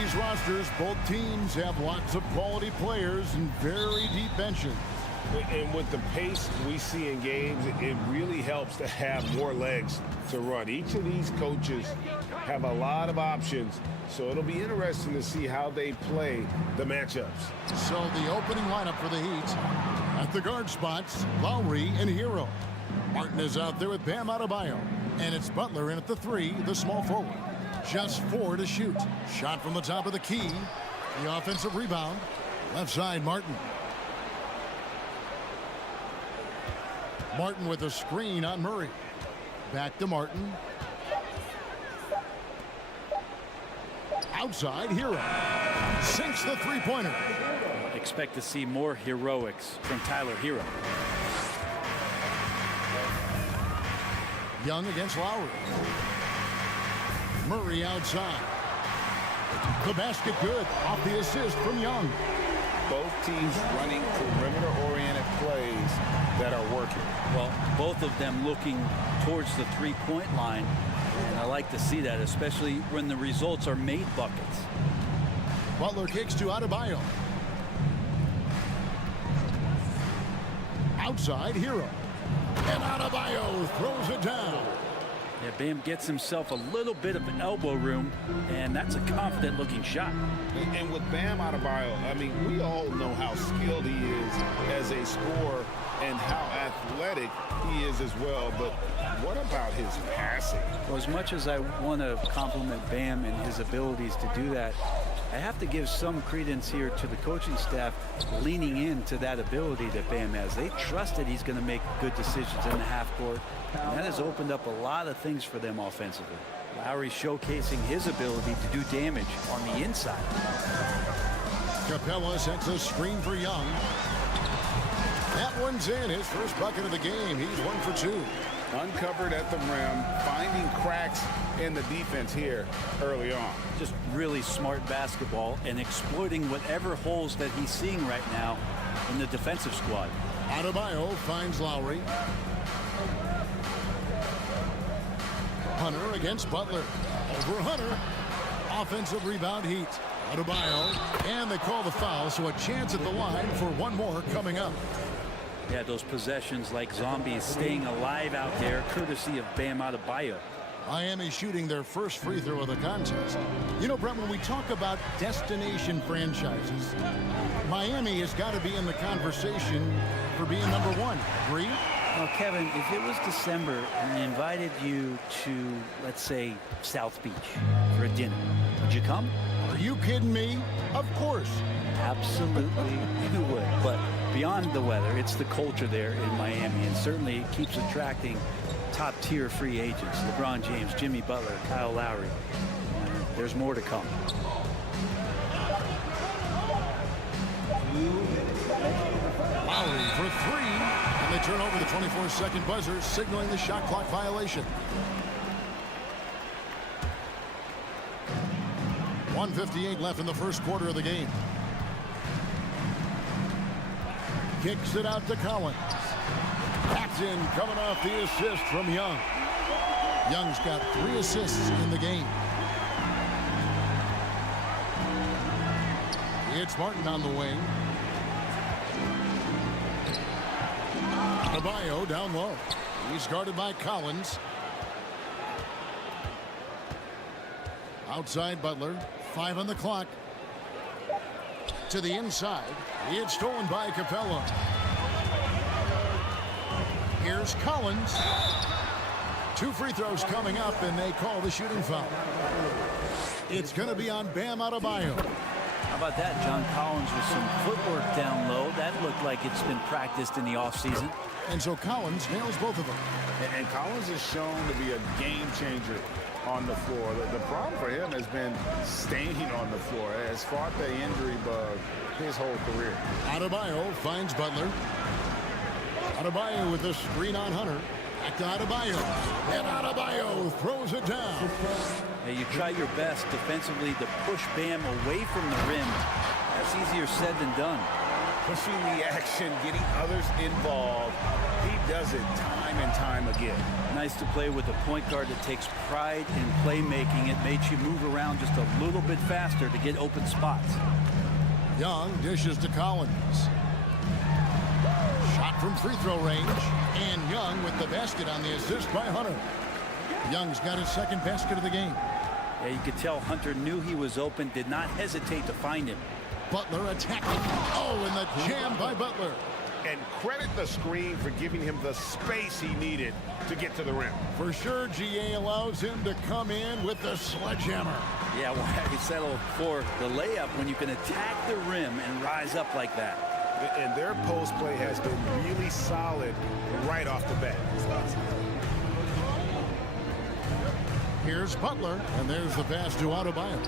these rosters, both teams have lots of quality players and very deep benches. And with the pace we see in games, it really helps to have more legs to run. Each of these coaches have a lot of options, so it'll be interesting to see how they play the matchups. So the opening lineup for the Heat, at the guard spots, Lowry and Hero. Martin is out there with Bam Adebayo, and it's Butler in at the 3, the small forward. Just 4 to shoot. Shot from the top of the key. The offensive rebound. Left side, Martin. Martin with a screen on Murray. Back to Martin. Outside, Hero. Sinks the three-pointer. Expect to see more heroics from Tyler Hero. Young against Lowry. Murray outside. The basket good. Off the assist from Young. Both teams running perimeter-oriented plays that are working. Well, both of them looking towards the three-point line. And I like to see that, especially when the results are made buckets. Butler kicks to Adebayo. Outside, Hero. And Adebayo throws it down. Yeah, Bam gets himself a little bit of elbow room, and that's a confident-looking shot. And with Bam Adebayo, I mean, we all know how skilled he is as a scorer and how athletic he is as well. But what about his passing? Well, as much as I want to compliment Bam and his abilities to do that, I have to give some credence here to the coaching staff leaning into that ability that Bam has. They trust that he's going to make good decisions in the half court, and that has opened up a lot of things for them offensively. Lowry showcasing his ability to do damage on the inside. Capella sets a screen for Young. That one's in, his first bucket of the game. He's 1 for 2. Uncovered at the rim, finding cracks in the defense here early on. Just really smart basketball and exploiting whatever holes that he's seeing right now in the defensive squad. Adebayo finds Lowry. Hunter against Butler. Over Hunter. Offensive rebound, Heat. Adebayo. And they call the foul, so a chance at the line for one more coming up. Yeah, those possessions like zombies staying alive out there, courtesy of Bam Adebayo. Miami shooting their first free throw of the contest. You know, Brent, when we talk about destination franchises, Miami has got to be in the conversation for being #1. Agree? Well, Kevin, if it was December and they invited you to, let's say, South Beach for a dinner, would you come? Are you kidding me? Of course. Absolutely, you would. But beyond the weather, it's the culture there in Miami, and certainly it keeps attracting top-tier free agents. LeBron James, Jimmy Butler, Kyle Lowry. There's more to come. Lowry for 3. And they turn over the 24-second buzzer, signaling the shot clock violation. 1:58 left in the first quarter of the game. Kicks it out to Collins. That's in, coming off the assist from Young. Young's got 3 assists in the game. It's Martin on the wing. Adebayo down low. He's guarded by Collins. Outside Butler. 5 on the clock. To the inside. It's stolen by Capella. Here's Collins. 2 free throws coming up, and they call the shooting foul. It's going to be on Bam Adebayo. How about that? John Collins with some footwork down low. That looked like it's been practiced in the offseason. And so Collins nails both of them. And Collins is shown to be a game changer on the floor. The problem for him has been staying on the floor. Has fought the injury bug his whole career. Adebayo finds Butler. Adebayo with a screen on Hunter. Back to Adebayo. And Adebayo throws it down. Hey, you try your best defensively to push Bam away from the rim. That's easier said than done. pushing the action, getting others involved. He does it time and time again. Nice to play with a point guard that takes pride in playmaking. It makes you move around just a little bit faster to get open spots. Young dishes to Collins. Shot from free throw range. And Young with the basket on the assist by Hunter. Young's got his second basket of the game. Yeah, you could tell Hunter knew he was open, did not hesitate to find him. Butler attacking. Oh, and the jam by Butler. And credit the screen for giving him the space he needed to get to the rim. For sure, GA allows him to come in with the sledgehammer. Yeah, why settle for the layup when you can attack the rim and rise up like that? And their post play has been really solid right off the bat. Here's Butler, and there's the pass to Adebayo.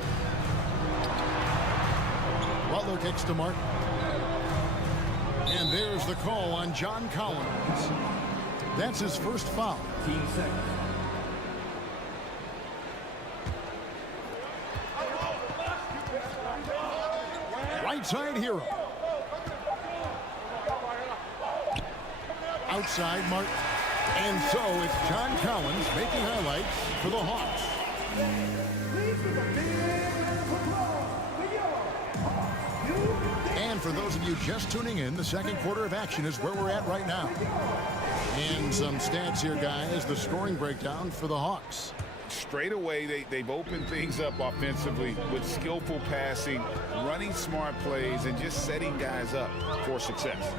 Butler kicks to Martin. And there's the call on John Collins. That's his first foul. Right side Hero. Outside Martin. And so it's John Collins making highlights for the Hawks. And for those of you just tuning in, the second quarter of action is where we're at right now. And some stats here, guys. The scoring breakdown for the Hawks. Straight away, they've opened things up offensively with skillful passing, running smart plays, and just setting guys up for success.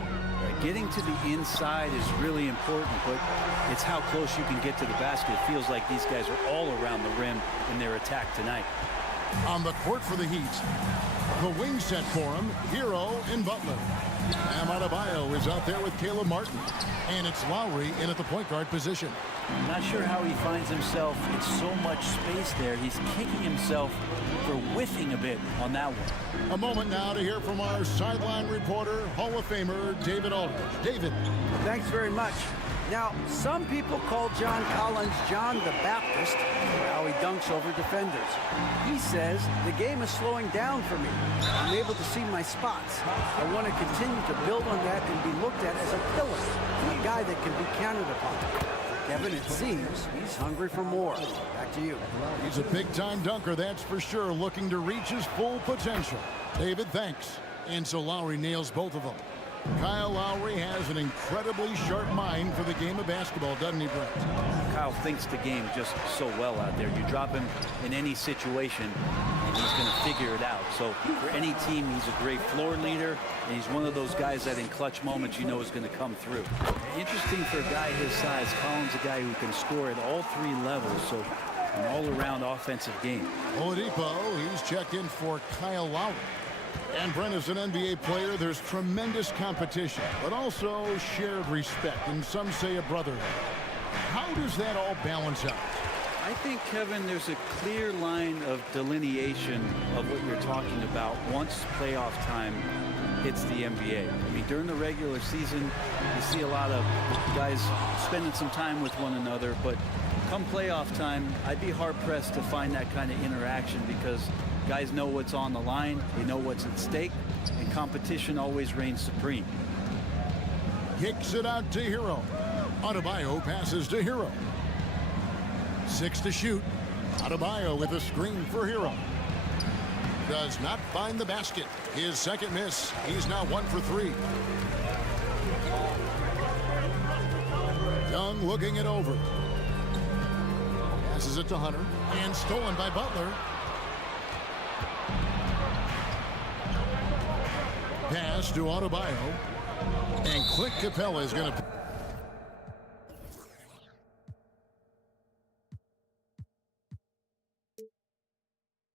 Getting to the inside is really important, but it's how close you can get to the basket. It feels like these guys are all around the rim in their attack tonight. On the court for the Heat, the wing set for him, Hero and Butler. Bam Adebayo is out there with Caleb Martin. And it's Lowry in at the point guard position. Not sure how he finds himself in so much space there. He's kicking himself for whiffing a bit on that one. A moment now to hear from our sideline reporter, Hall of Famer David Aldridge. David. Thanks very much. Now, some people call John Collins John the Baptist for how he dunks over defenders. He says, the game is slowing down for me. I'm able to see my spots. I want to continue to build on that and be looked at as a pillar, a guy that can be counted upon. Kevin, it seems he's hungry for more. Back to you. He's a big-time dunker, that's for sure, looking to reach his full potential. David, thanks. And so Lowry nails both of them. Kyle Lowry has an incredibly sharp mind for the game of basketball, doesn't he, Brent? Kyle thinks the game just so well out there. You drop him in any situation, and he's going to figure it out. So for any team, he's a great floor leader, and he's one of those guys that in clutch moments you know is going to come through. Interesting for a guy his size. Collins a guy who can score at all three levels, so an all-around offensive game. Oladipo, he's checked in for Kyle Lowry. And Brent, as an NBA player, there's tremendous competition, but also shared respect, and some say a brotherhood. How does that all balance out? I think, Kevin, there's a clear line of delineation of what you're talking about once playoff time hits the NBA. I mean, during the regular season, you see a lot of guys spending some time with one another, but come playoff time, I'd be hard-pressed to find that kind of interaction because guys know what's on the line, they know what's at stake, and competition always reigns supreme. Kicks it out to Hero. Adebayo passes to Hero. 6 to shoot. Adebayo with a screen for Hero. Does not find the basket. His second miss. He's now 1 for 3. Young looking it over. Passes it to Hunter. And stolen by Butler. Pass to Adebayo. And Clint Capella is going to...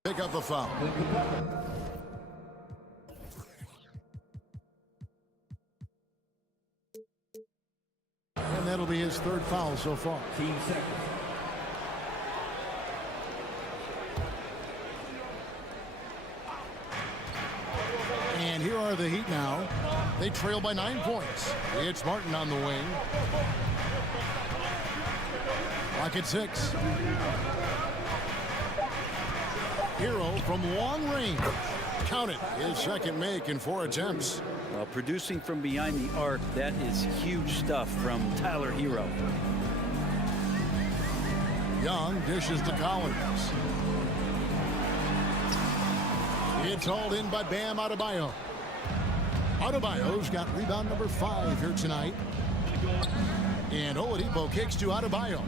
pick up a foul. And that'll be his third foul so far. Team second. And here are the Heat now. They trail by 9 points. It's Martin on the wing. Clock at 6. Hero from long range. Count it, his second make in 4 attempts. Producing from behind the arc, that is huge stuff from Tyler Hero. Young dishes to Collins. It's hauled in by Bam Adebayo. Adebayo's got rebound number 5 here tonight. And Oladipo kicks to Adebayo.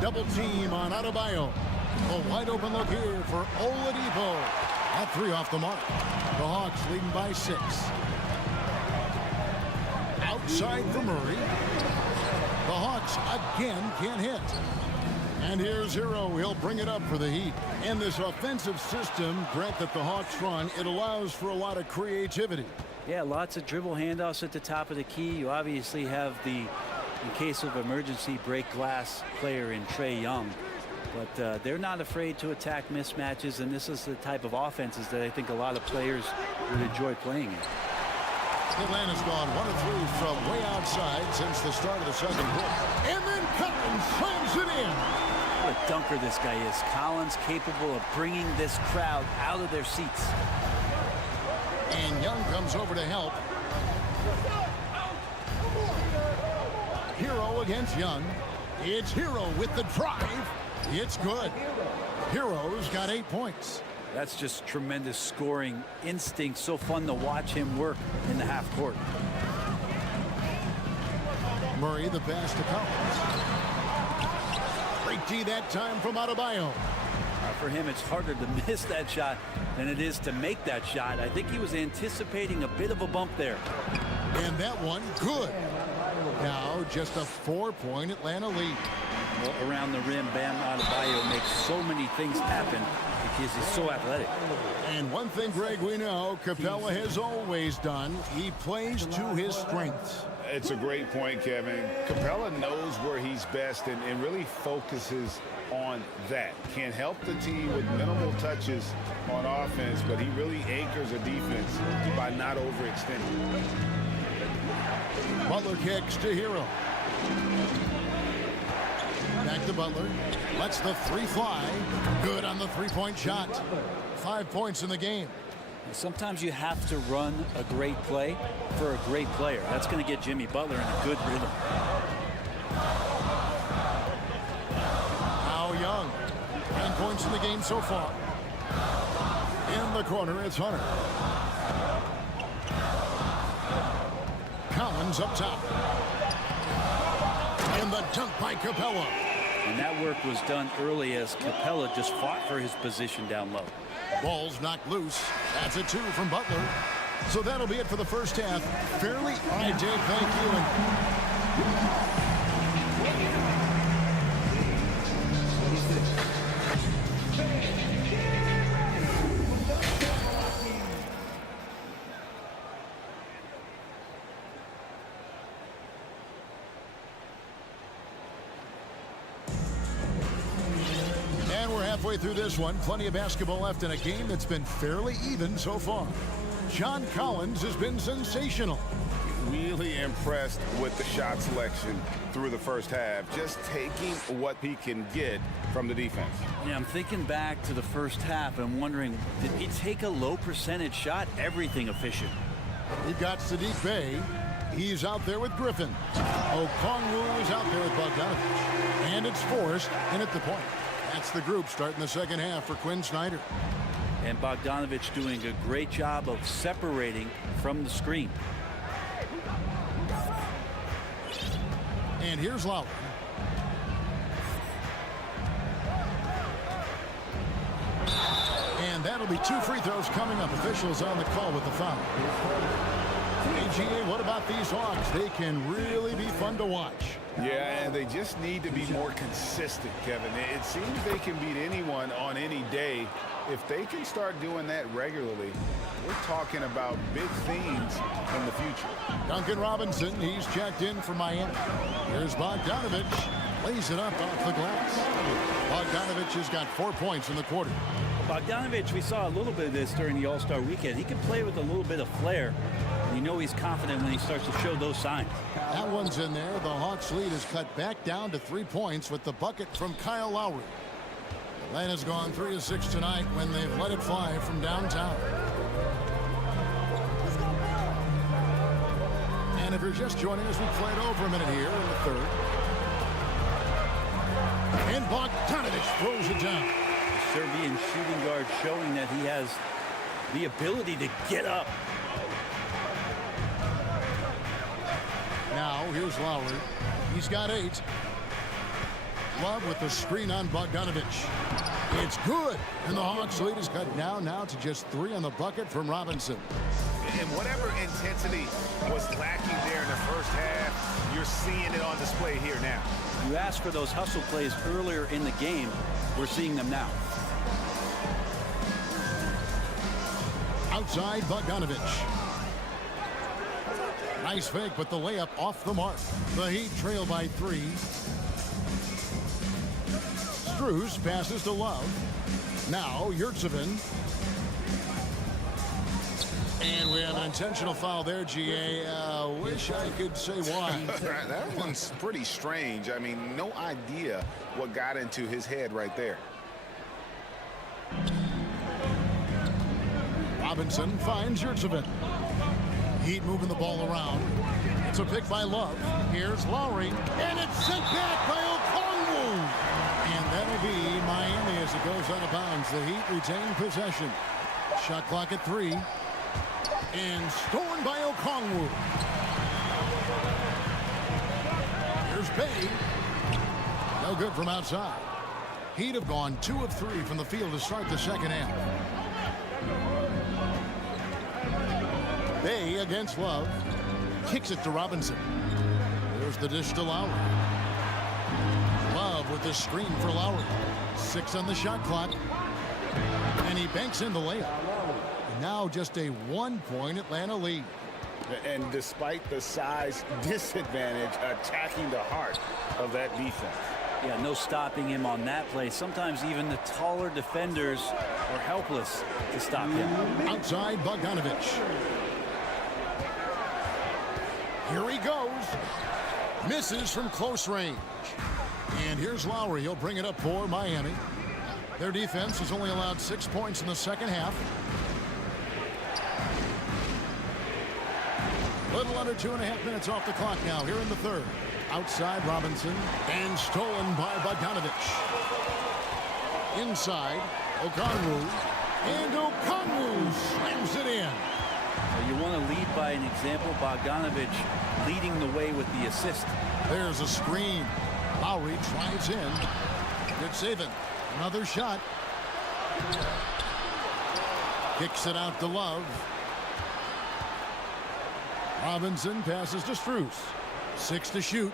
Double team on Adebayo. A wide open look here for Oladipo. That 3 off the mark. The Hawks leading by 6. Outside for Murray. The Hawks again can't hit. And here's Hero. He'll bring it up for the Heat. And this offensive system, Brent, that the Hawks run, it allows for a lot of creativity. Yeah, lots of dribble handoffs at the top of the key. You obviously have the, in case of emergency, break glass player in Trae Young. But they're not afraid to attack mismatches, and this is the type of offenses that I think a lot of players would enjoy playing in. Atlanta's gone 1 of 3 from way outside since the start of the second quarter. And then Collins slams it in. What a dunker this guy is. Collins capable of bringing this crowd out of their seats. And Young comes over to help. Hero against Young. It's Hero with the drive. It's good. Hero's got 8 points. That's just tremendous scoring instinct. So fun to watch him work in the half court. Murray the pass to Collins. Great D that time from Adebayo. For him, it's harder to miss that shot than it is to make that shot. I think he was anticipating a bit of a bump there. And that one good. Now just a 4-point Atlanta lead. Well, around the rim, Bam Adebayo makes so many things happen because he's so athletic. And one thing, Greg, we know Capella has always done, he plays to his strengths. It's a great point, Kevin. Capella knows where he's best and really focuses on that. Can help the team with minimal touches on offense, but he really anchors a defense by not overextending. Butler kicks to Hero. Back to Butler. Lets the 3 fly. Good on the 3-point shot. 5 points in the game. Sometimes you have to run a great play for a great player. That's going to get Jimmy Butler in a good rhythm. Now Young. 9 points in the game so far. In the corner, it's Hunter. Collins up top. And the dunk by Capella. And that work was done early as Capella just fought for his position down low. Ball's knocked loose. That's a 2 from Butler. So that'll be it for the first half. Fairly. All right, Dave, thank you. Halfway through this one, plenty of basketball left in a game that's been fairly even so far. John Collins has been sensational. Really impressed with the shot selection through the first half, just taking what he can get from the defense. Yeah, I'm thinking back to the first half and wondering, did he take a low percentage shot? Everything efficient. You've got Sadiq Bey. He's out there with Griffin. Okongwu is out there with Bogdanovich. And it's Forrest in at the point. That's the group starting the second half for Quinn Snyder. And Bogdanovich doing a great job of separating from the screen. And here's Lowry. And that'll be 2 free throws coming up. Officials on the call with the foul. AGA, what about these Hawks? They can really be fun to watch. Yeah, and they just need to be more consistent, Kevin. It seems they can beat anyone on any day. If they can start doing that regularly, we're talking about big themes in the future. Duncan Robinson, he's checked in for Miami. Here's Bogdanovich. Lays it up off the glass. Bogdanovich has got 4 points in the quarter. Bogdanovich, we saw a little bit of this during the All-Star weekend. He can play with a little bit of flair. And you know he's confident when he starts to show those signs. That one's in there. The Hawks lead is cut back down to 3 points with the bucket from Kyle Lowry. Atlanta's gone 3 of 6 tonight when they've let it fly from downtown. And if you're just joining us, we played over a minute here in the third. And Bogdanovich throws it down. The Serbian shooting guard showing that he has the ability to get up. Now, here's Lowry. He's got 8. Love with the screen on Bogdanovich. It's good. And the Hawks lead is cut down now to just 3 on the bucket from Robinson. And whatever intensity was lacking there in the first half, you're seeing it on display here now. You asked for those hustle plays earlier in the game. We're seeing them now. Outside Bogdanovich. Nice fake, but the layup off the mark. The Heat trail by 3. Strus passes to Love. Now Yurtsevin. And we have an intentional foul there, GA. Wish I could say why. That one's pretty strange. I mean, no idea what got into his head right there. Robinson finds Yurtsevin. Heat moving the ball around. It's a pick by Love. Here's Lowry. And it's sent back by Okongwu. And that'll be Miami as it goes out of bounds. The Heat retain possession. Shot clock at 3. And stolen by Okongwu. Here's Bay. No good from outside. Heat have gone 2 of 3 from the field to start the second half. Bay against Love. Kicks it to Robinson. There's the dish to Lowry. Love with the screen for Lowry. 6 on the shot clock. And he banks in the layup. Now just a 1-point Atlanta lead. And despite the size disadvantage, attacking the heart of that defense. Yeah, no stopping him on that play. Sometimes even the taller defenders are helpless to stop him. Outside Bogdanovich. Here he goes. Misses from close range. And here's Lowry. He'll bring it up for Miami. Their defense has only allowed 6 points in the second half. Little under 2.5 minutes off the clock now here in the third. Outside Robinson and stolen by Bogdanovich. Inside Okongwu, and Okongwu slams it in. So you want to lead by an example. Bogdanovich leading the way with the assist. There's a screen. Lowry drives in. Good saving. Another shot. Kicks it out to Love. Robinson passes to Strus. 6 to shoot.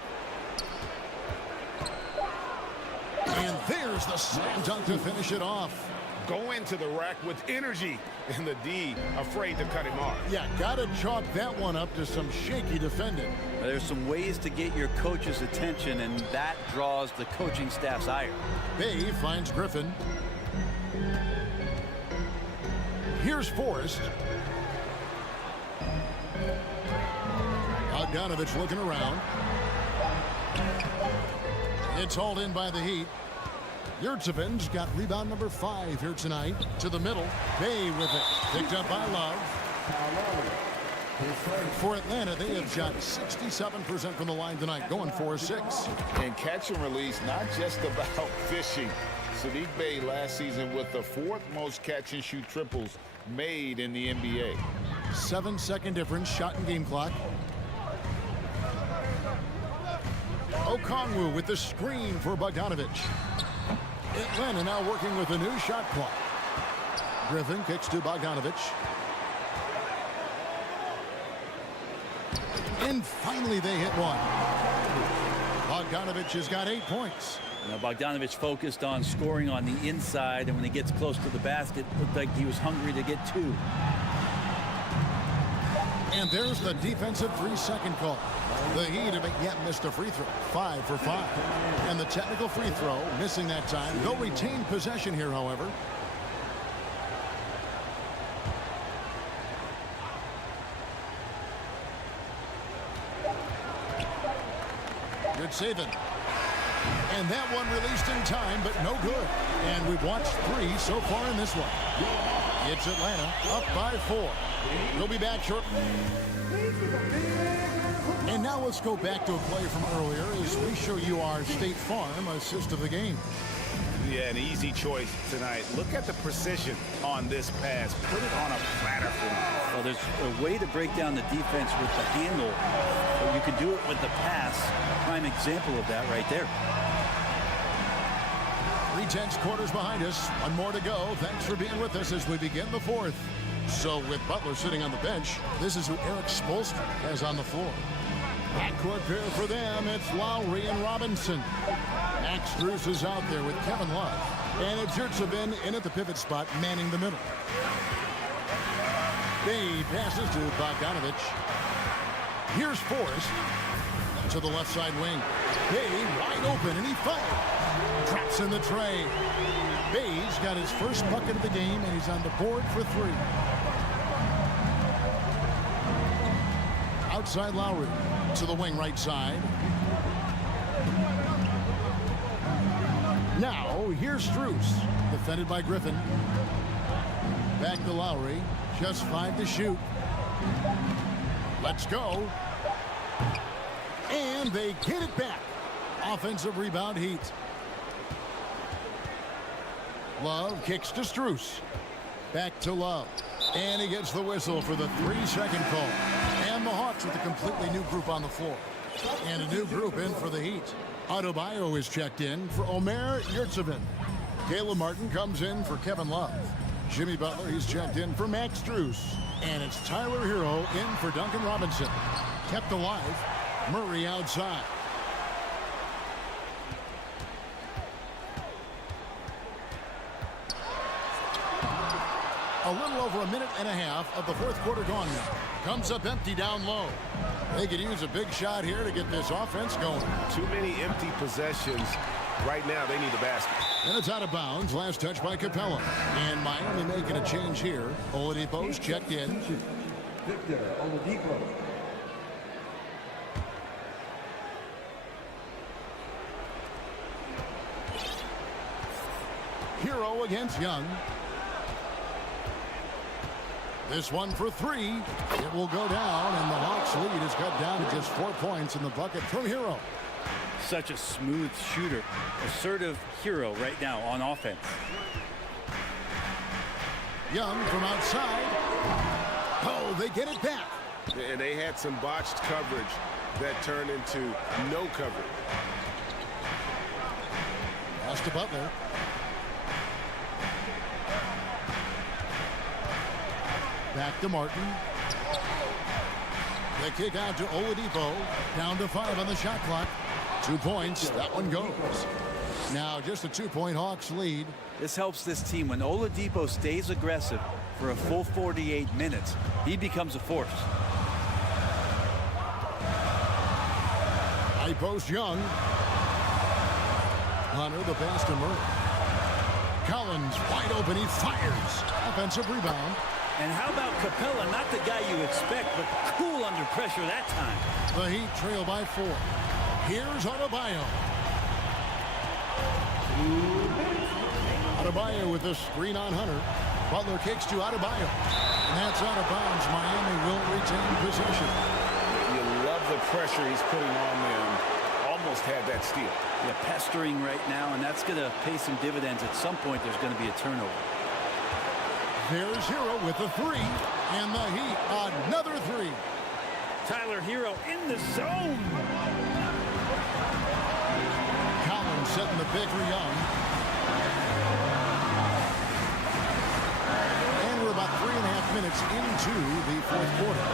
And there's the slam dunk to finish it off. Go into the rack with energy, and the D afraid to cut him off. Yeah, gotta chalk that one up to some shaky defending. There's some ways to get your coach's attention, and that draws the coaching staff's ire. Bay finds Griffin. Here's Forrest. Bogdanovich looking around. It's hauled in by the Heat. Yurtseven's got rebound number 5 here tonight. To the middle. Bay with it. Picked up by Love. For Atlanta, they have shot 67% from the line tonight, going 4-6. And catch and release, not just about fishing. Sadiq Bey last season with the 4th most catch and shoot triples made in the NBA. 7-second difference, shot and game clock. Okongwu with the screen for Bogdanovich. Atlanta now working with a new shot clock. Griffin kicks to Bogdanovich. And finally they hit one. Bogdanovich has got 8 points. Now Bogdanovich focused on scoring on the inside, and when he gets close to the basket, looked like he was hungry to get 2. And there's the defensive 3-second call. The Heat haven't yet missed a free throw. 5 for 5. And the technical free throw, missing that time. They'll retain possession here, however. Good saving. And that one released in time, but no good. And we've watched 3 so far in this one. It's Atlanta up by 4. We'll be back shortly. And now let's go back to a play from earlier as we show you our State Farm assist of the game. Yeah, an easy choice tonight. Look at the precision on this pass. Put it on a platter for him. Well, there's a way to break down the defense with the handle, but you can do it with the pass. Prime example of that right there. 3/10 quarters behind us. One more to go. Thanks for being with us as we begin the fourth. So with Butler sitting on the bench, this is who Eric Spoelstra has on the floor. Backcourt pair for them, it's Lowry and Robinson. Max Strus is out there with Kevin Love. And it's Yurtsevin in at the pivot spot, manning the middle. Bay passes to Bogdanovich. Here's Forrest to the left side wing. Bay wide open, and he fires. Drops in the tray. Bay's got his first bucket of the game, and he's on the board for 3. Outside Lowry to the wing right side. Now here's Strus, defended by Griffin. Back to Lowry, just 5 to shoot. Let's go. And they get it back. Offensive rebound, Heat. Love kicks to Strus. Back to Love. And he gets the whistle for the 3-second call. And the Hawks with a completely new group on the floor. And a new group in for the Heat. Adebayo is checked in for Omer Yurtsevin. Caleb Martin comes in for Kevin Love. Jimmy Butler, he's checked in for Max Strus. And it's Tyler Hero in for Duncan Robinson. Kept alive. Murray outside. A little over a minute and a half of the fourth quarter gone now. Comes up empty down low. They could use a big shot here to get this offense going. Too many empty possessions. Right now, they need the basket. And it's out of bounds. Last touch by Capella. And Miami making a change here. Oladipo's checked in. Victor Oladipo. Hero against Young. This one for 3. It will go down, and the Hawks lead is cut down to just 4 points in the bucket from Hero. Such a smooth shooter. Assertive Hero right now on offense. Young from outside. Oh, they get it back. And they had some botched coverage that turned into no coverage. Pass to Butler. Back to Martin. The kick out to Oladipo. Down to 5 on the shot clock. 2 points. That one goes. Now just a 2-point Hawks lead. This helps this team. When Oladipo stays aggressive for a full 48 minutes, he becomes a force. High post Young. Hunter the pass to Murray. Collins wide open. He fires. Offensive rebound. And how about Capella? Not the guy you expect, but cool under pressure that time. The Heat trail by 4. Here's Adebayo. Adebayo with a screen on Hunter. Butler kicks to Adebayo. And that's out of bounds. Miami will retain possession. You love the pressure he's putting on them. Almost had that steal. Yeah, pestering right now, and that's going to pay some dividends. At some point, there's going to be a turnover. There's Hero with a 3. And the Heat, another 3. Tyler Hero in the zone. Collins setting the pick for Young. And we're about 3.5 minutes into the fourth quarter.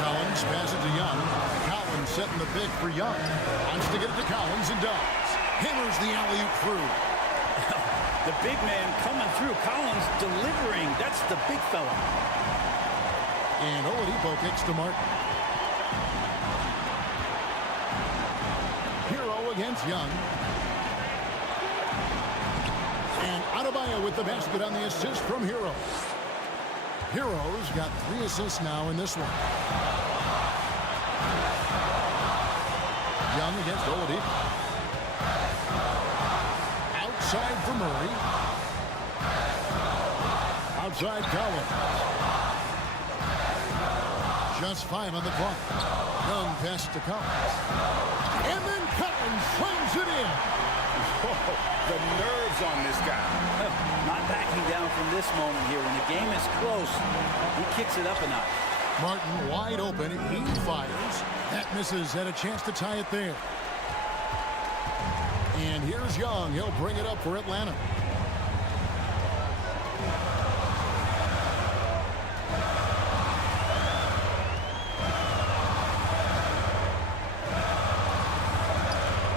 Collins passes to Young. Collins setting the pick for Young. Wants to get it to Collins and does. Hammers the alley-oop through. The big man coming through. Collins delivering. That's the big fella. And Oladipo kicks to Martin. Hero against Young. And Adebayo with the basket on the assist from Hero. Hero's got 3 assists now in this one. Young against Oladipo. Outside for Murray. Outside Collins. Just 5 on the clock. Young passes to Collins. And then Collins slams it in. The nerves on this guy. Not backing down from this moment here. When the game is close, he kicks it up a notch. Martin wide open. He fires. That misses. Had a chance to tie it there. And here's Young. He'll bring it up for Atlanta.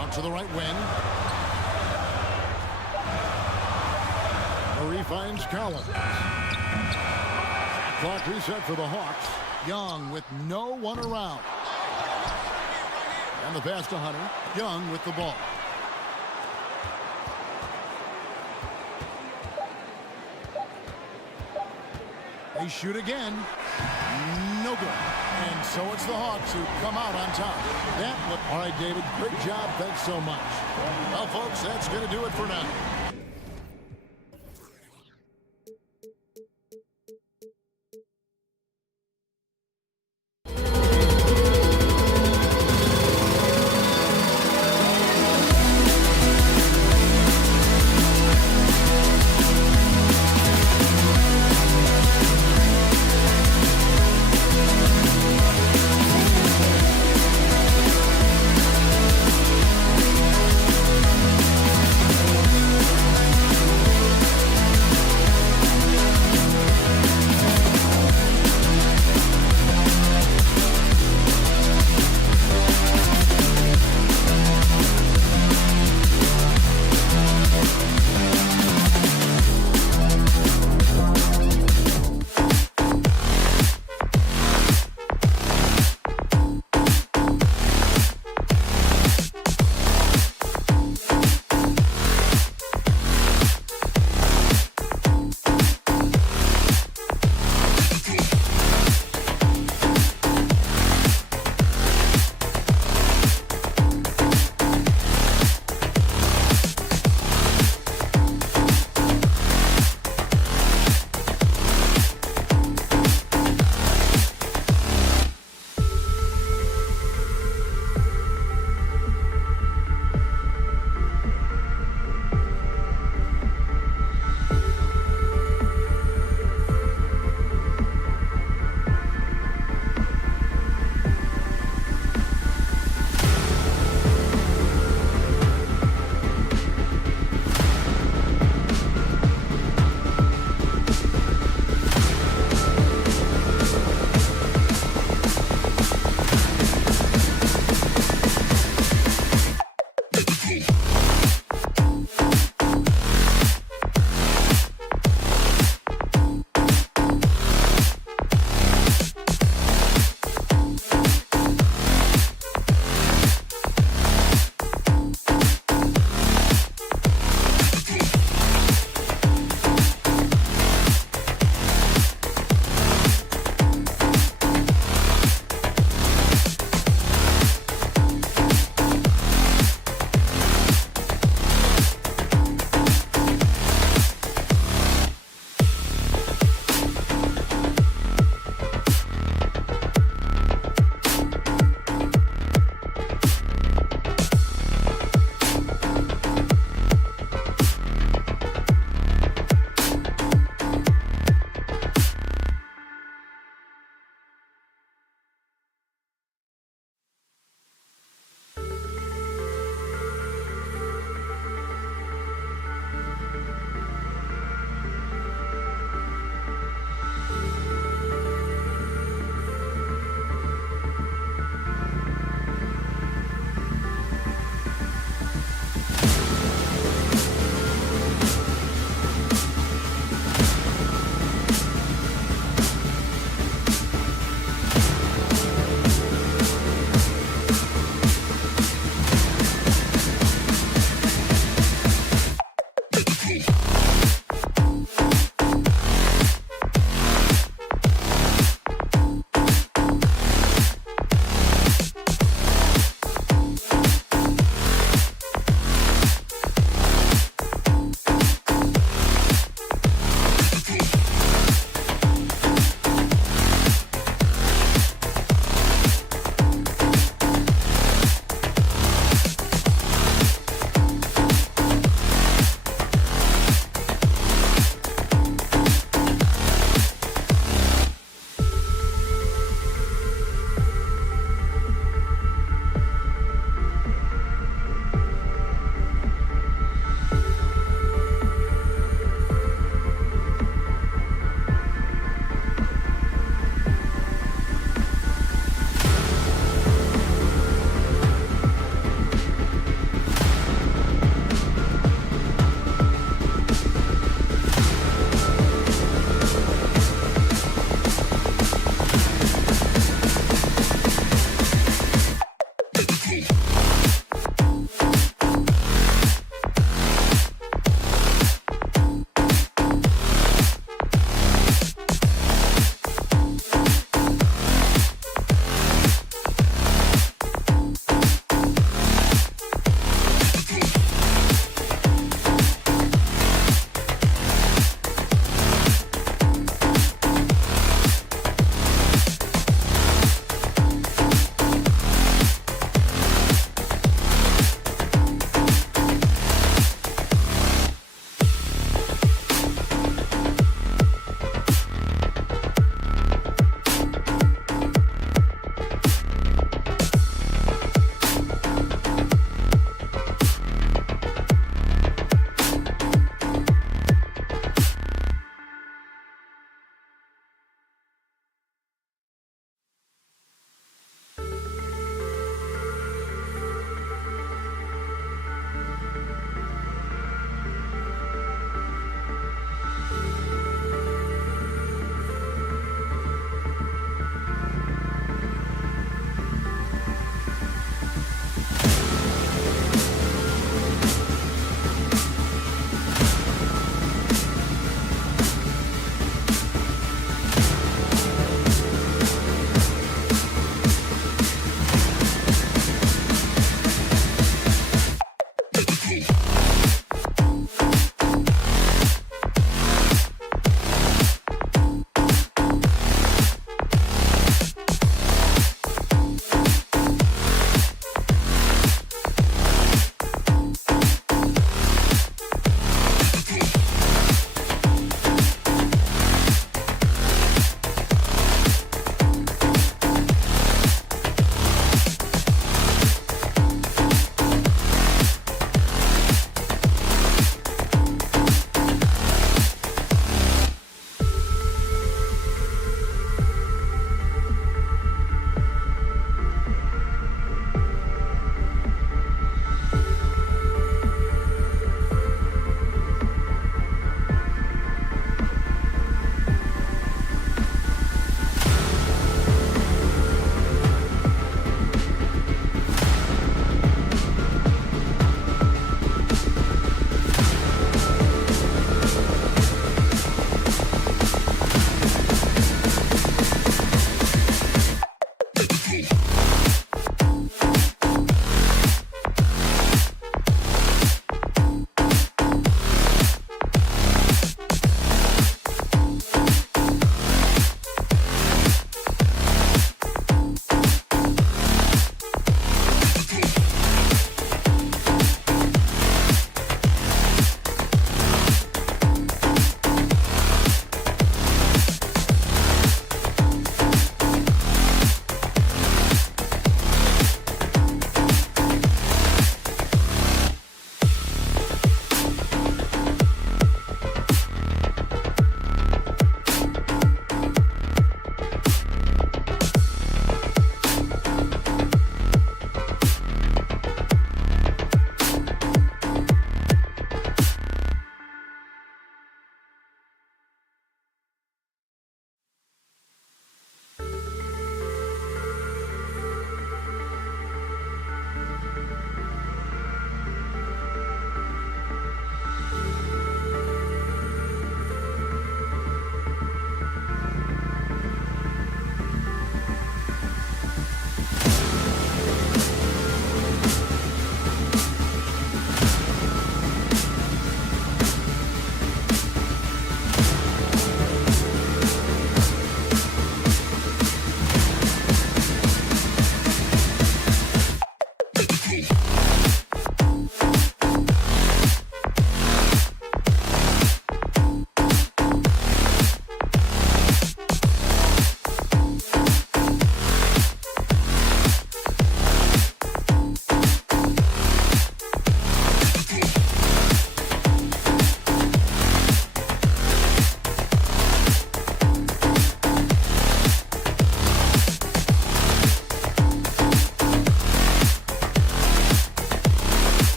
Out to the right wing. Murray finds Collins. Clock reset for the Hawks. Young with no one around. And the pass to Hunter. Young with the ball. They shoot again. No good. And so it's the Hawks who come out on top. All right, David, great job. Thanks so much. Well, folks, that's going to do it for now.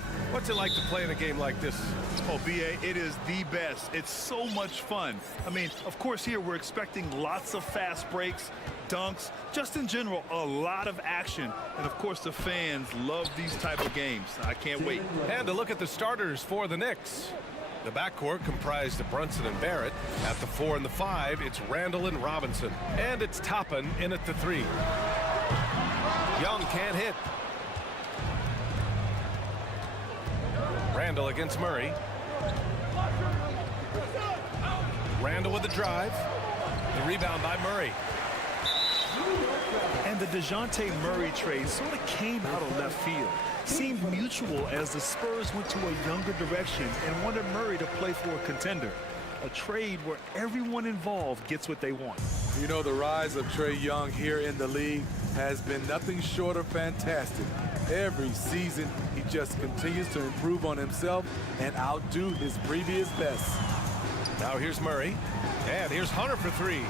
floor. What's it like to play in a game like this? Oh, B.A., it is the best. It's so much fun. I mean, of course, here we're expecting lots of fast breaks, dunks, just in general, a lot of action. And, of course, the fans love these type of games. I can't wait. And to look at the starters for the Knicks. The backcourt comprised of Brunson and Barrett. At the 4 and the 5, it's Randall and Robinson. And it's Toppin in at the 3. Young can't hit. Randall against Murray. Randall with the drive. The rebound by Murray. And the DeJounte Murray trade sort of came out of left field. Seemed mutual as the Spurs went to a younger direction and wanted Murray to play for a contender. A trade where everyone involved gets what they want. You know, the rise of Trae Young here in the league has been nothing short of fantastic. Every season, he just continues to improve on himself and outdo his previous best. Now here's Murray. And here's Hunter for 3.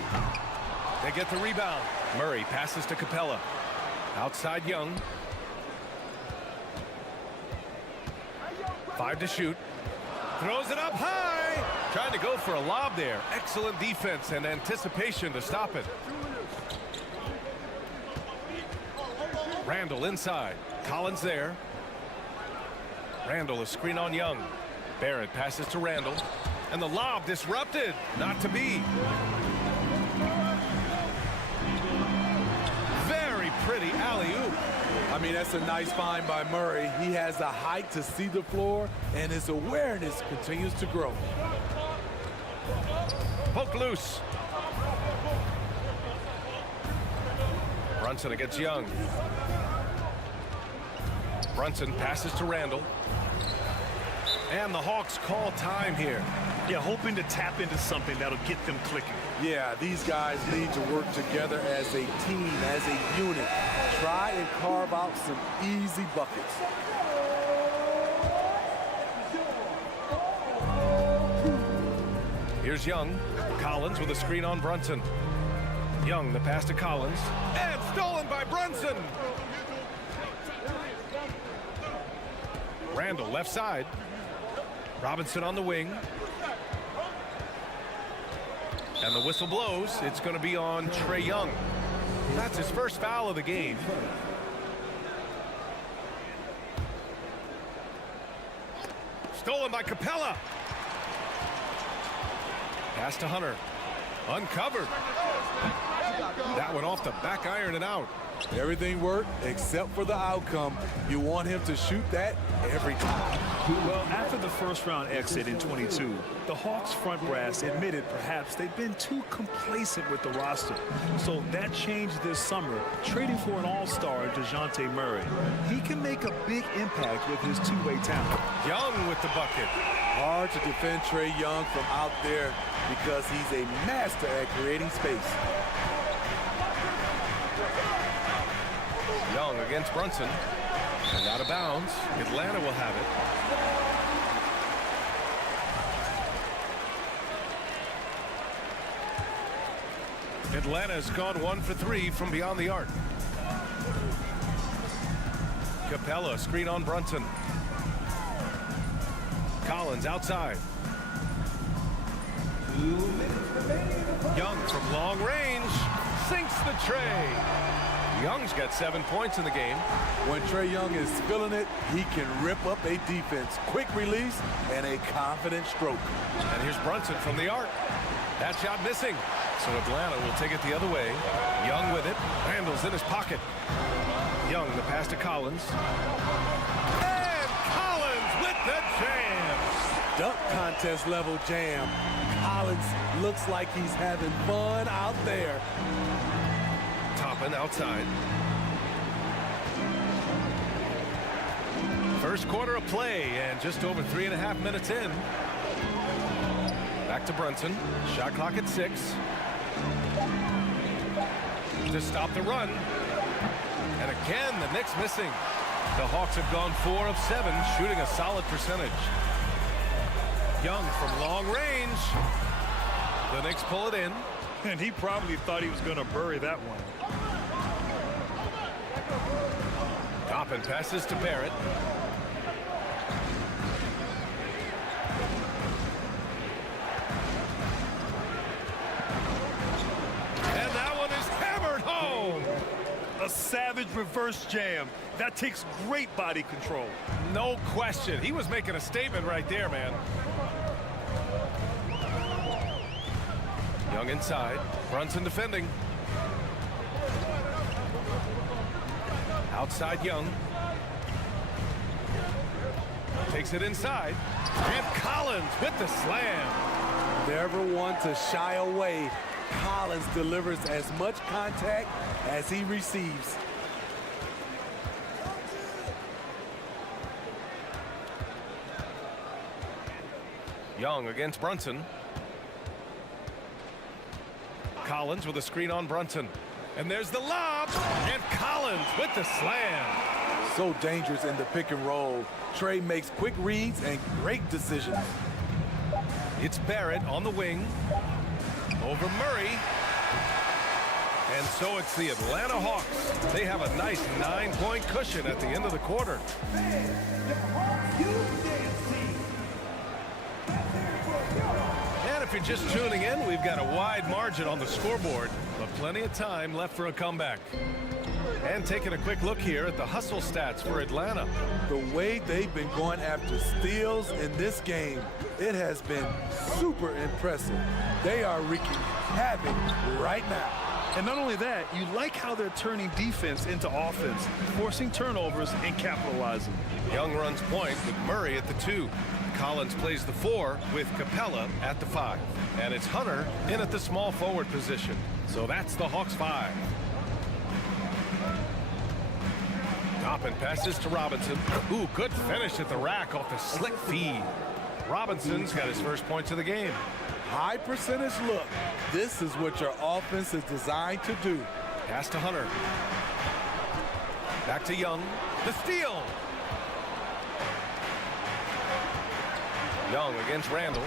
They get the rebound. Murray passes to Capella. Outside Young. 5 to shoot. Throws it up high. Trying to go for a lob there. Excellent defense and anticipation to stop it. Randall inside. Collins there. Randall, a screen on Young. Barrett passes to Randall. And the lob disrupted. Not to be. Very pretty alley-oop. I mean, that's a nice find by Murray. He has the height to see the floor, and his awareness continues to grow. Poke loose. Brunson against Young. Brunson passes to Randall. And the Hawks call time here. Yeah, hoping to tap into something that'll get them clicking. Yeah, these guys need to work together as a team, as a unit. Try and carve out some easy buckets. Here's Young. Collins with a screen on Brunson. Young, the pass to Collins. And stolen by Brunson. Randall, left side. Robinson on the wing. And the whistle blows. It's going to be on Trae Young. That's his first foul of the game. Stolen by Capella. Pass to Hunter. Uncovered. That one off the back iron and out. Everything worked except for the outcome. You want him to shoot that every time. Well, after the first round exit in 22, the Hawks front brass admitted perhaps they've been too complacent with the roster. So that changed this summer, trading for an all-star DeJounte Murray. He can make a big impact with his two-way talent. Young with the bucket. Hard to defend Trae Young from out there because he's a master at creating space. Young against Brunson. And out of bounds. Atlanta will have it. Atlanta's gone 1 for 3 from beyond the arc. Capella, screen on Brunson. Collins outside. Young from long range sinks the tray. Young's got 7 points in the game. When Trae Young is feeling it, he can rip up a defense. Quick release and a confident stroke. And here's Brunson from the arc. That shot missing. So Atlanta will take it the other way. Young with it. Randall's in his pocket. Young, the pass to Collins. And Collins with the jam. Dunk contest level jam. Collins looks like he's having fun out there. Toppin outside. First quarter of play and just over 3.5 minutes in. Back to Brunson. Shot clock at 6. To stop the run. And again, the Knicks missing. The Hawks have gone 4 of 7, shooting a solid percentage. Young from long range. The Knicks pull it in. And he probably thought he was going to bury that one. Toppin passes to Barrett. savage reverse jam. That takes great body control. No question. He was making a statement right there, man. Young inside. Brunson defending. Outside Young. Takes it inside. And Collins with the slam. Never one to shy away. Collins delivers as much contact as he receives. Young against Brunson. Collins with a screen on Brunson. And there's the lob. And Collins with the slam. So dangerous in the pick and roll. Trey makes quick reads and great decisions. It's Barrett on the wing. Over Murray. And so it's the Atlanta Hawks. They have a nice 9-point cushion at the end of the quarter. And if you're just tuning in, we've got a wide margin on the scoreboard, but plenty of time left for a comeback. And taking a quick look here at the hustle stats for Atlanta. The way they've been going after steals in this game, it has been super impressive. They are wreaking havoc right now. And not only that, you like how they're turning defense into offense, forcing turnovers and capitalizing. Young runs point with Murray at the 2. Collins plays the 4 with Capella at the 5. And it's Hunter in at the small forward position. So that's the Hawks 5. Toppin passes to Robinson. Ooh, good finish at the rack off the slick feed. Robinson's got his first points of the game. High percentage look. This is what your offense is designed to do. Pass to Hunter. Back to Young. The steal. Young against Randall.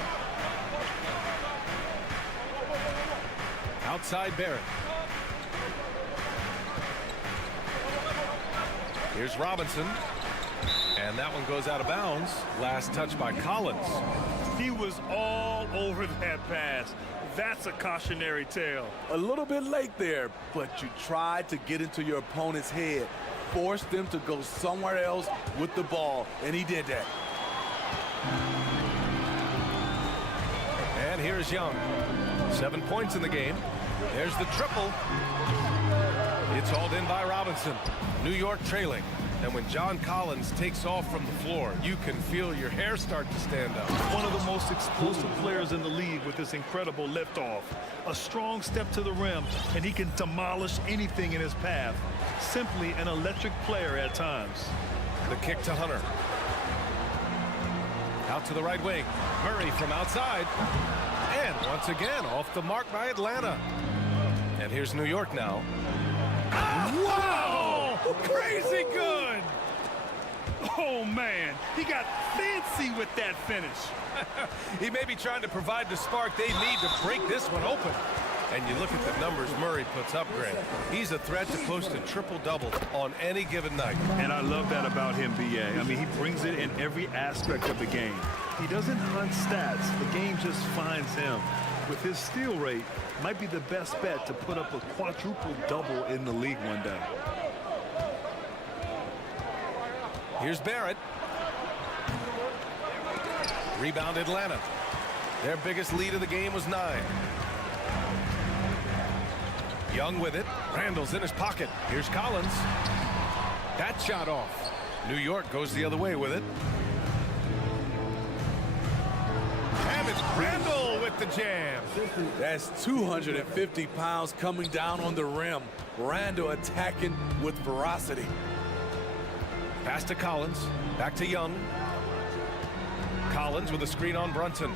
Outside Barrett. Here's Robinson. And that one goes out of bounds. Last touch by Collins. He was all over that pass. That's a cautionary tale. A little bit late there, but you tried to get into your opponent's head. Force them to go somewhere else with the ball, and he did that. And here's Young. 7 points in the game. There's the triple. It's hauled in by Robinson. New York trailing. And when John Collins takes off from the floor, you can feel your hair start to stand up. One of the most explosive players in the league with this incredible liftoff. A strong step to the rim, and he can demolish anything in his path. Simply an electric player at times. The kick to Hunter. Out to the right wing. Murray from outside. And once again, off the mark by Atlanta. And here's New York now. Wow! Crazy good! Oh, man. He got fancy with that finish. He may be trying to provide the spark they need to break this one open. And you look at the numbers Murray puts up, Grant. He's a threat to post a triple-double on any given night. And I love that about him, B.A. I mean, he brings it in every aspect of the game. He doesn't hunt stats. The game just finds him. With his steal rate, might be the best bet to put up a quadruple-double in the league one day. Here's Barrett. Rebound Atlanta. Their biggest lead of the game was 9. Young with it. Randall's in his pocket. Here's Collins. That shot off. New York goes the other way with it. And it's Randall with the jam. That's 250 pounds coming down on the rim. Randall attacking with ferocity. Pass to Collins. Back to Young. Collins with a screen on Brunson.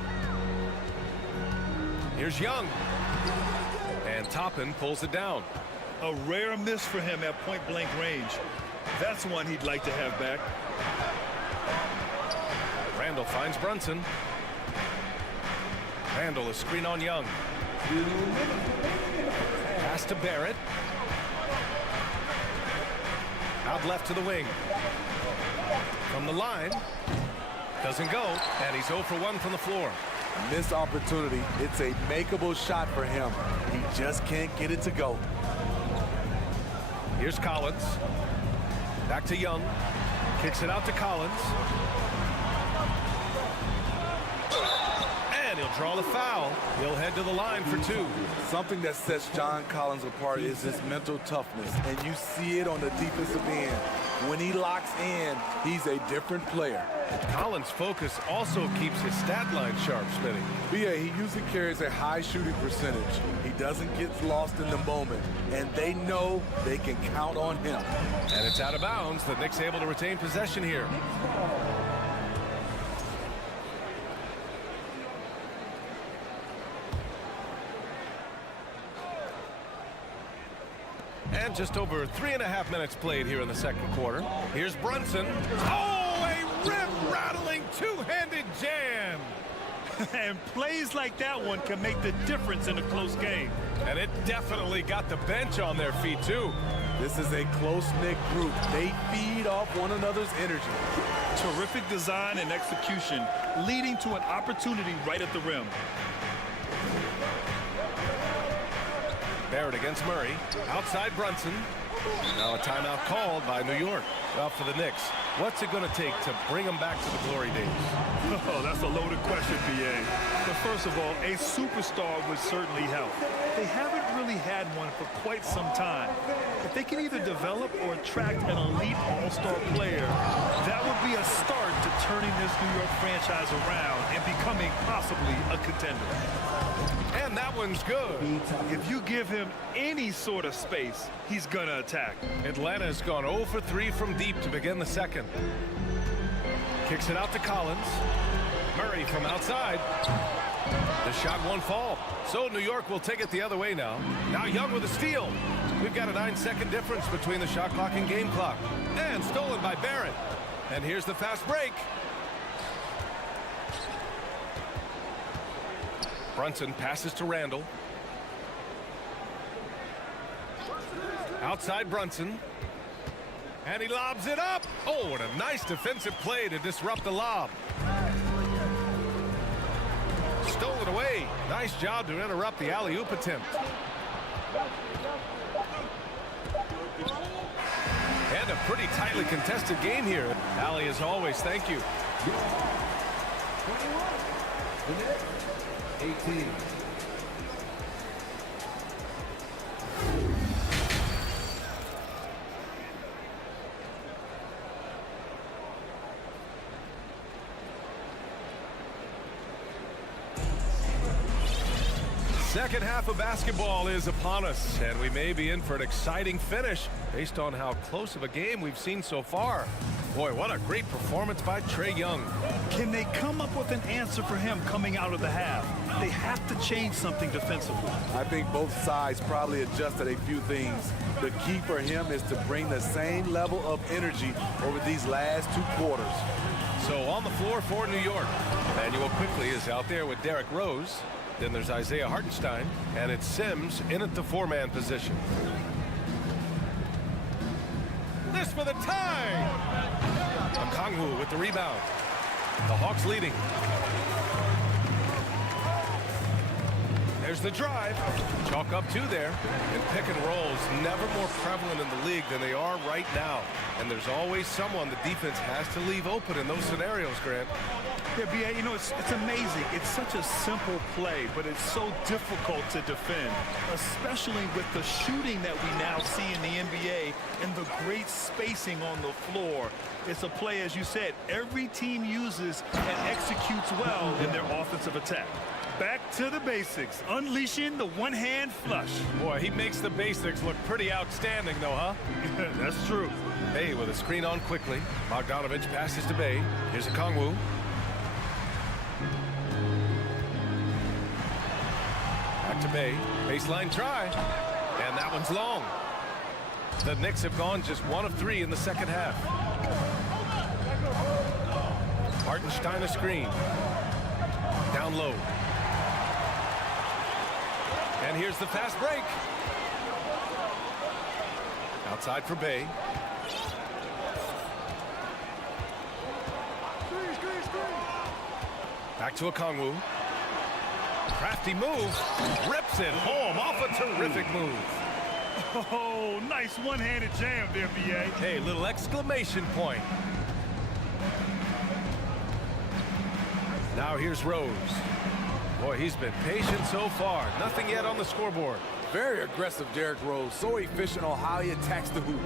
Here's Young. And Toppin pulls it down. A rare miss for him at point-blank range. That's one he'd like to have back. Randall finds Brunson. Randall, a screen on Young. Pass to Barrett. Out left to the wing. From the line. Doesn't go. And he's 0 for 1 from the floor. Missed opportunity. It's a makeable shot for him. He just can't get it to go. Here's Collins. Back to Young. Kicks it out to Collins. And he'll draw the foul. He'll head to the line for 2. Something that sets John Collins apart is his mental toughness, and you see it on the defensive end. When he locks in, he's a different player. Collins' focus also keeps his stat line sharp, Smitty. BA, he usually carries a high shooting percentage. He doesn't get lost in the moment, and they know they can count on him. And it's out of bounds. The Knicks able to retain possession here. And just over 3.5 minutes played here in the second quarter. Here's Brunson. Oh, a rip-rattling two-handed jam. And plays like that one can make the difference in a close game. And it definitely got the bench on their feet, too. This is a close-knit group. They feed off one another's energy. Terrific design and execution, leading to an opportunity right at the rim. Barrett against Murray. Outside Brunson. Now a timeout called by New York. Well, for the Knicks, what's it going to take to bring them back to the glory days? Oh, that's a loaded question, BA. But first of all, a superstar would certainly help. They haven't really had one for quite some time. If they can either develop or attract an elite all-star player, that would be a start to turning this New York franchise around and becoming possibly a contender. And that one's good. If you give him any sort of space, he's gonna attack. Atlanta's gone 0 for 3 from deep to begin the second. Kicks it out to Collins. Murray from outside. The shot won't fall. So New York will take it the other way now. Now Young with a steal. We've got a 9-second difference between the shot clock and game clock. And stolen by Barrett. And here's the fast break. Brunson passes to Randall. Outside Brunson. And he lobs it up. Oh, what a nice defensive play to disrupt the lob. Stolen away. Nice job to interrupt the alley-oop attempt. And a pretty tightly contested game here. Allie, as always, thank you. 18. Second half of basketball is upon us, and we may be in for an exciting finish based on how close of a game we've seen so far. Boy, what a great performance by Trae Young. Can they come up with an answer for him coming out of the half? They have to change something defensively. I think both sides probably adjusted a few things. The key for him is to bring the same level of energy over these last 2 quarters. So on the floor for New York, Emmanuel Quickly is out there with Derrick Rose. Then there's Isaiah Hartenstein, and it's Sims in at the 4-man position. This for the tie! Okongwu with the rebound. The Hawks leading. There's the drive. Chalk up 2 there. And pick and rolls never more prevalent in the league than they are right now. And there's always someone the defense has to leave open in those scenarios, Grant. Yeah, BA, you know, it's amazing. It's such a simple play, but it's so difficult to defend, especially with the shooting that we now see in the NBA and the great spacing on the floor. It's a play, as you said, every team uses and executes well in their offensive attack. Back to the basics, unleashing the one-hand flush. Boy, he makes the basics look pretty outstanding, though, huh? That's true. Bay with a screen on quickly. Bogdanovich passes to Bay. Here's Okongwu. Back to Bay. Baseline try. And that one's long. The Knicks have gone just 1 of 3 in the second half. Hartenstein a screen. Down low. And here's the fast break. Outside for Bay. Back to Okongwu. Crafty move. Rips it home off a terrific move. Oh, nice one-handed jam there, BA. Hey, little exclamation point. Now here's Rose. Boy, he's been patient so far. Nothing yet on the scoreboard. Very aggressive, Derrick Rose. So efficient on how he attacks the hoop.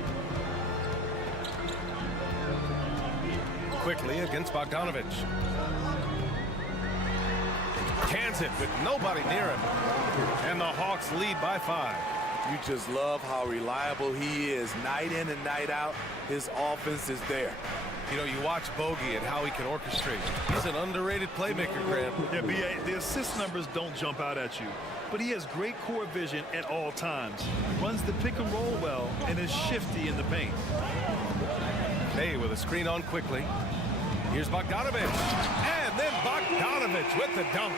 Quickly against Bogdanovich. Cans it with nobody near him. And the Hawks lead by 5. You just love how reliable he is. Night in and night out, his offense is there. You know, you watch Bogey and how he can orchestrate. He's an underrated playmaker, Graham. Yeah, BA, the assist numbers don't jump out at you, but he has great core vision at all times. Runs the pick and roll well and is shifty in the paint. Hey, with a screen on quickly. Here's Bogdanovich. And then Bogdanovich with the dunk.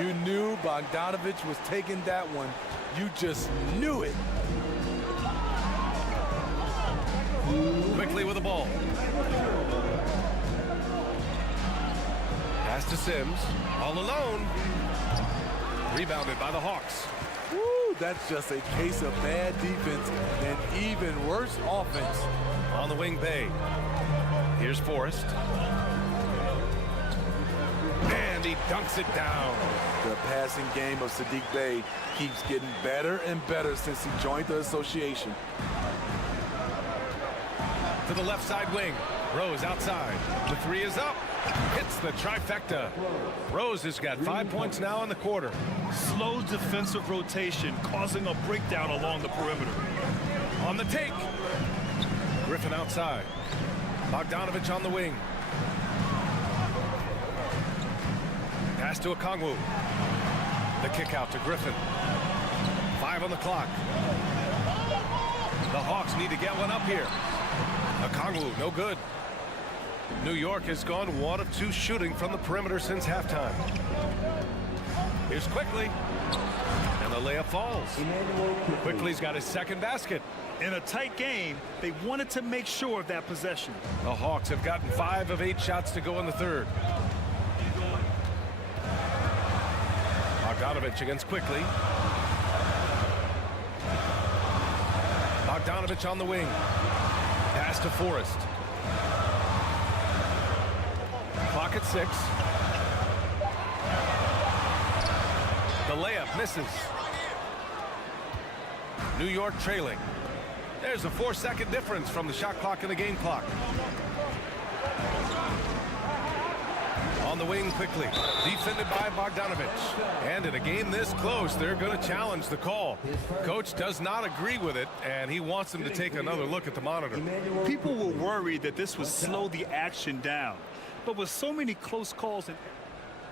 You knew Bogdanovich was taking that one. You just knew it. Quickly with the ball. Pass to Sims. All alone. Rebounded by the Hawks. Woo, that's just a case of bad defense and even worse offense. On the wing, Bay. Here's Forrest. And he dunks it down. The passing game of Saddiq Bey keeps getting better and better since he joined the association. To the left side wing. Rose outside. The 3 is up. Hits the trifecta. Rose has got 5 points now in the quarter. Slow defensive rotation, causing a breakdown along the perimeter. On the take. Griffin outside. Bogdanovich on the wing. Pass to Okongwu. The kick out to Griffin. 5 on the clock. The Hawks need to get one up here. Okongwu, no good. New York has gone 1 of 2 shooting from the perimeter since halftime. Here's Quickly. And the layup falls. Quickly's got his second basket. In a tight game, they wanted to make sure of that possession. The Hawks have gotten 5 of 8 shots to go in the third. Bogdanovich against Quickly. Bogdanovich on the wing. Pass to Forrest. Clock at 6. The layup misses. New York trailing. There's a 4-second difference from the shot clock and the game clock. On the wing quickly. Defended by Bogdanovich. And in a game this close, they're going to challenge the call. Coach does not agree with it, and he wants them to take another look at the monitor. People were worried that this would slow the action down. But with so many close calls, and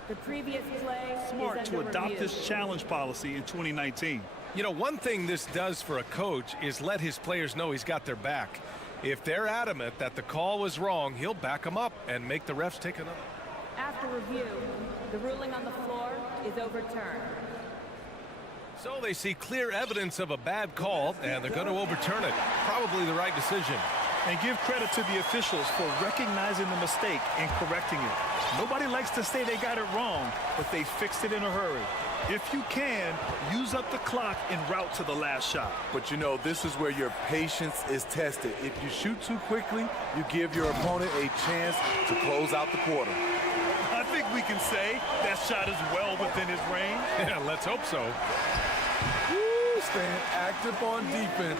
the previous play smart to adopt this challenge policy in 2019. You know, one thing this does for a coach is let his players know he's got their back. If they're adamant that the call was wrong, he'll back them up and make the refs take another. After review, the ruling on the floor is overturned. So they see clear evidence of a bad call, and they're going to overturn it. Probably the right decision. And give credit to the officials for recognizing the mistake and correcting it. Nobody likes to say they got it wrong, but they fixed it in a hurry. If you can, use up the clock en route to the last shot. But you know, this is where your patience is tested. If you shoot too quickly, you give your opponent a chance to close out the quarter. I think we can say that shot is well within his range. Yeah, let's hope so. Woo, staying active on defense.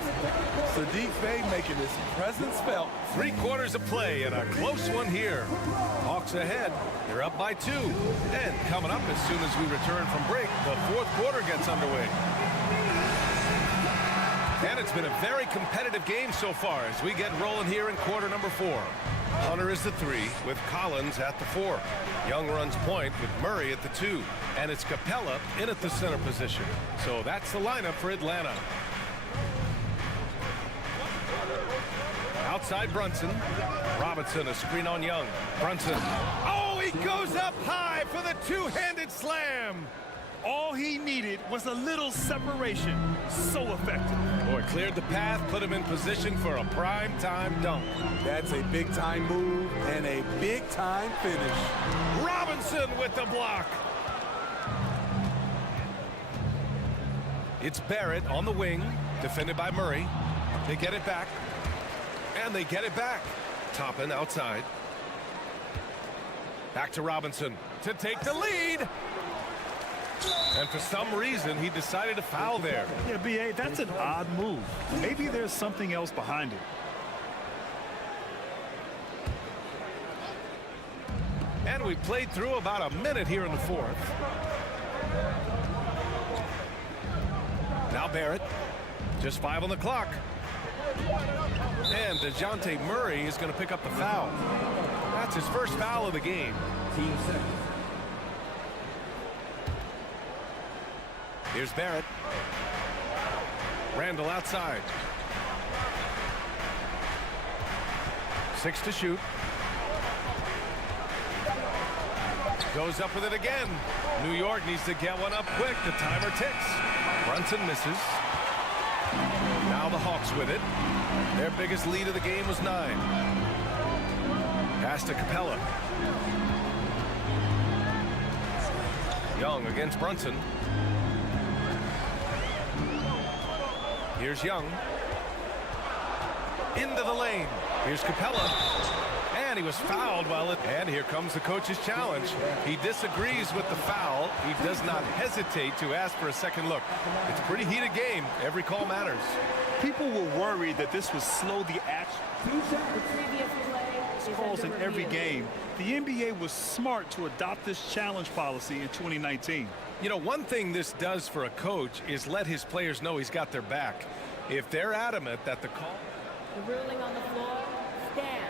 Saddiq Bey making his presence felt. 3 quarters of play and a close one here. Hawks ahead. They're up by 2. And coming up as soon as we return from break, the 4th quarter gets underway. And it's been a very competitive game so far as we get rolling here in quarter number 4. Hunter is the 3 with Collins at the 4. Young runs point with Murray at the 2. And it's Capella in at the center position. So that's the lineup for Atlanta. Outside Brunson. Robinson, a screen on Young. Brunson. Oh, he goes up high for the 2-handed slam. All he needed was a little separation. So effective. Boy, cleared the path, put him in position for a prime-time dunk. That's a big-time move and a big-time finish. Robinson with the block. It's Barrett on the wing. Defended by Murray. They get it back. And they get it back. Toppin outside. Back to Robinson to take the lead. And for some reason, he decided to foul there. Yeah, B.A., that's an odd move. Maybe there's something else behind it. And we played through about a minute here in the fourth. Now Barrett. Just 5 on the clock. And DeJounte Murray is going to pick up the foul. That's his first foul of the game. Team seconds. Here's Barrett. Randall outside. 6 to shoot. Goes up with it again. New York needs to get one up quick. The timer ticks. Brunson misses. Now the Hawks with it. Their biggest lead of the game was 9. Pass to Capella. Young against Brunson. Here's Young. Into the lane. Here's Capella. And he was fouled while it... And here comes the coach's challenge. He disagrees with the foul. He does not hesitate to ask for a second look. It's a pretty heated game. Every call matters. People were worried that this would slow the action. Previous play is Calls in under every review. game. The NBA was smart to adopt this challenge policy in 2019. You know, one thing this does for a coach is let his players know he's got their back. If they're adamant that the call... The ruling on the floor stands.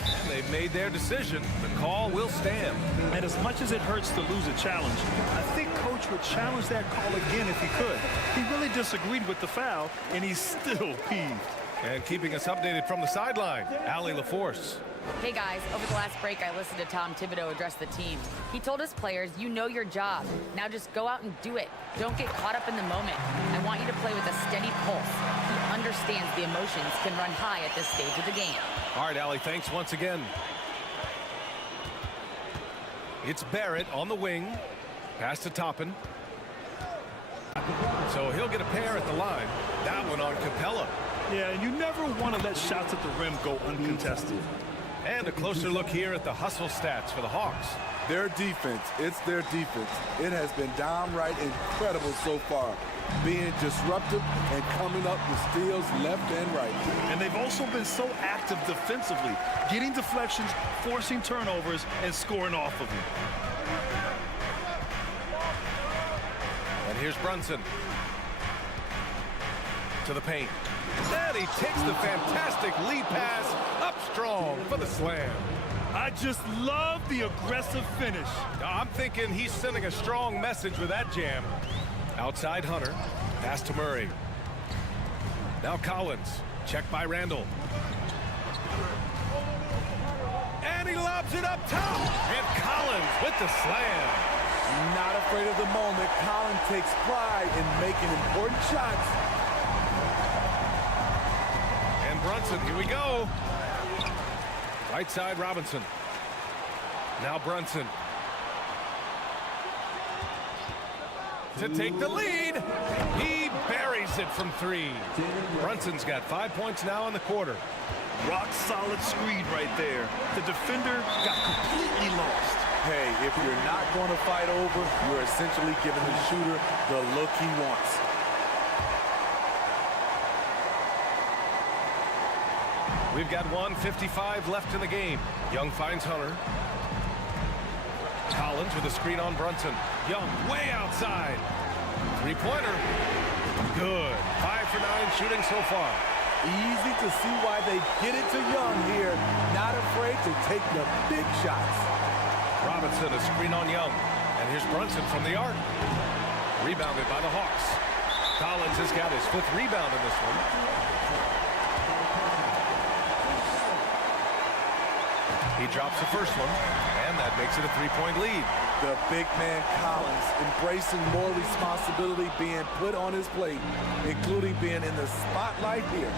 And they've made their decision. The call will stand. And as much as it hurts to lose a challenge, I think Coach would challenge that call again if he could. He really disagreed with the foul, and he's still peeved. And keeping us updated from the sideline, Allie LaForce. Hey guys, over the last break I listened to Tom Thibodeau address the team. He told his players, you know your job. Now just go out and do it. Don't get caught up in the moment. I want you to play with a steady pulse. He understands the emotions can run high at this stage of the game. All right, Allie, thanks once again. It's Barrett on the wing. Pass to Toppin. So he'll get a pair at the line. That one on Capella. Yeah, and you never want to let shots at the rim go uncontested. And a closer look here at the hustle stats for the Hawks. Their defense, it's their defense. It has been downright incredible so far, being disruptive and coming up with steals left and right. And they've also been so active defensively, getting deflections, forcing turnovers, and scoring off of them. And here's Brunson. To the paint. And he takes the fantastic lead pass up strong for the slam. I just love the aggressive finish. I'm thinking he's sending a strong message with that jam. Outside Hunter. Pass to Murray. Now Collins. Checked by Randall. And he lobs it up top. And Collins with the slam. Not afraid of the moment. Collins takes pride in making important shots. And Brunson, here we go. Right side, Robinson. Now Brunson. To take the lead. He buries it from 3. Brunson's got 5 points now in the quarter. Rock solid screen right there. The defender got completely lost. Hey, if you're not going to fight over, you're essentially giving the shooter the look he wants. We've got 1:55 left in the game. Young finds Hunter. Collins with a screen on Brunson. Young way outside. 3-pointer. Good. 5 for 9 shooting so far. Easy to see why they get it to Young here. Not afraid to take the big shots. Robinson, a screen on Young. And here's Brunson from the arc. Rebounded by the Hawks. Collins has got his 5th rebound in this one. He drops the first one, and that makes it a 3-point lead. The big man Collins embracing more responsibility being put on his plate, including being in the spotlight here.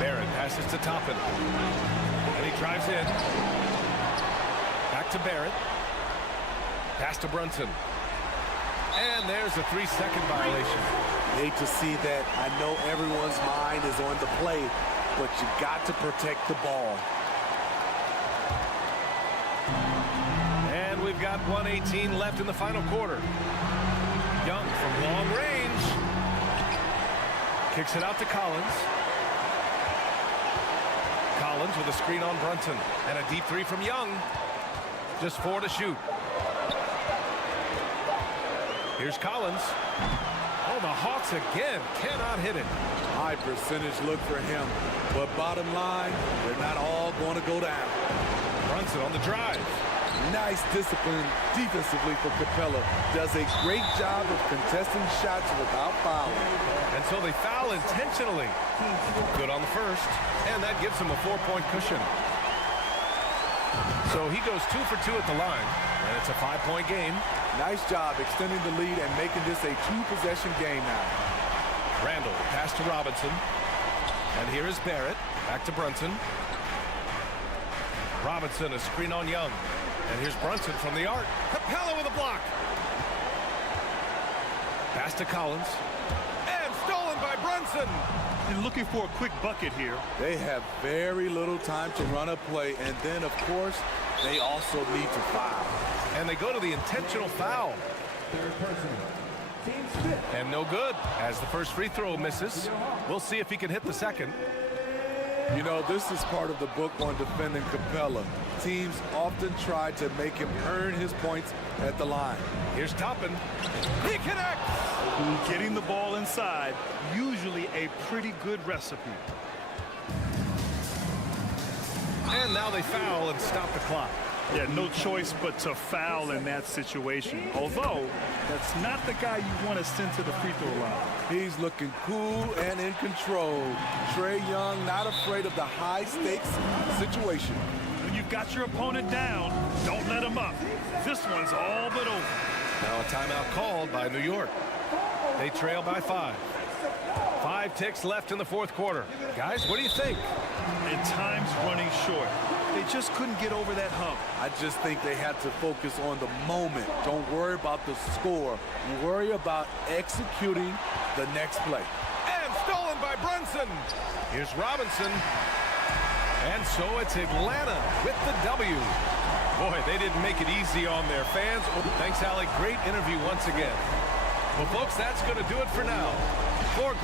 Barrett passes to Toppin. And he drives in. Back to Barrett. Pass to Brunson. And there's a 3-second violation. Hate to see that. I know everyone's mind is on the play, but you got to protect the ball. And we've got 1:18 left in the final quarter. Young from long range. Kicks it out to Collins. Collins with a screen on Brunson. And a deep three from Young. Just 4 to shoot. Here's Collins. Oh, the Hawks again cannot hit it. High percentage look for him. But bottom line, they're not all going to go down. Brunson on the drive. Nice discipline defensively for Capella. Does a great job of contesting shots without fouling. And so they foul intentionally. Good on the first. And that gives him a 4-point cushion. So he goes 2 for 2 at the line. And it's a 5-point game. Nice job extending the lead and making this a 2-possession game now. Randall pass to Robinson. And here is Barrett. Back to Brunson. Robinson, a screen on Young. And here's Brunson from the arc. Capella with a block. Pass to Collins. And stolen by Brunson. And looking for a quick bucket here. They have very little time to run a play. And then, of course, they also need to foul. And they go to the intentional foul. And no good, as the first free throw misses. We'll see if he can hit the second. You know, this is part of the book on defending Capella. Teams often try to make him earn his points at the line. Here's Toppin. He connects! Getting the ball inside, usually a pretty good recipe. And now they foul and stop the clock. Yeah, no choice but to foul in that situation. Although, that's not the guy you want to send to the free throw line. He's looking cool and in control. Trae Young not afraid of the high-stakes situation. When you've got your opponent down, don't let him up. This one's all but over. Now a timeout called by New York. They trail by 5. 5 ticks left in the fourth quarter. Guys, what do you think? And time's running short. They just couldn't get over that hump. I just think they had to focus on the moment. Don't worry about the score. Worry about executing the next play. And stolen by Brunson. Here's Robinson. And so it's Atlanta with the W. Boy, they didn't make it easy on their fans. Thanks, Alec. Great interview once again. Well, folks, that's going to do it for now. For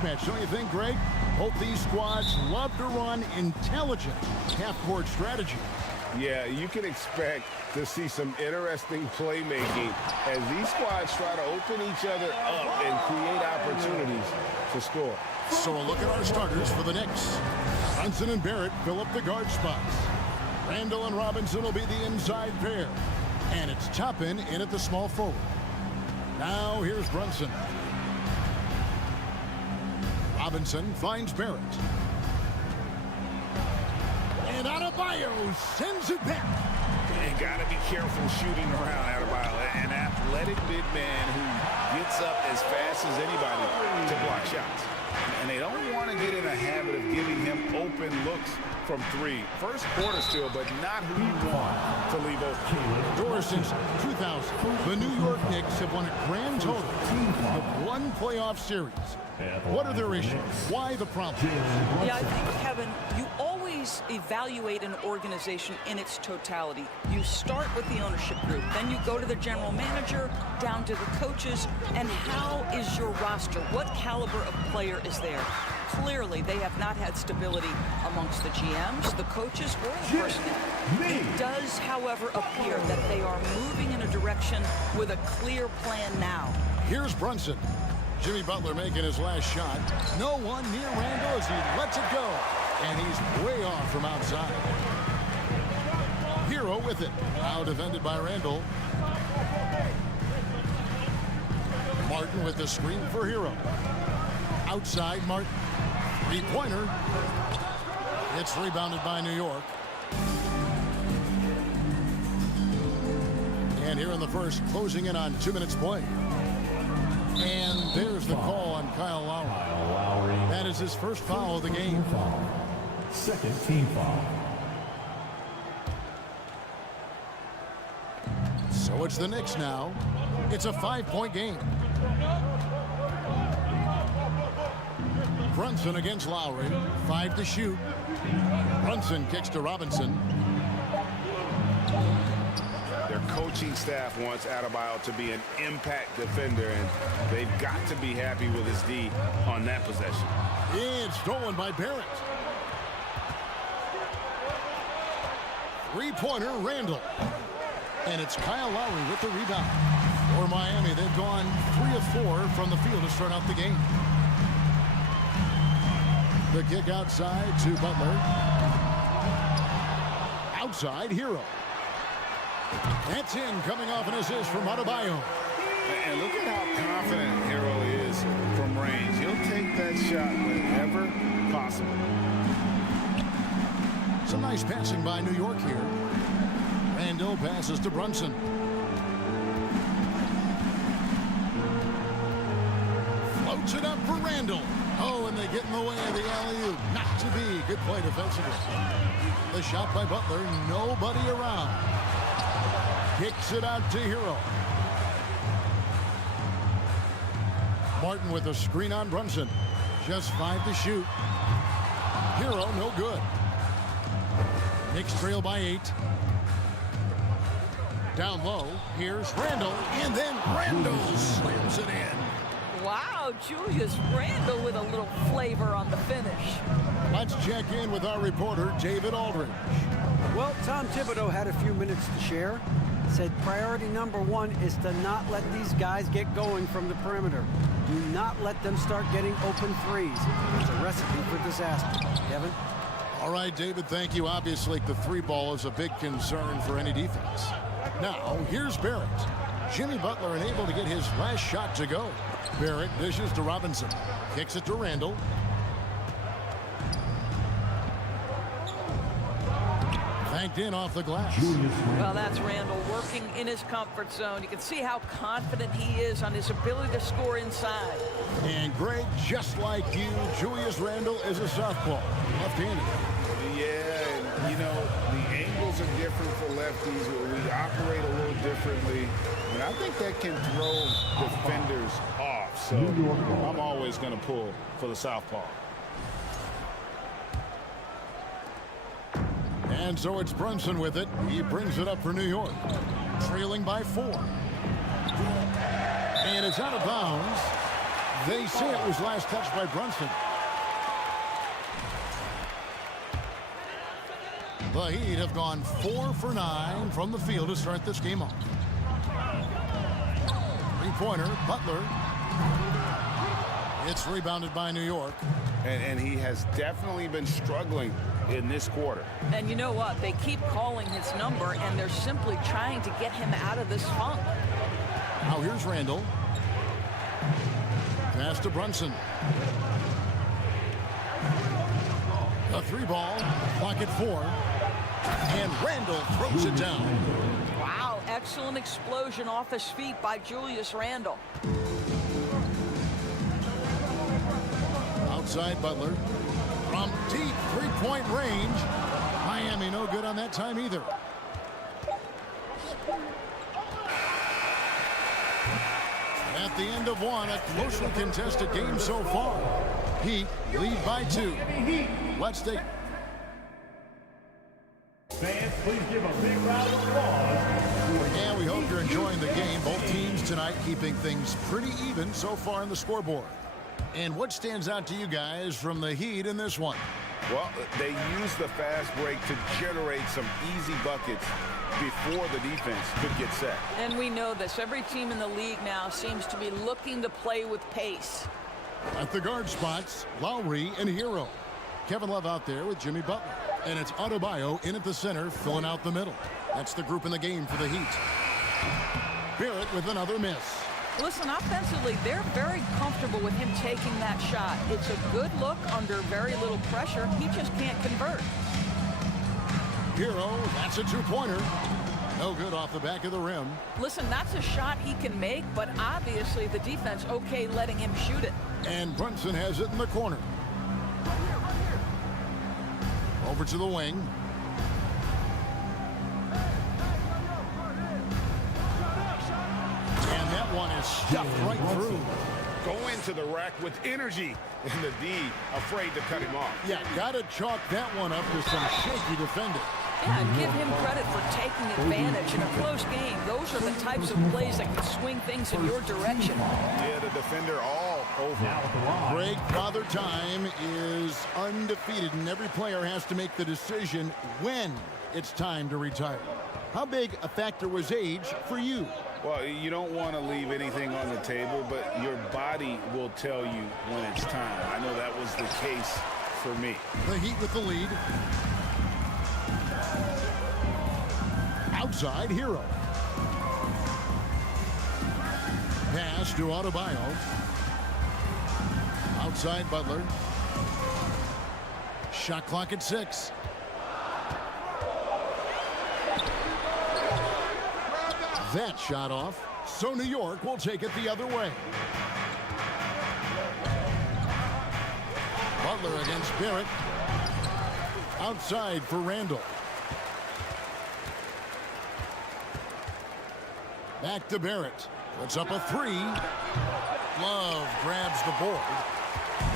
mismatch, don't you think, Greg? Both these squads love to run intelligent half-court strategy. Yeah, you can expect to see some interesting playmaking as these squads try to open each other up and create opportunities to score. So a look at our starters for the Knicks. Brunson and Barrett fill up the guard spots. Randall and Robinson will be the inside pair. And it's Toppin in at the small forward. Now here's Brunson. Robinson finds Barrett. And Adebayo sends it back. And got to be careful shooting around Adebayo. An athletic big man who gets up as fast as anybody to block shots. And they don't want to get in a habit of giving him open looks from three. First quarter still, but not who you want to leave open. Doors since 2000, the New York Knicks have won a grand total of 1 playoff series. What are their issues? Why the problem? Yeah, I think, Kevin, you always evaluate an organization in its totality. You start with the ownership group, then you go to the general manager, down to the coaches, and how is your roster? What caliber of player is there? Clearly, they have not had stability amongst the GMs, the coaches, or the personnel. It does, however, appear that they are moving in a direction with a clear plan now. Here's Brunson. Jimmy Butler making his last shot. No one near Randall as he lets it go. And he's way off from outside. Hero with it. Now defended by Randall. Martin with the screen for Hero. Outside, Martin. Three-pointer. It's rebounded by New York. And here in the first, closing in on 2 minutes play. And there's the call on Kyle Lowry. That is his first foul of the game. Second team foul. So it's the Knicks now. It's a 5-point game. Brunson against Lowry. 5 to shoot. Brunson kicks to Robinson. Their coaching staff wants Adebayo to be an impact defender, and they've got to be happy with his D on that possession. It's stolen by Barrett. Three-pointer, Randall. And it's Kyle Lowry with the rebound. For Miami, they've gone 3 of 4 from the field to start out the game. The kick outside to Butler. Outside, Hero. That's in, coming off an assist from Adebayo. And look at how confident Hero is from range. He'll take that shot whenever possible. Some nice passing by New York here. Randall passes to Brunson. Floats it up for Randall. Oh, and they get in the way of the alley-oop. Not to be. Good play defensively. The shot by Butler. Nobody around. Kicks it out to Hero. Martin with a screen on Brunson. Just 5 to shoot. Hero, no good. Knicks trail by 8. Down low, here's Randall, and then Randall slams it in. Wow, Julius Randall with a little flavor on the finish. Let's check in with our reporter, David Aldridge. Well, Tom Thibodeau had a few minutes to share. Said priority number 1 is to not let these guys get going from the perimeter. Do not let them start getting open threes. It's a recipe for disaster. Kevin? All right, David, thank you. Obviously, the 3-ball is a big concern for any defense. Now, here's Barrett. Jimmy Butler unable to get his last shot to go. Barrett dishes to Robinson. Kicks it to Randall. Banked in off the glass. Well, that's Randall working in his comfort zone. You can see how confident he is on his ability to score inside. And Greg, just like you, Julius Randall is a southpaw, left-handed. Yeah, and you know, the angles are different for lefties. We operate a little differently. And I think that can throw defenders off. So I'm always going to pull for the southpaw. And so it's Brunson with it. He brings it up for New York. Trailing by 4. And it's out of bounds. They say it was last touched by Brunson. The Heat have gone 4 for 9 from the field to start this game off. Three-pointer, Butler. It's rebounded by New York. And he has definitely been struggling in this quarter. And you know what? They keep calling his number, and they're simply trying to get him out of this funk. Now here's Randall. Pass to Brunson. A 3-ball, clock at 4. And Randall throws it down. Wow, excellent explosion off his feet by Julius Randle. Outside Butler. From deep three-point range. Miami no good on that time either. At the end of one, a closely contested game so far. Heat lead by 2. Let's take... Fans, please give a big round of applause. And we hope you're enjoying the game. Both teams tonight keeping things pretty even so far on the scoreboard. And what stands out to you guys from the Heat in this one? Well, they use the fast break to generate some easy buckets before the defense could get set. And we know this. Every team in the league now seems to be looking to play with pace. At the guard spots, Lowry and Hero. Kevin Love out there with Jimmy Butler. And it's Adebayo in at the center, filling out the middle. That's the group in the game for the Heat. Barrett with another miss. Listen, offensively, they're very comfortable with him taking that shot. It's a good look under very little pressure. He just can't convert. Hero, that's a 2-pointer. No good off the back of the rim. Listen, that's a shot he can make, but obviously the defense okay letting him shoot it. And Brunson has it in the corner. Over to the wing. And that one is stuffed right through. Go into the rack with energy, and the D afraid to cut him off. Yeah, got to chalk that one up to some shaky defending. Yeah, and give him credit for taking advantage in a close game. Those are the types of plays that can swing things in your direction. Yeah, the defender all over. Greg, Father Time is undefeated, and every player has to make the decision when it's time to retire. How big a factor was age for you? Well, you don't want to leave anything on the table, but your body will tell you when it's time. I know that was the case for me. The Heat with the lead. Outside, Hero. Pass to Adebayo. Outside, Butler. Shot clock at 6. That shot off, so New York will take it the other way. Butler against Barrett. Outside for Randall. Back to Barrett. Puts up a 3. Love grabs the board.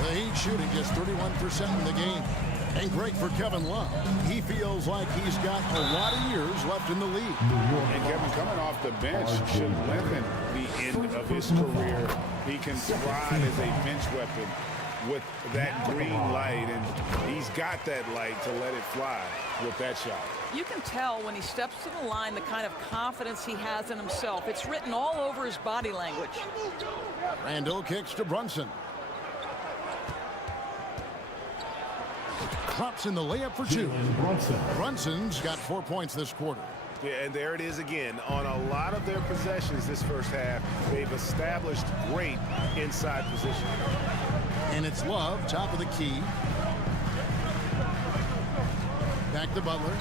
The Heat shooting just 31% in the game. And great for Kevin Love. He feels like he's got a lot of years left in the league. And Kevin, coming off the bench should lengthen the end of his career. He can thrive as a bench weapon with that green light, and he's got that light to let it fly with that shot. You can tell when he steps to the line the kind of confidence he has in himself. It's written all over his body language. Randall kicks to Brunson. Drops in the layup for 2. Brunson's got 4 points this quarter. Yeah, and there it is again. On a lot of their possessions this first half, they've established great inside position. And it's Love, top of the key. Back to Butler.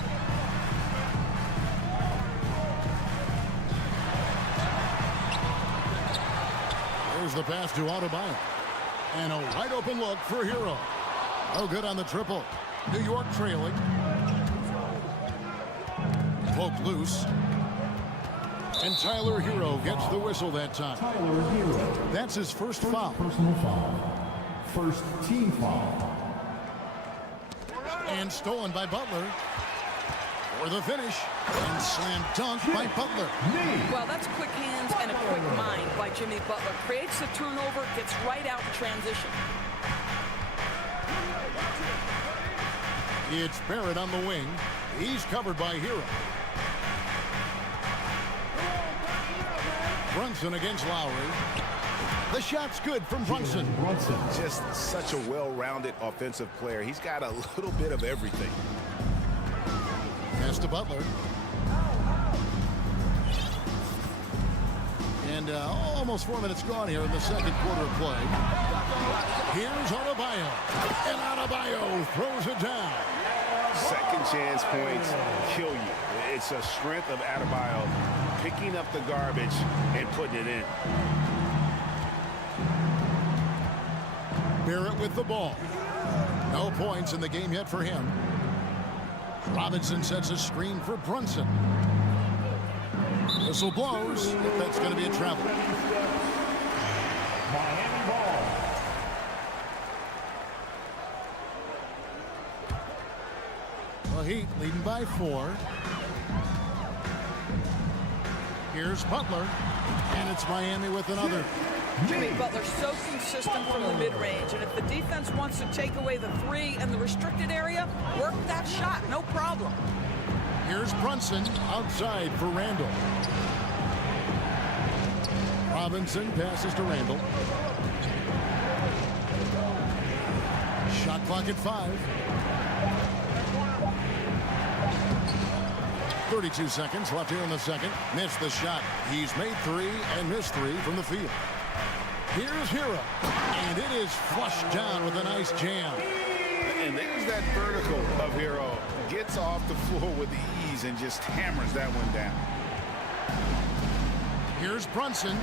There's the pass to Adebayo. And a wide open look for Hero. No good on the triple. New York trailing. Poked loose. And Tyler Hero gets the whistle that time. Tyler Hero. That's his first foul. Personal foul. First team foul. And stolen by Butler. For the finish. And slam dunk by Butler. Well, that's quick hands and a quick mind by Jimmy Butler. Creates the turnover, gets right out in transition. It's Barrett on the wing. He's covered by Hero. Brunson against Lowry. The shot's good from Brunson. Just such a well-rounded offensive player. He's got a little bit of everything. Pass to Butler. And almost 4 minutes gone here in the second quarter of play. Here's Adebayo. And Adebayo throws it down. Second chance points kill you. It's a strength of Adebayo picking up the garbage and putting it in. Barrett with the ball. No points in the game yet for him. Robinson sets a screen for Brunson. Whistle blows. If that's going to be a travel. Miami ball. The Heat leading by 4. Here's Butler. And it's Miami with another. Jimmy Butler so consistent from the mid-range, and if the defense wants to take away the 3 in the restricted area, work that shot, no problem. Here's Brunson outside for Randall. Robinson passes to Randall. Shot clock at 5. 32 seconds left here in the second. Missed the shot. He's made 3 and missed 3 from the field. Here's Hero, and it is flushed down with a nice jam. And there's that vertical of Hero. Gets off the floor with ease and just hammers that one down. Here's Brunson.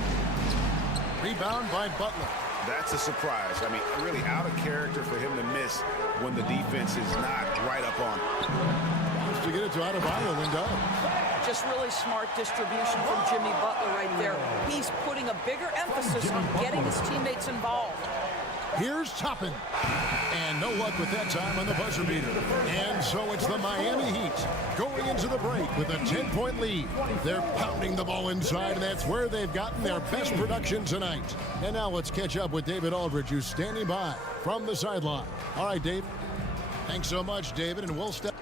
Rebound by Butler. That's a surprise. I mean, really out of character for him to miss when the defense is not right up on him. To get it to Adebayo and does. Just really smart distribution from Jimmy Butler right there. He's putting a bigger emphasis on getting his teammates involved. Here's Toppin. And no luck with that time on the buzzer beater. And so it's the Miami Heat going into the break with a 10-point lead. They're pounding the ball inside, and that's where they've gotten their best production tonight. And now let's catch up with David Aldridge, who's standing by from the sideline. All right, Dave. Thanks so much, David, and we'll step.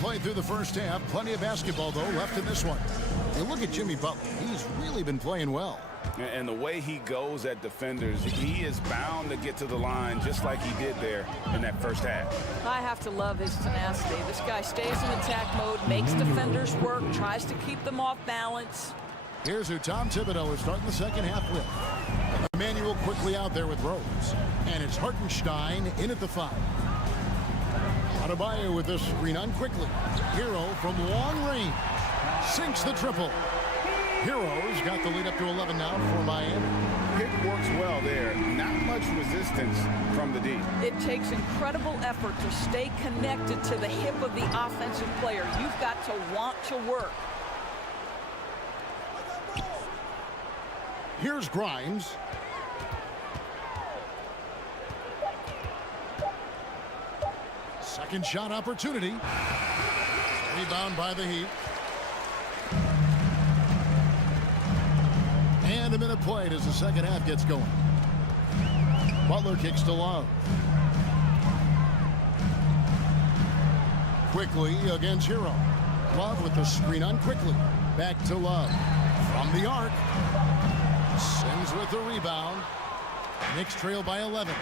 Played through the first half. Plenty of basketball, though, left in this one. Hey, look at Jimmy Butler. He's really been playing well. And the way he goes at defenders, he is bound to get to the line just like he did there in that first half. I have to love his tenacity. This guy stays in attack mode, makes defenders work, tries to keep them off balance. Here's who Tom Thibodeau is starting the second half with. Emmanuel quickly out there with Rose. And it's Hartenstein in at the 5. Adebayo with this screen on quickly. Hero from long range sinks the triple. Hero's got the lead up to 11 now for Miami. Pick works well there. Not much resistance from the D. It takes incredible effort to stay connected to the hip of the offensive player. You've got to want to work. Here's Grimes. Second shot opportunity. Rebound by the Heat. And a minute played as the second half gets going. Butler kicks to Love. Quickly against Hero. Love with the screen on quickly. Back to Love. From the arc. Sims with the rebound. Knicks trail by 11.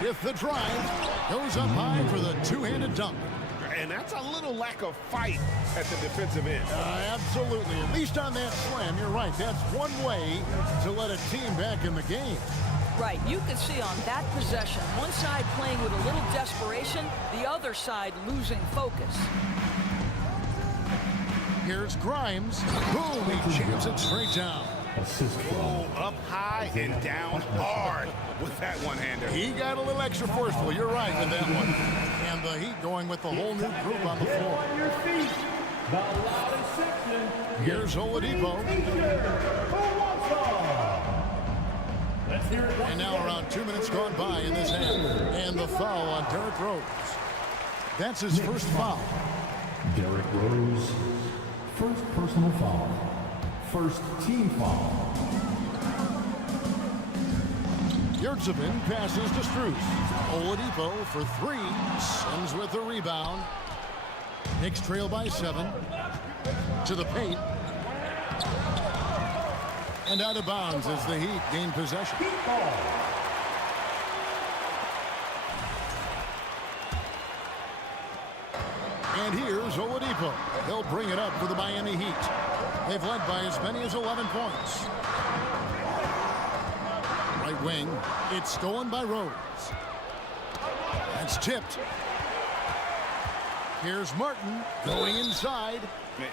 With the drive, goes up high for the two-handed dunk. And that's a little lack of fight at the defensive end. Absolutely. At least on that slam, you're right. That's one way to let a team back in the game. Right. You could see on that possession, one side playing with a little desperation, the other side losing focus. Here's Grimes. Boom, he jams it straight down. Whoa, up high and down hard with that one-hander. He got a little extra forceful. You're right with that one. And the Heat going with the whole new group on the floor. Here's Oladipo. And now around 2 minutes gone by in this half. And the foul on Derrick Rose. That's his first foul. Derrick Rose, first personal foul. First team foul. Yurtsevin passes to Strus. Oladipo for three. Sims with the rebound. Knicks trail by 7. To the paint. And out of bounds as the Heat gain possession. And here's Oladipo. He'll bring it up for the Miami Heat. They've led by as many as 11 points. Right wing. It's stolen by Rose. That's tipped. Here's Martin going inside.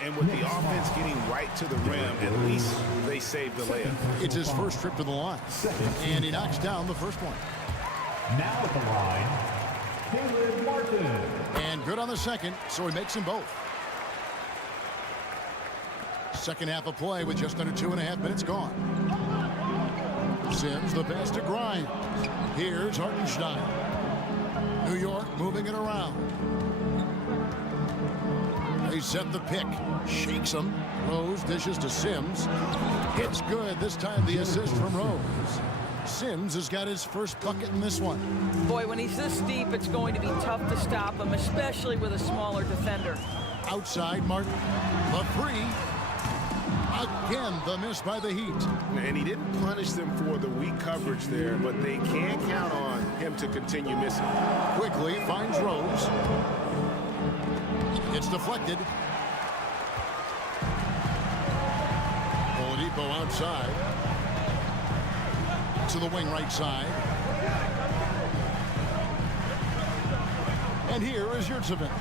And with the offense getting right to the rim, at least they saved the layup. It's his first trip to the line. And he knocks down the first one. Now at the line, Caleb Martin. And good on the second, so he makes them both. Second half of play with just under 2.5 minutes gone. Sims the pass to Grimes. Here's Hartenstein. New York moving it around. They set the pick. Shakes him. Rose dishes to Sims. It's good. This time the assist from Rose. Sims has got his first bucket in this one. Boy, when he's this deep, it's going to be tough to stop him, especially with a smaller defender. Outside Martin. The three. Again, the miss by the Heat. And he didn't punish them for the weak coverage there, but they can't count on him to continue missing. Quickly finds Rose. It's deflected. Oladipo outside. To the wing right side. And here is Yurtsevin.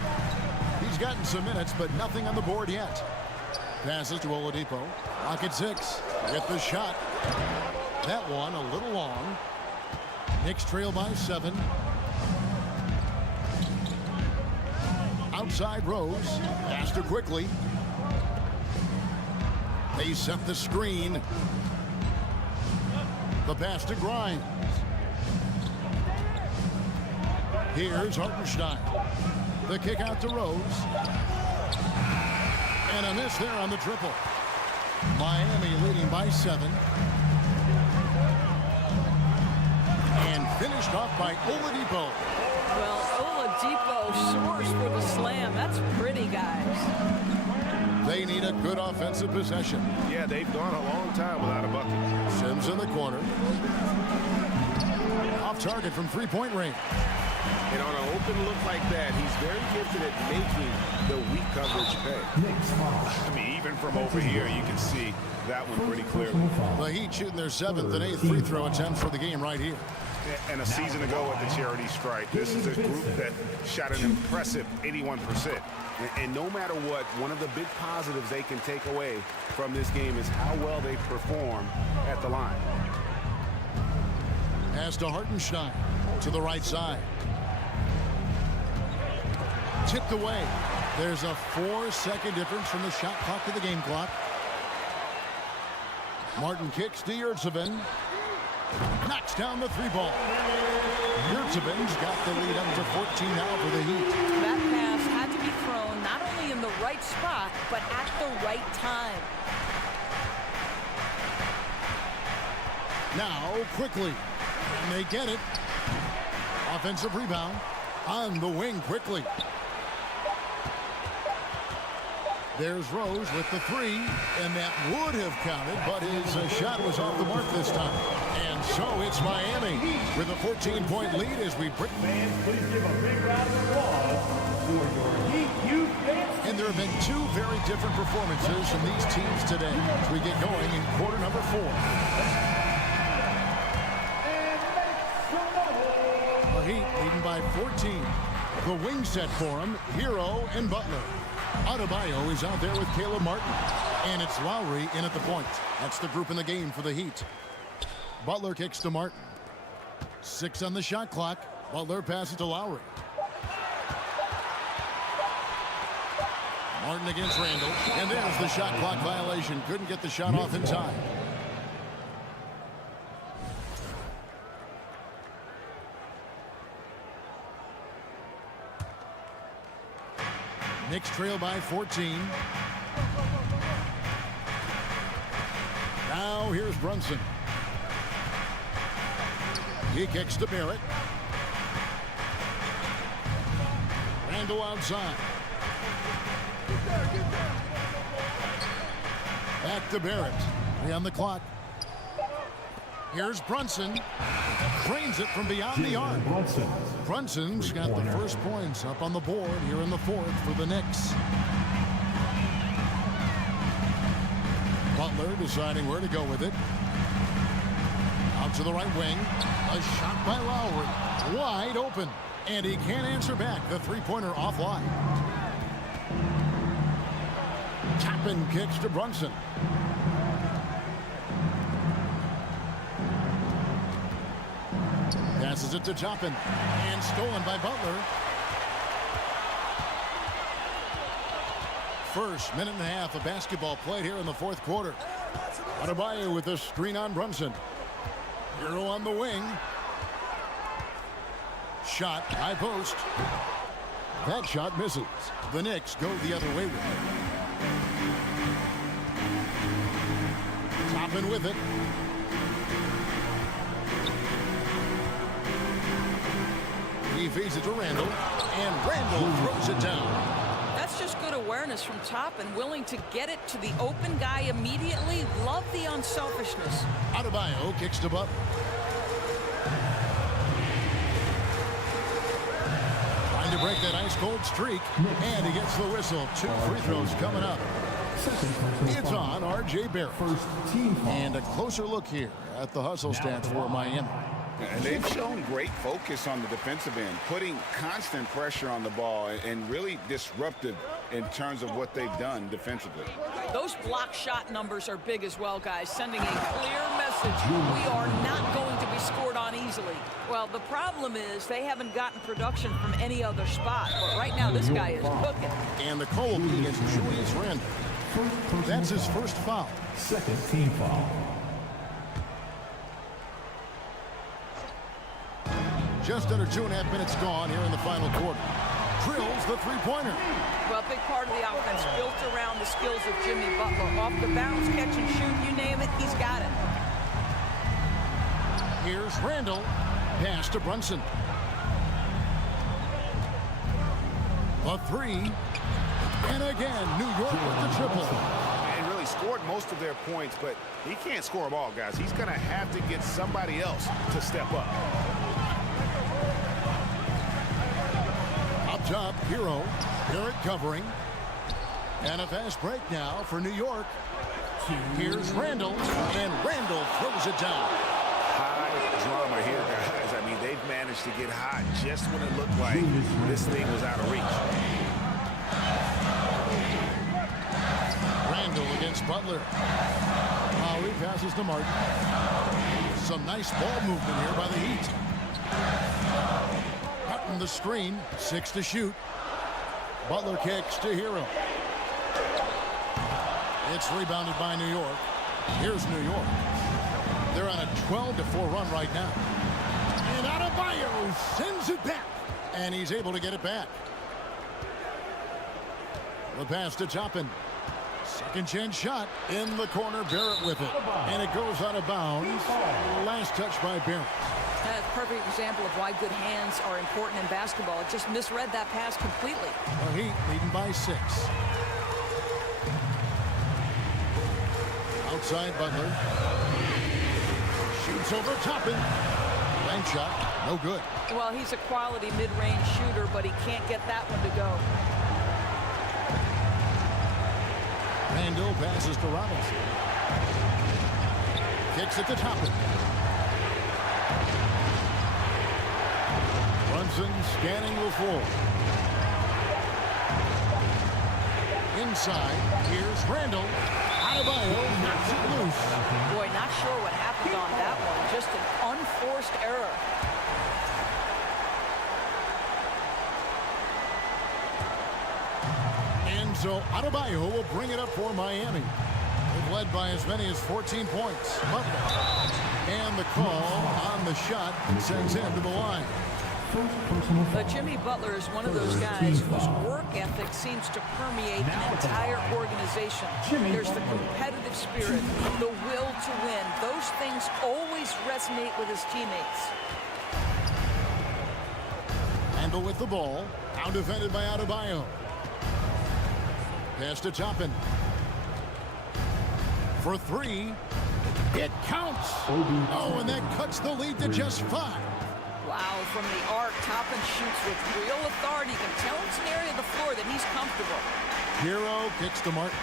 He's gotten some minutes, but nothing on the board yet. Passes to Oladipo. Pocket 6. Get the shot. That one a little long. Knicks trail by 7. Outside Rose. Pass to quickly. They set the screen. The pass to Grimes. Here's Hartenstein. The kick out to Rose. And a miss there on the triple. Miami leading by 7. And finished off by Oladipo. Well, Oladipo soars for the slam. That's pretty, guys. They need a good offensive possession. Yeah, they've gone a long time without a bucket. Sims in the corner. Off target from three-point range. And on an open look like that, he's very gifted at making the weak coverage pay. I mean, even from over here, you can see that one pretty clearly. The Heat shooting their 7th and 8th free throw attempts for the game right here. And a season ago at the charity stripe, this is a group that shot an impressive 81%. And no matter what, one of the big positives they can take away from this game is how well they perform at the line. Pass to Hartenstein to the right side. Tipped away. There's a 4-second difference from the shot clock to the game clock. Martin kicks to Yurtsevin. Knocks down the 3-ball. Yurtsevin's got the lead up to 14 now for the Heat. That pass had to be thrown not only in the right spot, but at the right time. Now quickly. And they get it. Offensive rebound. On the wing quickly. There's Rose with the 3, and that would have counted, but his shot was off the mark this time. And so it's Miami with a 14-point lead as we bring. Fans, please give a big round of applause for your Heat Youth Dance. And there have been 2 very different performances from these teams today as we get going in quarter number 4. The Heat leading by 14. The wing set for him, Hero and Butler. Adebayo is out there with Caleb Martin. And it's Lowry in at the point. That's the group in the game for the Heat. Butler kicks to Martin. 6 on the shot clock. Butler passes to Lowry. Martin against Randall. And there's the shot clock violation. Couldn't get the shot off in time. Knicks trail by 14. Now here's Brunson. He kicks to Barrett. Randall outside. Back to Barrett. 3 on the clock. Here's Brunson. Drains it from beyond the arc. Brunson's got the first points up on the board here in the 4th for the Knicks. Butler deciding where to go with it. Out to the right wing. A shot by Lowry. Wide open. And he can't answer back. The three-pointer offline. Toppin kicks to Brunson. Passes it to Toppin. And stolen by Butler. First minute and a half of basketball played here in the 4th quarter. Adebayo with a screen on Brunson. Hero on the wing. Shot, high post. That shot misses. The Knicks go the other way with it. Toppin with it. He feeds it to Randall. And Randall throws it down. That's just good awareness from Toppin, willing to get it to the open guy immediately. Love the unselfishness. Adebayo kicks to Butler. Trying to break that ice-cold streak. And he gets the whistle. 2 free throws coming up. It's on R.J. Barrett. And a closer look here at the hustle stats for Miami. And they've shown great focus on the defensive end, putting constant pressure on the ball and really disruptive in terms of what they've done defensively. Those block shot numbers are big as well, guys, sending a clear message. We are not going to be scored on easily. Well, the problem is they haven't gotten production from any other spot, but right now this guy is cooking. And the call will be against Julius Randle. That's his first foul. Second team foul. Just under 2.5 minutes gone here in the final quarter. Drills the three-pointer. Well, a big part of the offense built around the skills of Jimmy Butler. Off the bounce, catch and shoot, you name it, he's got it. Here's Randall. Pass to Brunson. A 3. And again, New York with the triple. And really scored most of their points, but he can't score them all, guys. He's going to have to get somebody else to step up. Up top, Hero. Barrett covering. And a fast break now for New York. Here's Randall. And Randall throws it down. High drama here, guys. I mean, they've managed to get hot just when it looked like this thing was out of reach. Randall against Butler. Lowry passes to Martin. Some nice ball movement here by the Heat. Martin the screen. 6 to shoot. Butler kicks to Hero. It's rebounded by New York. Here's New York. They're on a 12-4 run right now. And Adebayo sends it back. And he's able to get it back. The pass to Toppin. Second chance shot in the corner. Barrett with it. And it goes out of bounds. Last touch by Barrett. That's a perfect example of why good hands are important in basketball. It just misread that pass completely. The Heat leading by 6. Outside Butler. Shoots over Toppin. Bank shot. No good. Well, he's a quality mid-range shooter, but he can't get that one to go. Randall passes to Robinson. Kicks it to Toppin. Brunson scanning the floor. inside. Here's Randall. Adebayo knocks it loose. Boy, not sure what happened on that one. Just an unforced error. Enzo Adebayo will bring it up for Miami. They've led by as many as 14 points. Butler. And the call on the shot sends him to the line. But Jimmy Butler is one of those guys whose work ethic seems to permeate an entire organization. There's the competitive spirit, the will to win. Those things always resonate with his teammates. Randall with the ball. Now defended by Adebayo. Pass to Toppin. For three. It counts. Oh, and that cuts the lead to just 5. Wow, from the arc, Toppin shoots with real authority. You can tell it's an area of the floor that he's comfortable. Hero kicks to Martin.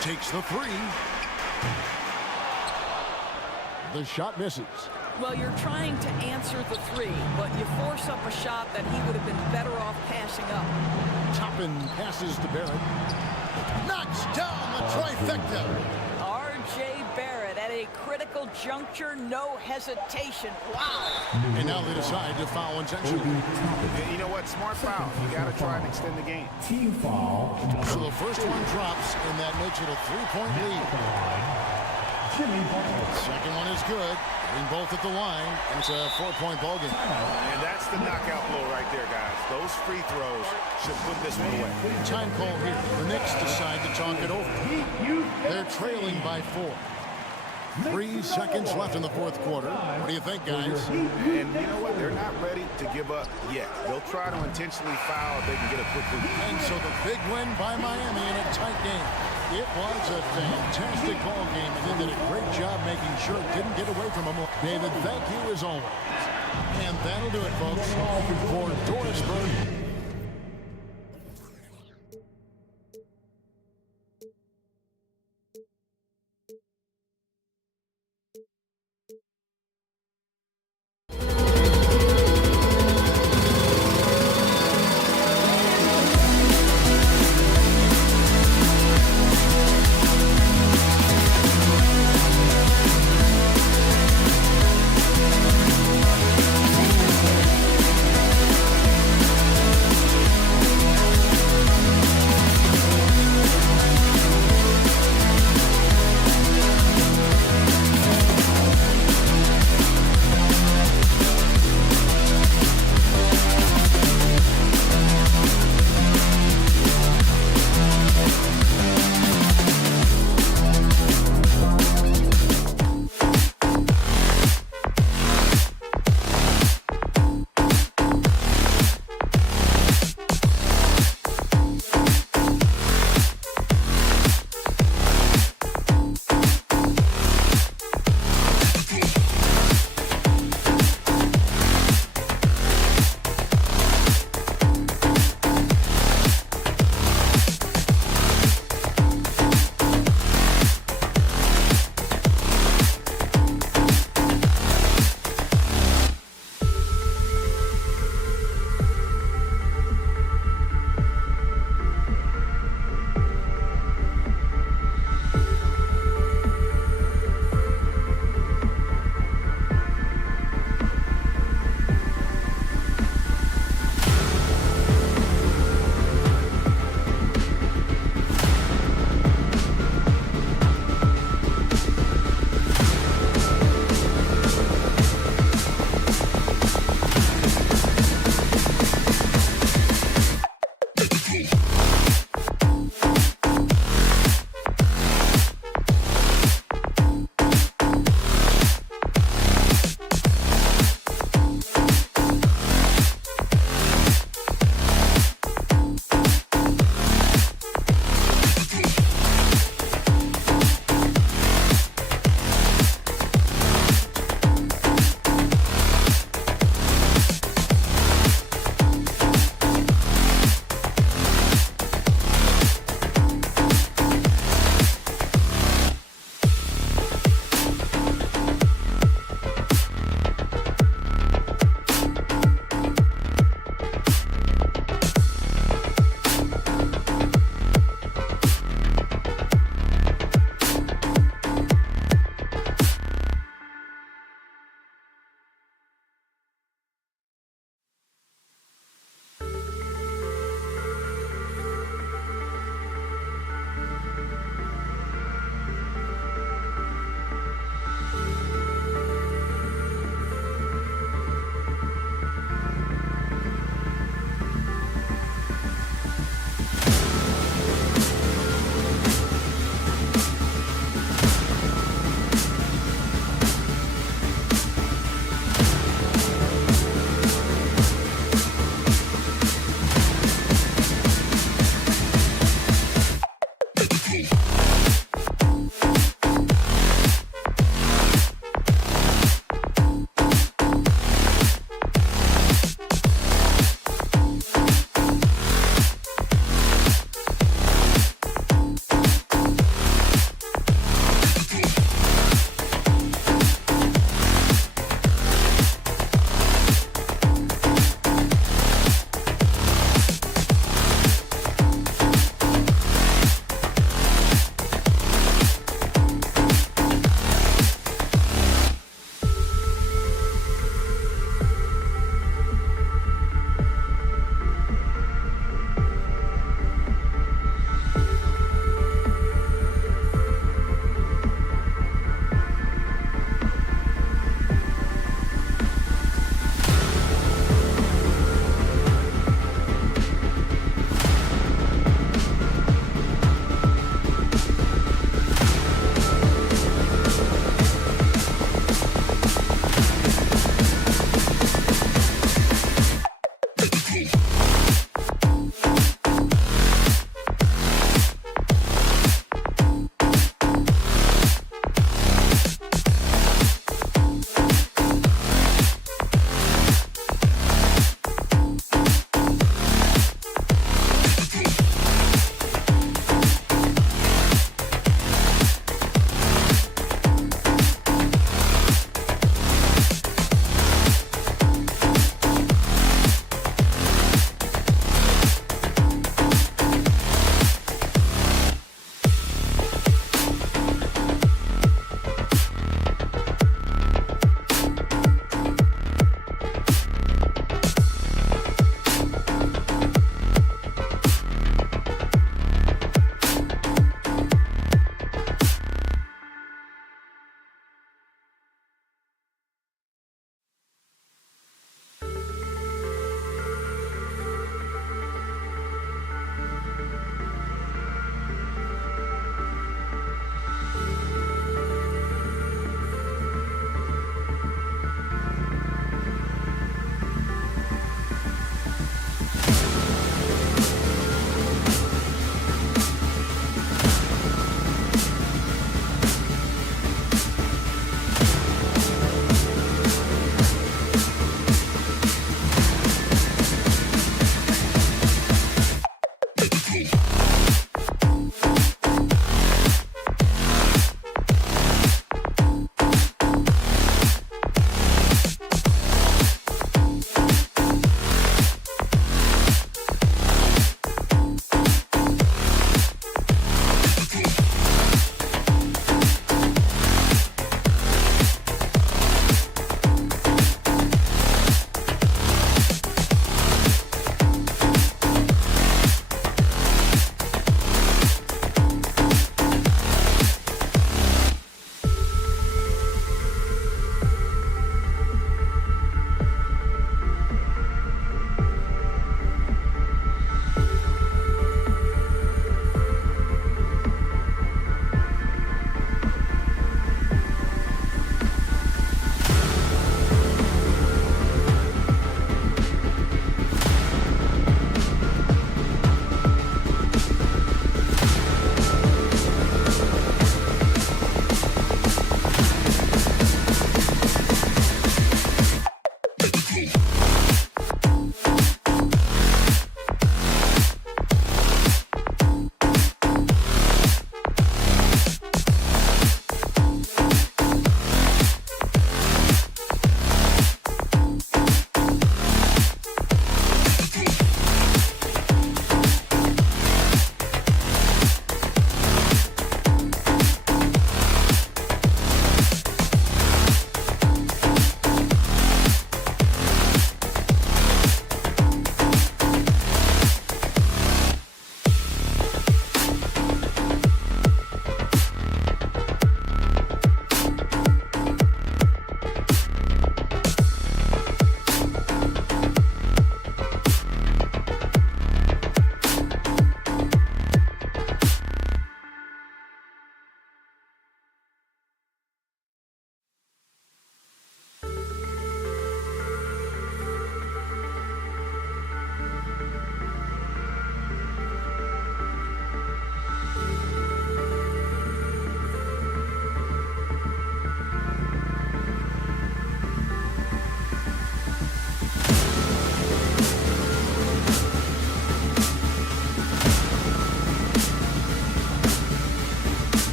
Takes the 3. The shot misses. Well, you're trying to answer the 3, but you force up a shot that he would have been better off passing up. Toppin passes to Barrett. Knocks down the trifecta. R.J. Barrett at a critical juncture, no hesitation. Wow. And now they decide to foul intentionally. You know what? Smart foul. You got to try and extend the game. Team foul. So the first one drops, and that makes it a 3-point lead. Jimmy Butler. Second one is good. Hitting both at the line, and it's a 4-point ball game. And that's the knockout blow right there, guys. Those free throws should put this one away. Time call here. The Knicks decide to talk it over. They're trailing by 4. 3 seconds left in the fourth quarter. What do you think, guys? And you know what? They're not ready to give up yet. They'll try to intentionally foul if they can get a quick lead. And so the big win by Miami in a tight game. It was a fantastic ball game, and they did a great job making sure it didn't get away from them. David, thank you as always. And that'll do it, folks, for Dorisburg.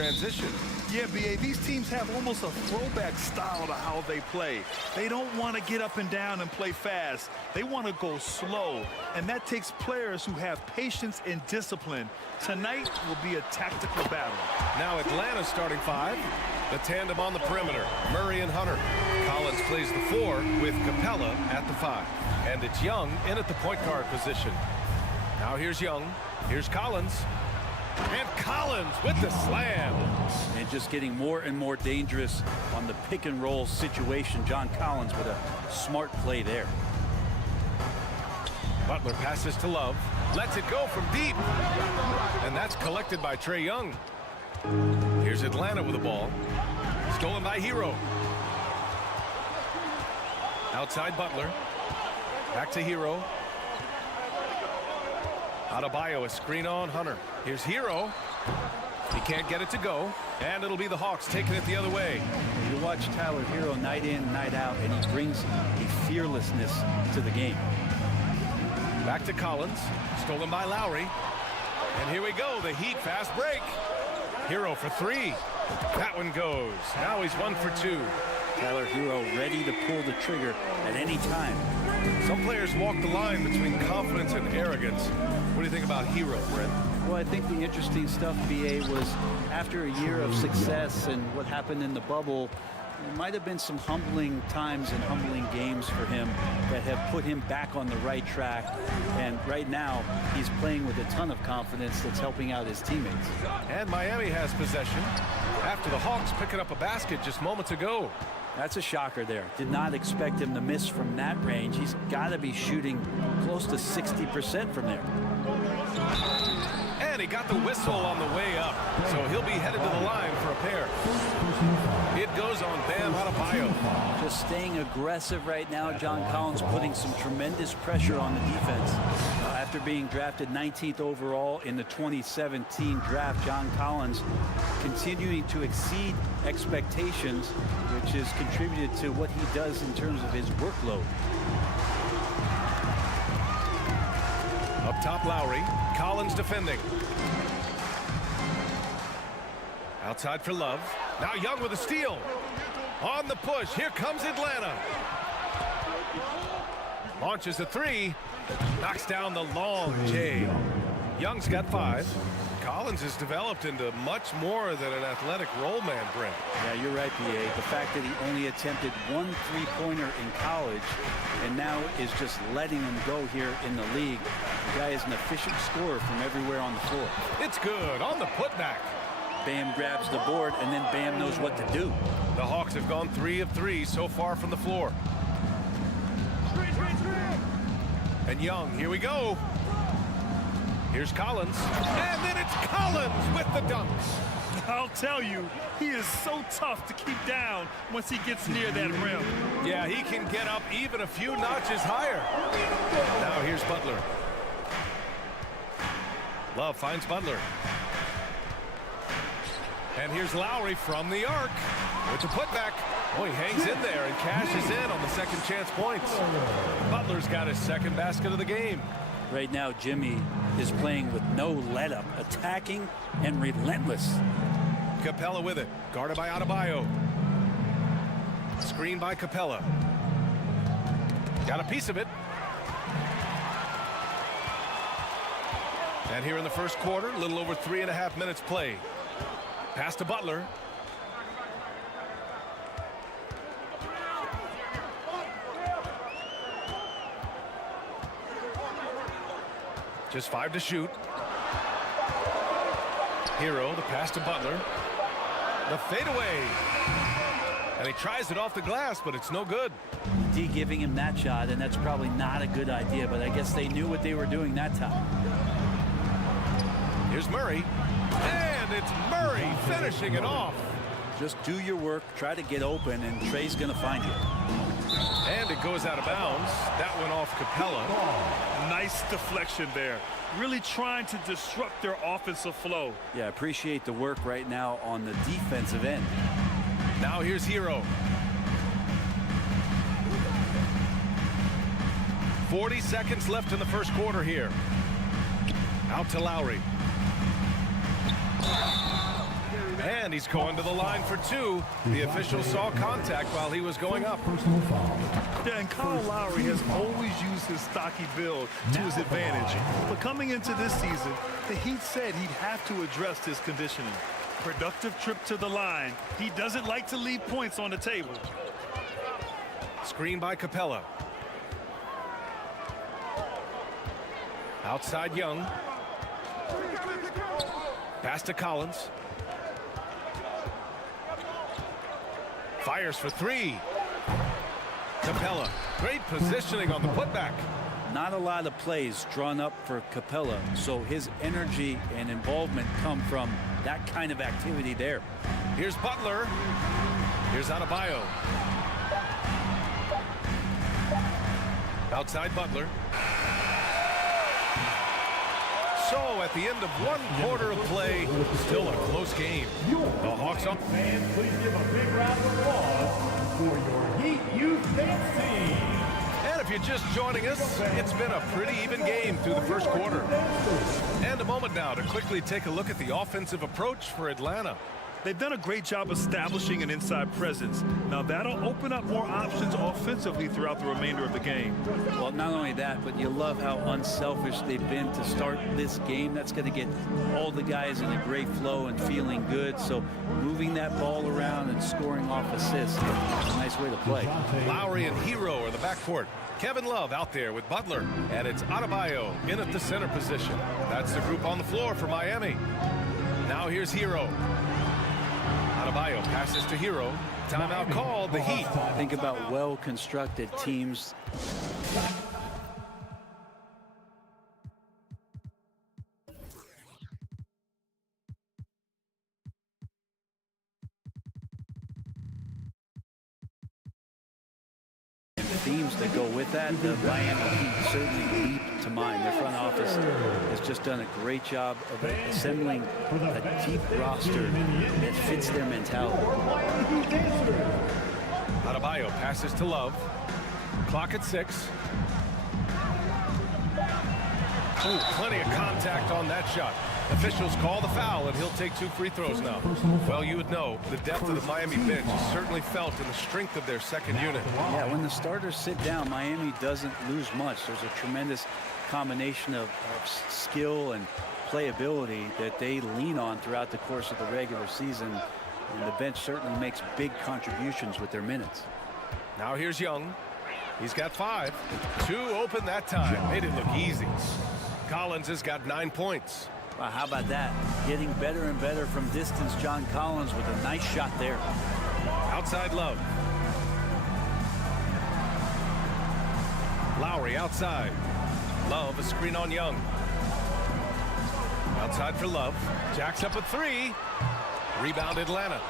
transition. Yeah, BA, these teams have almost a throwback style to how they play. They don't want to get up and down and play fast. They want to go slow, and that takes players who have patience and discipline. Tonight will be a tactical battle. Now Atlanta's starting 5. The tandem on the perimeter, Murray and Hunter. Collins plays the 4 with Capella at the 5. And it's Young in at the point guard position. Now here's Young. Here's Collins. And Collins with the slam. And just getting more and more dangerous on the pick and roll situation. John Collins with a smart play there. Butler passes to Love. Lets it go from deep. And that's collected by Trae Young. Here's Atlanta with the ball. Stolen by Hero. Outside Butler. Back to Hero. Adebayo, a screen on Hunter. Here's Hero. He can't get it to go. And it'll be the Hawks taking it the other way. You watch Tyler Hero night in, night out, and he brings a fearlessness to the game. Back to Collins. Stolen by Lowry. And here we go. The Heat fast break. Hero for 3. That one goes. Now he's 1 for 2. Tyler Hero ready to pull the trigger at any time. Some players walk the line between confidence and arrogance. What do you think about Hero, Brent? Well, I think the interesting stuff, BA, was after a year of success and what happened in the bubble, there might have been some humbling times and humbling games for him that have put him back on the right track. And right now, he's playing with a ton of confidence that's helping out his teammates. And Miami has possession after the Hawks picking up a basket just moments ago. That's a shocker there. Did not expect him to miss from that range. He's got to be shooting close to 60% from there. And he got the whistle on the way up, so he'll be headed to the line for a pair. It goes on Bam Adebayo. Just staying aggressive right now. John Collins putting some tremendous pressure on the defense. After being drafted 19th overall in the 2017 draft, John Collins continuing to exceed expectations, which has contributed to what he does in terms of his workload. Up top, Lowry. Collins defending. Outside for Love. Now Young with a steal. On the push. Here comes Atlanta. Launches a 3. Knocks down the long J. Young's got 5. Collins has developed into much more than an athletic roll man, Brent. Yeah, you're right, BA. The fact that he only attempted 1 3-pointer in college and now is just letting them go here in the league. The guy is an efficient scorer from everywhere on the floor. It's good on the putback. Bam grabs the board, and then Bam knows what to do. The Hawks have gone 3 of 3 so far from the floor. And Young, here we go. Here's Collins. And then it's Collins with the dunks. I'll tell you, he is so tough to keep down once he gets near that rim. Yeah, he can get up even a few notches higher. Now here's Butler. Love finds Butler. And here's Lowry from the arc with the putback. Oh, he hangs in there and cashes in on the second chance points. Butler's got his second basket of the game. Right now, Jimmy is playing with no let-up, attacking and relentless. Capella with it, guarded by Adebayo. Screen by Capella. Got a piece of it. And here in the first quarter, a little over 3.5 minutes played. Pass to Butler. Just 5 to shoot. Hero, the pass to Butler. The fadeaway. And he tries it off the glass, but it's no good. D giving him that shot, and that's probably not a good idea, but I guess they knew what they were doing that time. Here's Murray. And it's Murray finishing it off. Just do your work, try to get open, and Trey's going to find you. And it goes out of bounds. That went off Capella. Nice deflection there. Really trying to disrupt their offensive flow. Yeah, appreciate the work right now on the defensive end. Now here's Hero. 40 seconds left in the first quarter here. Out to Lowry. And he's going to the line for two. The official saw contact while he was going up. Yeah, and Kyle Lowry has always used his stocky build to his advantage. But coming into this season, the Heat said he'd have to address his conditioning. Productive trip to the line. He doesn't like to leave points on the table. Screen by Capella. Outside Young. Pass to Collins. Fires for three. Capella. Great positioning on the putback. Not a lot of plays drawn up for Capella, so his energy and involvement come from that kind of activity there. Here's Butler. Here's Adebayo. Outside Butler. So at the end of one quarter of play, still a close game. The Hawks on. Fans, please give a big round of applause for your Heat Youth Dance Team. And if you're just joining us, it's been a pretty even game through the first quarter. And a moment now to quickly take a look at the offensive approach for Atlanta. They've done a great job establishing an inside presence. Now that'll open up more options offensively throughout the remainder of the game. Well, not only that, but you love how unselfish they've been to start this game. That's going to get all the guys in a great flow and feeling good. So moving that ball around and scoring off assists is a nice way to play. Lowry and Hero are the backcourt. Kevin Love out there with Butler. And it's Adebayo in at the center position. That's the group on the floor for Miami. Now here's Hero. Adebayo passes to Hero. Timeout called, the Heat. Think about well-constructed teams. And themes that go with that, the Miami Heat certainly leap to mind. Their front office has just done a great job of assembling a deep roster that fits their mentality. Adebayo passes to Love. Clock at 6. Ooh, plenty of contact on that shot. Officials call the foul, and he'll take 2 free throws now. Well, you would know the depth of the Miami bench is certainly felt in the strength of their second unit. Yeah, when the starters sit down, Miami doesn't lose much. There's a tremendous combination of skill and playability that they lean on throughout the course of the regular season. And the bench certainly makes big contributions with their minutes. Now here's Young. He's got 5. 2 open that time. Made it look easy. Collins has got 9 points. Wow, how about that? Getting better and better from distance. John Collins with a nice shot there. Outside Love. Lowry outside. Love a screen on Young. Outside for Love. Jacks up a 3. Rebound Atlanta.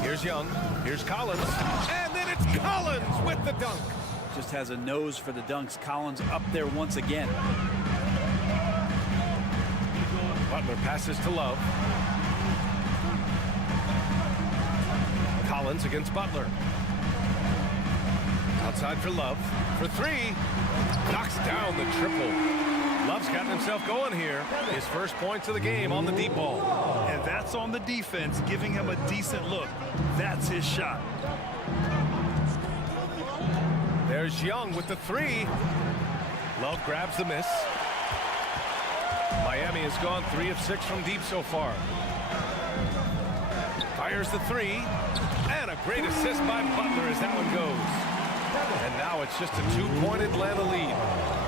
Here's Young. Here's Collins. And then it's Collins with the dunk. Just has a nose for the dunks. Collins up there once again. Butler passes to Love. Collins against Butler. Outside for Love. For 3. Knocks down the triple. Love's gotten himself going here. His first points of the game on the deep ball. And that's on the defense, giving him a decent look. That's his shot. There's Young with the 3. Love grabs the miss. Miami has gone 3 of 6 from deep so far. Fires the 3. And a great assist by Butler as that one goes. And now it's just a 2-point Atlanta lead.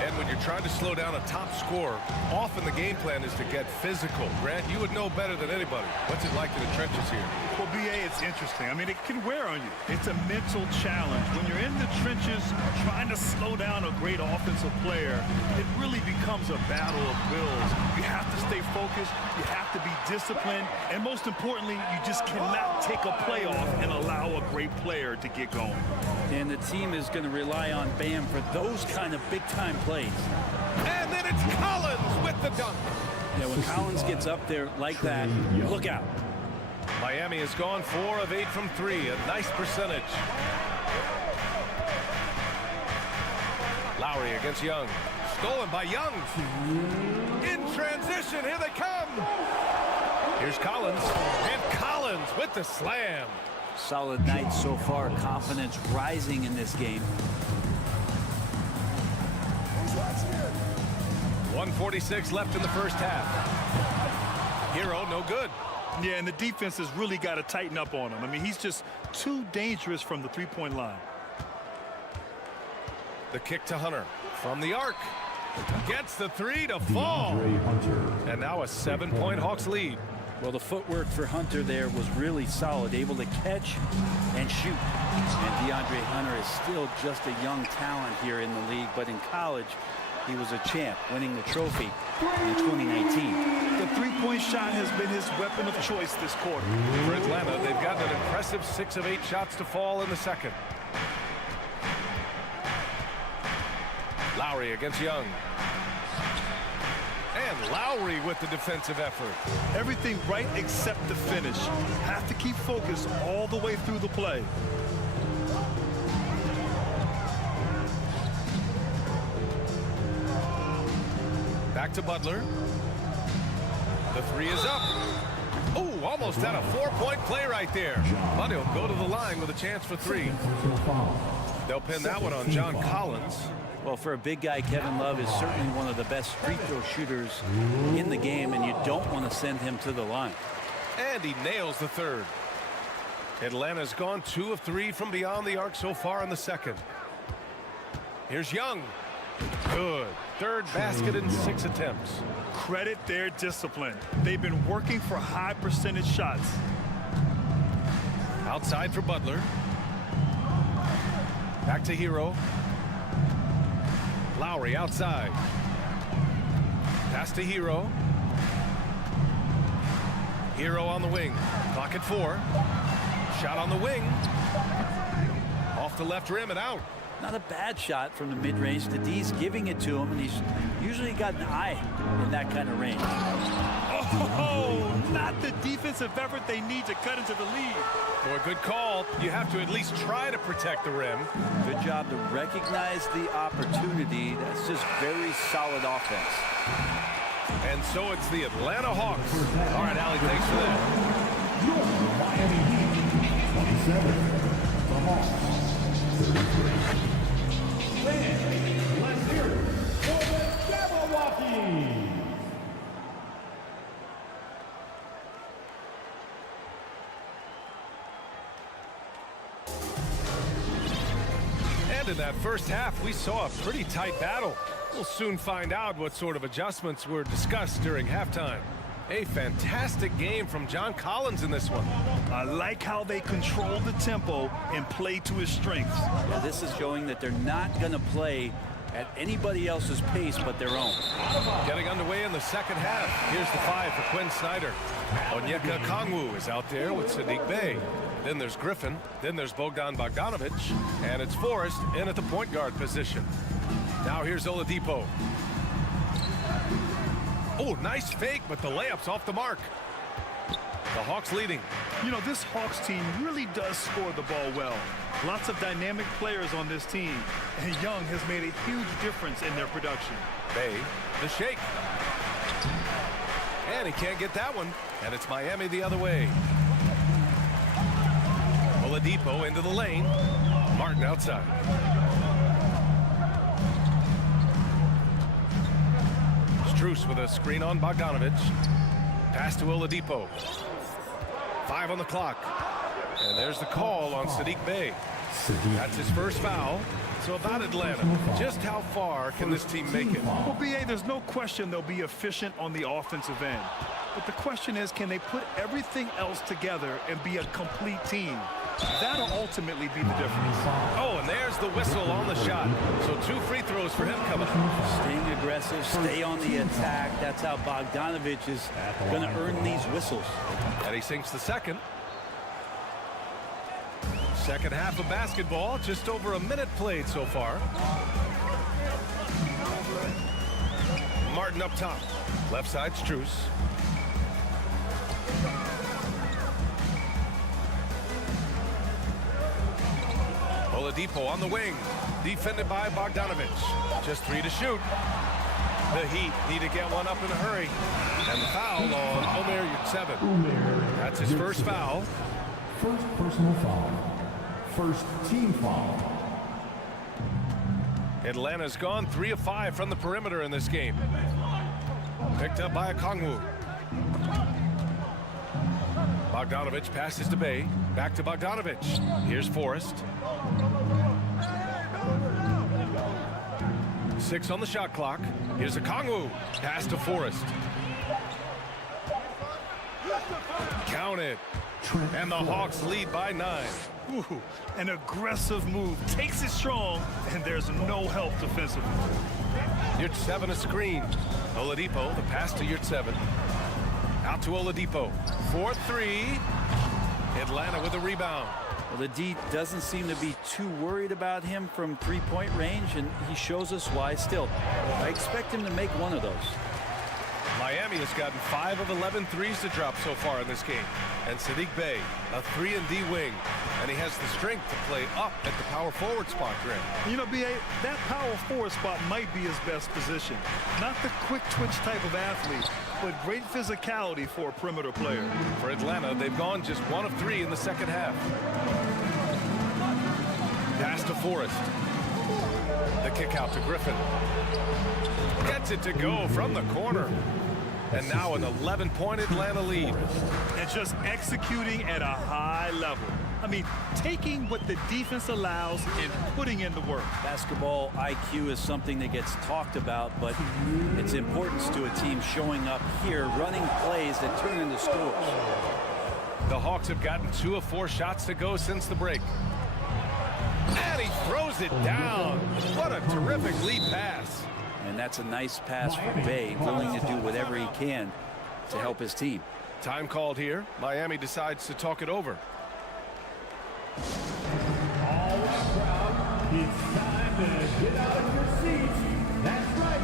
And when you're trying to slow down a top scorer, often the game plan is to get physical. Grant, you would know better than anybody. What's it like in the trenches here? Well, BA, it's interesting. I mean, it can wear on you. It's a mental challenge. When you're in the trenches trying to slow down a great offensive player, it really becomes a battle of wills. You have to stay focused. You have to be disciplined. And most importantly, you just cannot take a play off and allow a great player to get going. And the team is going to rely on Bam for those kind of big-time plays. And then it's Collins with the dunk. Yeah, when Collins gets up there like that, look out. Miami has gone 4 of 8 from 3. A nice percentage. Lowry against Young. Stolen by Young. In transition, here they come. Here's Collins, and Collins with the slam. Solid night so far. Confidence rising in this game. 1:46 left in the first half. Hero, no good. Yeah, and the defense has really got to tighten up on him. I mean, he's just too dangerous from the three-point line. The kick to Hunter from the arc. Gets the three to fall. And now a 7-point Hawks lead. Well, the footwork for Hunter there was really solid, able to catch and shoot. And DeAndre Hunter is still just a young talent here in the league, but in college, he was a champ, winning the trophy in 2019. The three-point shot has been his weapon of choice this quarter. For Atlanta, they've gotten an impressive 6 of 8 shots to fall in the second. Lowry against Young. And Lowry with the defensive effort. Everything right except the finish. Have to keep focused all the way through the play. Back to Butler. The three is up. Oh, almost had a 4-point play right there. But he'll go to the line with a chance for 3. They'll pin that one on John Collins. Well, for a big guy, Kevin Love is certainly one of the best free throw shooters in the game, and you don't want to send him to the line. And he nails the third. Atlanta's gone 2 of 3 from beyond the arc so far in the second. Here's Young. Good. Third basket in 6 attempts. Credit their discipline. They've been working for high percentage shots. Outside for Butler. Back to Hero. Lowry outside. Pass to Hero. Hero on the wing. Clock at 4. Shot on the wing. Off the left rim and out. Not a bad shot from the mid-range. The D's giving it to him, and he's usually got an eye in that kind of range. Oh, not the defensive effort they need to cut into the lead. For a good call, you have to at least try to protect the rim. Good job to recognize the opportunity. That's just very solid offense. And so it's the Atlanta Hawks. All right, Allie, thanks for that. Your Miami Heat, 27. The Hawks, 33. And let's hear it for the Jabberwockies. And in that first half, we saw a pretty tight battle. We'll soon find out what sort of adjustments were discussed during halftime. A fantastic game from John Collins in this one. I like how they control the tempo and play to his strengths. Yeah, this is showing that they're not going to play at anybody else's pace but their own. Getting underway in the second half. Here's the 5 for Quinn Snyder. Onyeka Kongwu is out there with Sadiq Bey. Then there's Griffin. Then there's Bogdan Bogdanovic. And it's Forrest in at the point guard position. Now here's Oladipo. Oh, nice fake, but the layup's off the mark. The Hawks leading. You know, this Hawks team really does score the ball well. Lots of dynamic players on this team, and Young has made a huge difference in their production. Bey, the shake. And he can't get that one, and it's Miami the other way. Oladipo into the lane. Martin outside. Strus with a screen on Bogdanovic. Pass to Oladipo. 5 on the clock. And there's the call on Sadiq Bey. That's his first foul. So about Atlanta, just how far can this team make it? Well, B.A., there's no question they'll be efficient on the offensive end. But the question is, can they put everything else together and be a complete team? That'll ultimately be the difference. Oh, and there's the whistle on the shot. So 2 free throws for him coming. Staying aggressive, stay on the attack. That's how Bogdanovic is going to earn these whistles. And he sinks the second. Second half of basketball, just over a minute played so far. Martin up top. Left side, Strus. Oladipo on the wing, defended by Bogdanovich. Just 3 to shoot. The Heat need to get one up in a hurry. And the foul on Omer Yurtseven. That's his first foul. First personal foul. First team foul. Atlanta's gone 3 of 5 from the perimeter in this game. Picked up by Okongwu. Bogdanovich passes to Bay. Back to Bogdanovich. Here's Forrest. 6 on the shot clock. Here's Okongwu. Pass to Forrest. Counted. And the Hawks lead by 9. Ooh, an aggressive move. Takes it strong, and there's no help defensively. Yurtseven a screen. Oladipo, the pass to Yurtseven. Out to Oladipo. 4-3. Atlanta with a rebound. Well, the D doesn't seem to be too worried about him from three-point range, and he shows us why still. I expect him to make one of those. Miami has gotten 5 of 11 threes to drop so far in this game. And Saddiq Bey, a 3-and-D wing. And he has the strength to play up at the power forward spot, Grant. You know, B.A., that power forward spot might be his best position. Not the quick twitch type of athlete, but great physicality for a perimeter player. For Atlanta, they've gone just 1 of 3 in the second half. Pass to Forrest. The kick out to Griffin. Gets it to go from the corner. And now an 11-point Atlanta lead. And just executing at a high level. I mean, taking what the defense allows and putting in the work. Basketball IQ is something that gets talked about, but its importance to a team showing up here, running plays that turn into scores. The Hawks have gotten 2 of 4 shots to go since the break. And he throws it down. What a terrific lead pass. And that's a nice pass for Bay, willing to do whatever he can to help his team. Time called here. Miami decides to talk it over. All crowd, it's time to get out of your seats. That's right,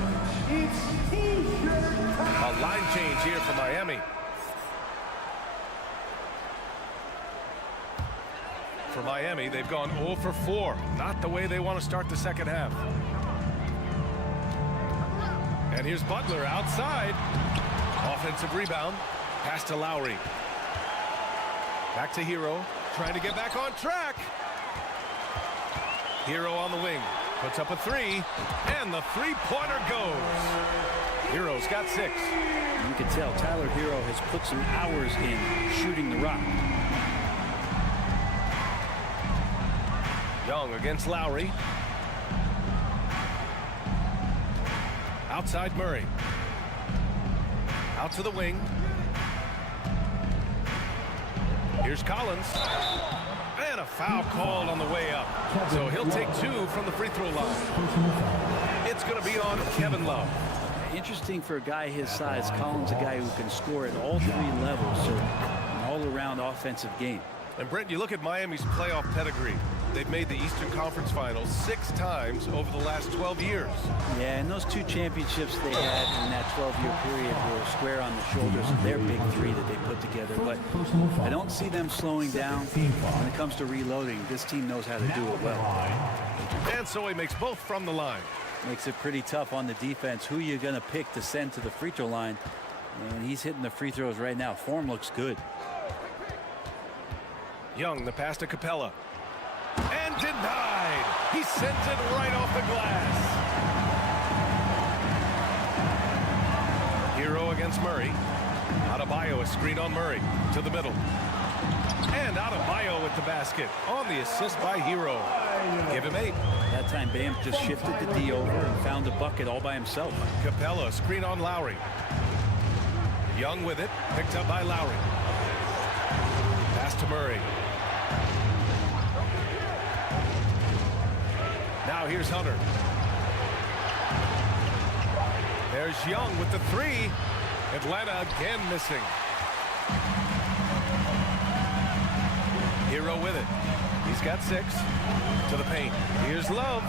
it's T-shirt time. A line change here for Miami. For Miami, they've gone 0 for 4. Not the way they want to start the second half. And here's Butler outside. Offensive rebound. Pass to Lowry. Back to Hero. Trying to get back on track. Hero on the wing. Puts up a 3. And the three-pointer goes. Hero's got 6. You can tell Tyler Hero has put some hours in shooting the rock. Young against Lowry. Outside Murray. Out to the wing. Here's Collins. And a foul called on the way up. So he'll take 2 from the free throw line. It's going to be on Kevin Love. Interesting for a guy his size. Collins, a guy who can score at all 3 levels. So an all-around offensive game. And Brent, you look at Miami's playoff pedigree. They've made the Eastern Conference Finals 6 times over the last 12 years. Yeah, and those 2 championships they had in that 12-year period were square on the shoulders of their big 3 that they put together. But I don't see them slowing down when it comes to reloading. This team knows how to do it well. And so he makes both from the line. Makes it pretty tough on the defense. Who you're going to pick to send to the free throw line. And he's hitting the free throws right now. Form looks good. Young, the pass to Capella. And denied. He sends it right off the glass. Hero against Murray. Adebayo, a screen on Murray. To the middle. And Adebayo with the basket. On the assist by Hero. Give him 8. That time Bam just shifted the D over and found a bucket all by himself. Capella, screen on Lowry. Young with it. Picked up by Lowry. Pass to Murray. Now here's Hunter. There's Young with the 3. Atlanta again missing. Hero with it. He's got 6. To the paint. Here's Love.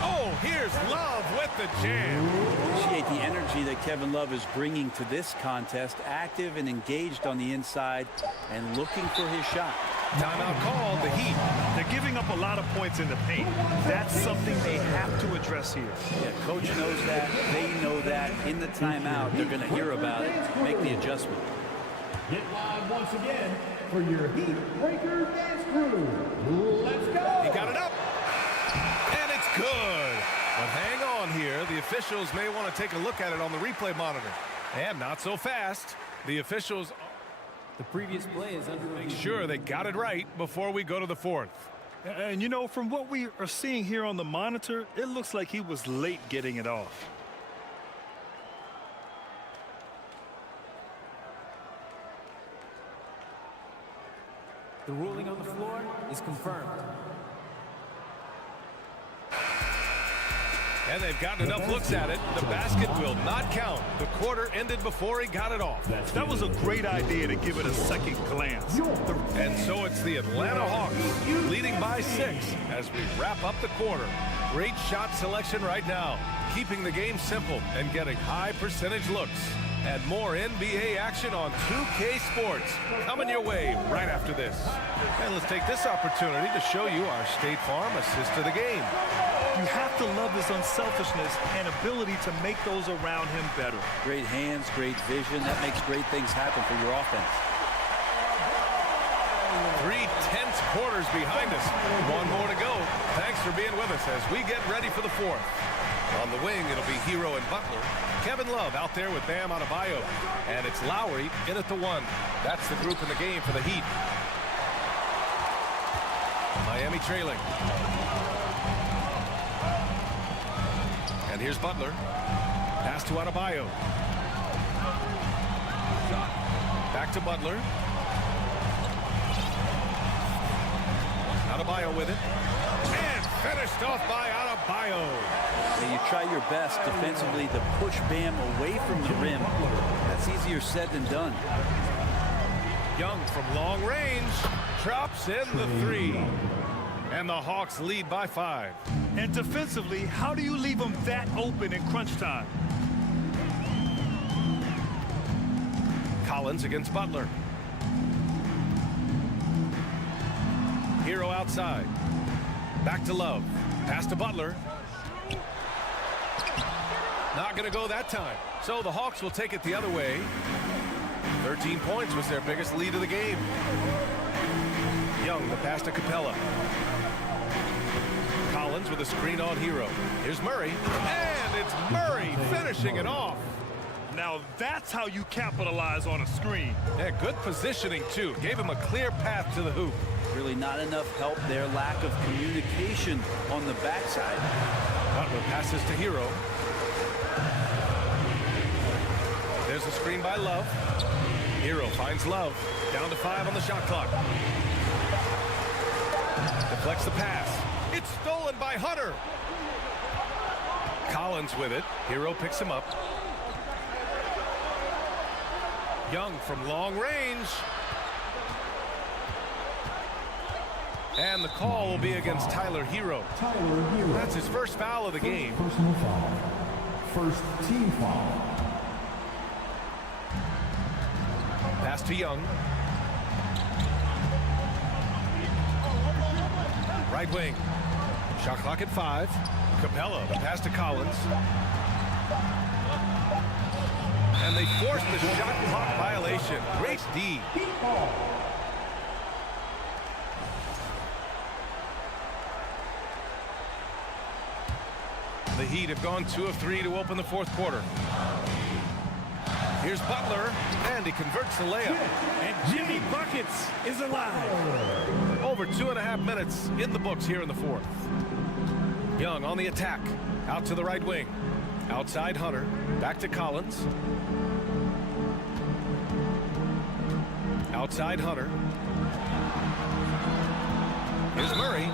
Oh, here's Love with the jam. Appreciate the energy that Kevin Love is bringing to this contest. Active and engaged on the inside and looking for his shot. Timeout called, the Heat. They're giving up a lot of points in the paint. That's something they have to address here. Yeah, coach knows that. They know that. In the timeout, they're going to hear about it, make the adjustment. Get live once again for your Heat Breaker Dance Crew. Let's go! He got it up. And it's good. But hang on here. The officials may want to take a look at it on the replay monitor. And not so fast. The officials... The previous play is under Make sure they got it right before we go to the fourth. And, you know, from what we are seeing here on the monitor, it looks like he was late getting it off. The ruling on the floor is confirmed. And they've gotten enough looks at it. The basket will not count. The quarter ended before he got it off. That was a great idea to give it a second glance. And so it's the Atlanta Hawks leading by 6 as we wrap up the quarter. Great shot selection right now, keeping the game simple and getting high percentage looks. And more NBA action on 2K Sports coming your way right after this. And let's take this opportunity to show you our State Farm assist to the game. You have to love his unselfishness and ability to make those around him better. Great hands, great vision. That makes great things happen for your offense. 3 tense quarters behind us. One more to go. Thanks for being with us as we get ready for the fourth. On the wing, it'll be Hero and Butler. Kevin Love out there with Bam Adebayo. And it's Lowry in at the 1. That's the group in the game for the Heat. Miami trailing. And here's Butler. Pass to Adebayo. Back to Butler. Adebayo with it. And finished off by Adebayo. Yeah, you try your best defensively to push Bam away from the rim. That's easier said than done. Young from long range. Drops in the 3. And the Hawks lead by 5. And defensively, how do you leave them that open in crunch time? Collins against Butler. Hero outside. Back to Love. Pass to Butler. Not going to go that time. So the Hawks will take it the other way. 13 points was their biggest lead of the game. Young, the pass to Capella. Collins with a screen on Hero. Here's Murray. And it's Murray finishing it off. Now that's how you capitalize on a screen. Yeah, good positioning, too. Gave him a clear path to the hoop. Really not enough help there. Lack of communication on the backside. Butler passes to Hero. There's a screen by Love. Hero finds Love. Down to 5 on the shot clock. Deflects the pass. It's stolen by Hunter. Collins with it. Hero picks him up. Young from long range. And the call will be against Tyler Hero. That's his first foul of the game. Personal foul. First team foul. Pass to Young. Right wing. Shot clock at 5. Capella, the pass to Collins. And they forced the shot clock violation. Great D. The Heat have gone 2 of 3 to open the fourth quarter. Here's Butler, and he converts the layup. And Jimmy Buckets is alive. Over 2.5 minutes in the books here in the fourth. Young on the attack. Out to the right wing. Outside Hunter. Back to Collins. Outside Hunter. Here's Murray.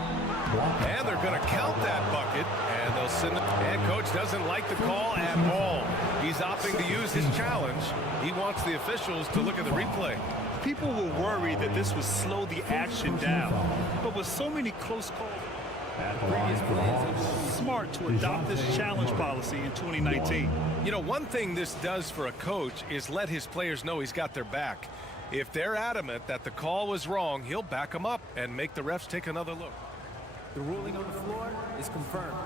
And they're going to count that bucket. And they'll send it. And coach doesn't like the call at all. He's opting to use his challenge. He wants the officials to look at the replay. People were worried that this would slow the action down. But with so many close calls, smart to adopt this challenge policy in 2019. You know, one thing this does for a coach is let his players know he's got their back. If they're adamant that the call was wrong, he'll back them up and make the refs take another look. The ruling on the floor is confirmed.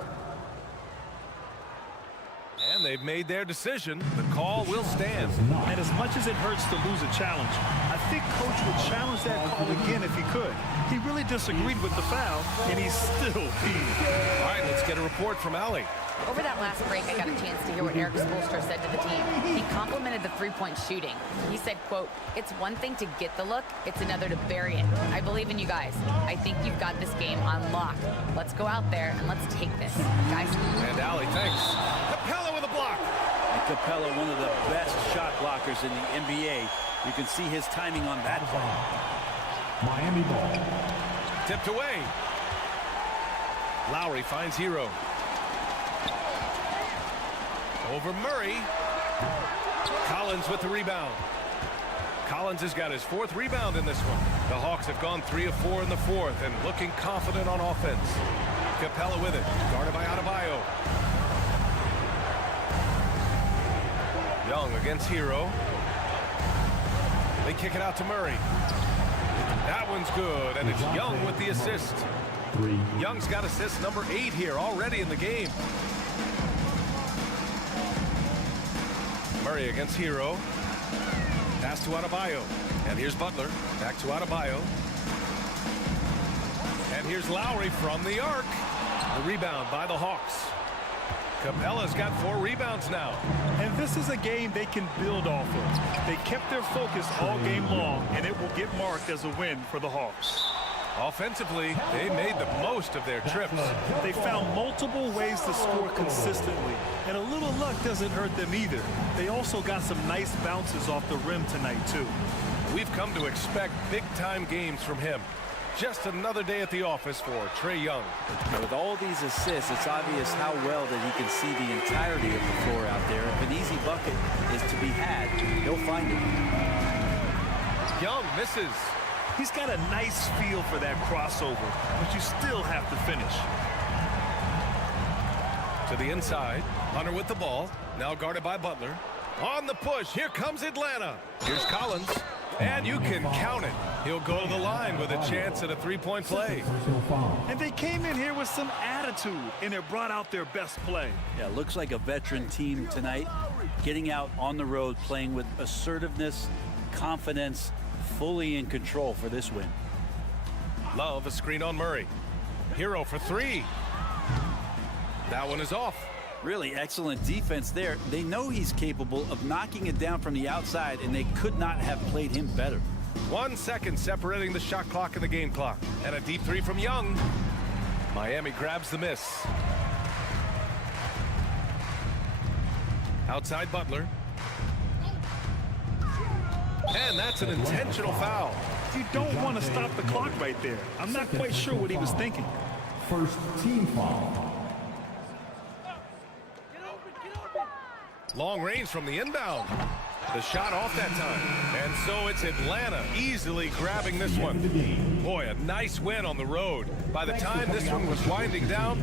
And they've made their decision. The call will stand. And as much as it hurts to lose a challenge, I think Coach would challenge that call again if he could. He really disagreed with the foul, and he's still peeved. All right, let's get a report from Allie. Over that last break, I got a chance to hear what Eric Spoelstra said to the team. He complimented the three-point shooting. He said, quote, "It's one thing to get the look, it's another to bury it. I believe in you guys. I think you've got this game on lock. Let's go out there and let's take this, guys." And Allie, thanks. Capella with a block. And Capella, one of the best shot blockers in the NBA. You can see his timing on that play. Miami ball. Tipped away. Lowry finds Hero. Over Murray. Collins with the rebound. Collins has got his 4th rebound in this one. The Hawks have gone 3 of 4 in the 4th and looking confident on offense. Capella with it, guarded by Adebayo. Young against Hero. They kick it out to Murray. That one's good, and it's Young with the assist. Young's got assist number 8 here already in the game. Murray against Hero. Pass to Adebayo. And here's Butler. Back to Adebayo. And here's Lowry from the arc. The rebound by the Hawks. Capella's got 4 rebounds now. And this is a game they can build off of. They kept their focus all game long, and it will get marked as a win for the Hawks. Offensively, they made the most of their trips. They found multiple ways to score consistently, and a little luck doesn't hurt them either. They also got some nice bounces off the rim tonight, too. We've come to expect big-time games from him. Just another day at the office for Trae Young. With all these assists, it's obvious how well that he can see the entirety of the floor out there. If an easy bucket is to be had, he'll find it. Young misses. He's got a nice feel for that crossover, but you still have to finish. To the inside. Hunter with the ball. Now guarded by Butler. On the push. Here comes Atlanta. Here's Collins. And you can count it. He'll go to the line with a chance at a 3-point play. And they came in here with some attitude, and it brought out their best play. Yeah, looks like a veteran team tonight. Getting out on the road, playing with assertiveness, confidence, fully in control for this win. Love a screen on Murray. Hero for 3. That one is off. Really excellent defense there. They know he's capable of knocking it down from the outside, and they could not have played him better. 1 second separating the shot clock and the game clock. And a deep 3 from Young. Miami grabs the miss. Outside Butler. And that's an intentional foul. You don't want to stop the clock right there. I'm not quite sure what he was thinking. First team foul. Long range from the inbound. The shot off that time. And so it's Atlanta easily grabbing this one. Boy, a nice win on the road. By the time this one was winding down,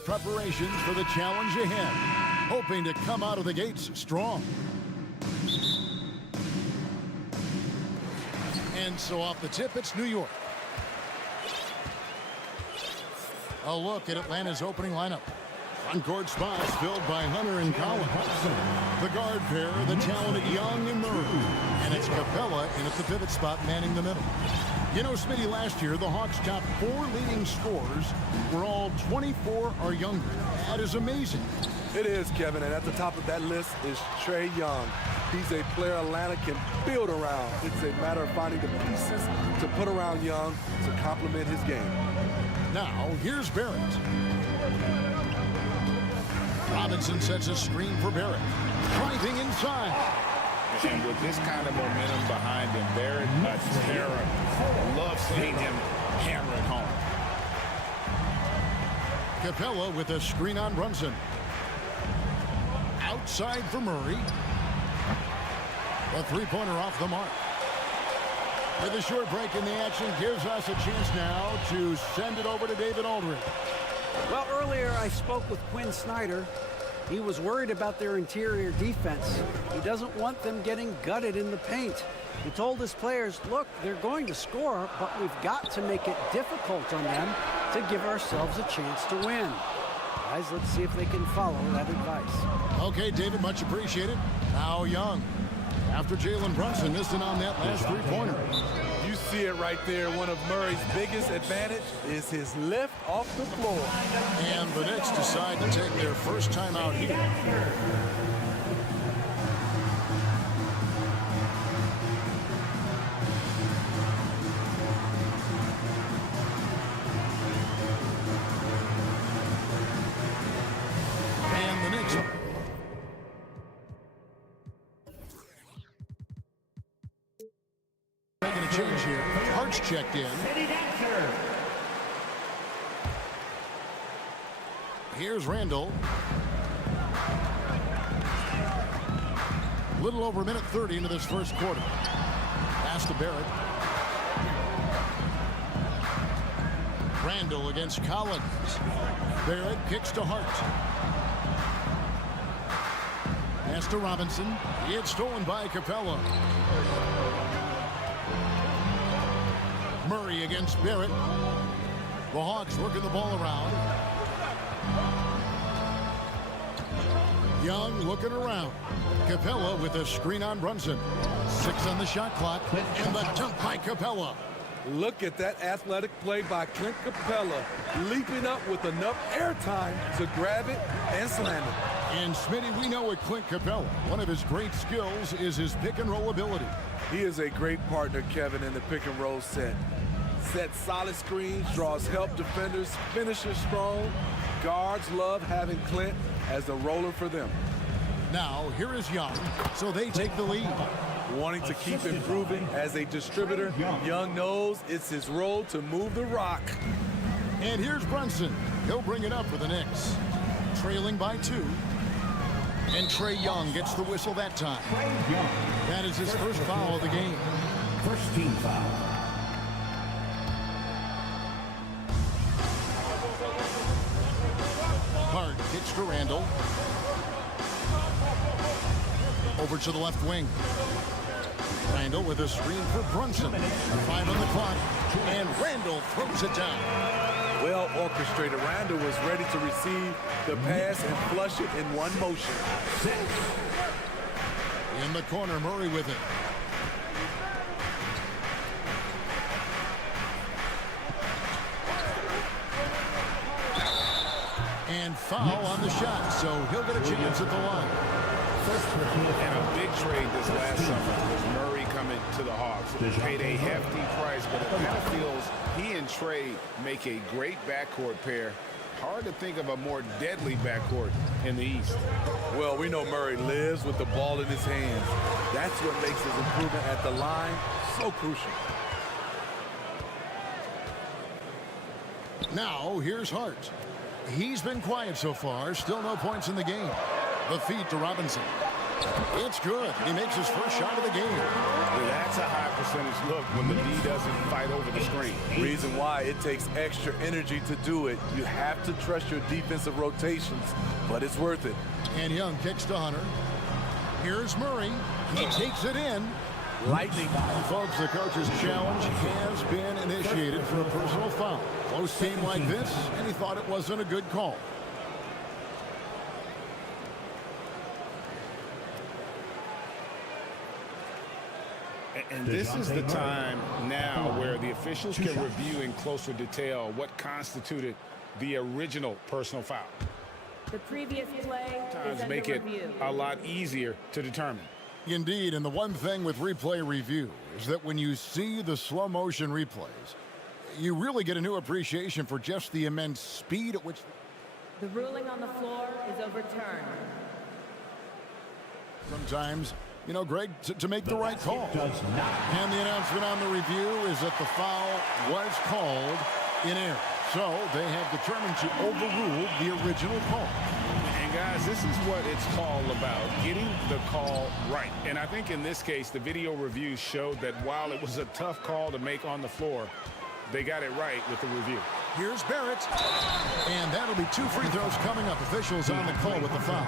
of preparations for the challenge ahead, hoping to come out of the gates strong. And so off the tip, it's New York. A look at Atlanta's opening lineup. Front court spots filled by Hunter and Collins. The guard pair, the talented Young and Murray. And it's Capella in at the pivot spot manning the middle. You know, Smitty, last year, the Hawks' top 4 leading scorers were all 24 or younger. That is amazing. It is, Kevin, and at the top of that list is Trae Young. He's a player Atlanta can build around. It's a matter of finding the pieces to put around Young to complement his game. Now, here's Barrett. Robinson sets a screen for Barrett. Driving inside. And with this kind of momentum behind him, Barrett, a terror. Love seeing him hammer it home. Capella with a screen on Brunson. Outside for Murray. A three-pointer off the mark. With a short break in the action, gives us a chance now to send it over to David Aldridge. Well, earlier I spoke with Quinn Snyder. He was worried about their interior defense. He doesn't want them getting gutted in the paint. He told his players, look, they're going to score, but we've got to make it difficult on them to give ourselves a chance to win. Guys, let's see if they can follow that advice. Okay, David, much appreciated. Now Young. After Jalen Brunson missing on that last three-pointer. You see it right there. One of Murray's biggest advantage is his lift off the floor. And the Knicks decide to take their first time out here. And the Knicks. Making a change here. Hart's checked in. Here's Randall. Little over a minute 30 into this first quarter. Pass to Barrett. Randall against Collins. Barrett kicks to Hart. Pass to Robinson. It's stolen by Capella. Murray against Barrett. The Hawks working the ball around. Young looking around. Capella with a screen on Brunson. 6 on the shot clock. And the dunk by Capella. Look at that athletic play by Clint Capella, leaping up with enough airtime to grab it and slam it. And Smitty, we know with Clint Capella, one of his great skills is his pick and roll ability. He is a great partner, Kevin, in the pick and roll set. Sets solid screens, draws help defenders, finishes strong. Guards love having Clint as a roller for them. Now, here is Young, so they take the lead. Wanting to keep improving as a distributor, Young knows it's his role to move the rock. And here's Brunson. He'll bring it up for the Knicks. Trailing by 2. And Trae Young gets the whistle that time. That is his first foul of the game. First team foul. Hart kicks to Randall. Over to the left wing. Randall with a screen for Brunson. 5 on the clock. And Randall throws it down. Well orchestrated. Randall was ready to receive the pass and flush it in one motion. In the corner, Murray with it. And foul on the shot, so he'll get a chance at the line. And a big trade this last summer was Murray coming to the Hawks. Paid a hefty price, but Atlanta feels he and Trae make a great backcourt pair. Hard to think of a more deadly backcourt in the East. Well, we know Murray lives with the ball in his hands. That's what makes his improvement at the line so crucial. Now, here's Hart. He's been quiet so far. Still no points in the game. The feed to Robinson. It's good. He makes his first shot of the game. That's a high percentage look when the D doesn't fight over the screen. Reason why it takes extra energy to do it. You have to trust your defensive rotations, but it's worth it. And Young kicks to Hunter. Here's Murray. He takes it in. Lightning. Folks, the coach's challenge has been initiated for a personal foul. Close game like this, and he thought it wasn't a good call. And this is the time now where the officials can review in closer detail what constituted the original personal foul. The previous play is Sometimes under make it review. a lot easier to determine. Indeed, and the one thing with replay review is that when you see the slow motion replays, you really get a new appreciation for just the immense speed at which The ruling on the floor is overturned. sometimes, you know, Greg, to make the right call. And the announcement on the review is that the foul was called in error. So they have determined to overrule the original call. And guys, this is what it's all about, getting the call right. And I think in this case, the video review showed that while it was a tough call to make on the floor, they got it right with the review. Here's Barrett. And that'll be 2 free throws coming up. Officials on the call with the foul.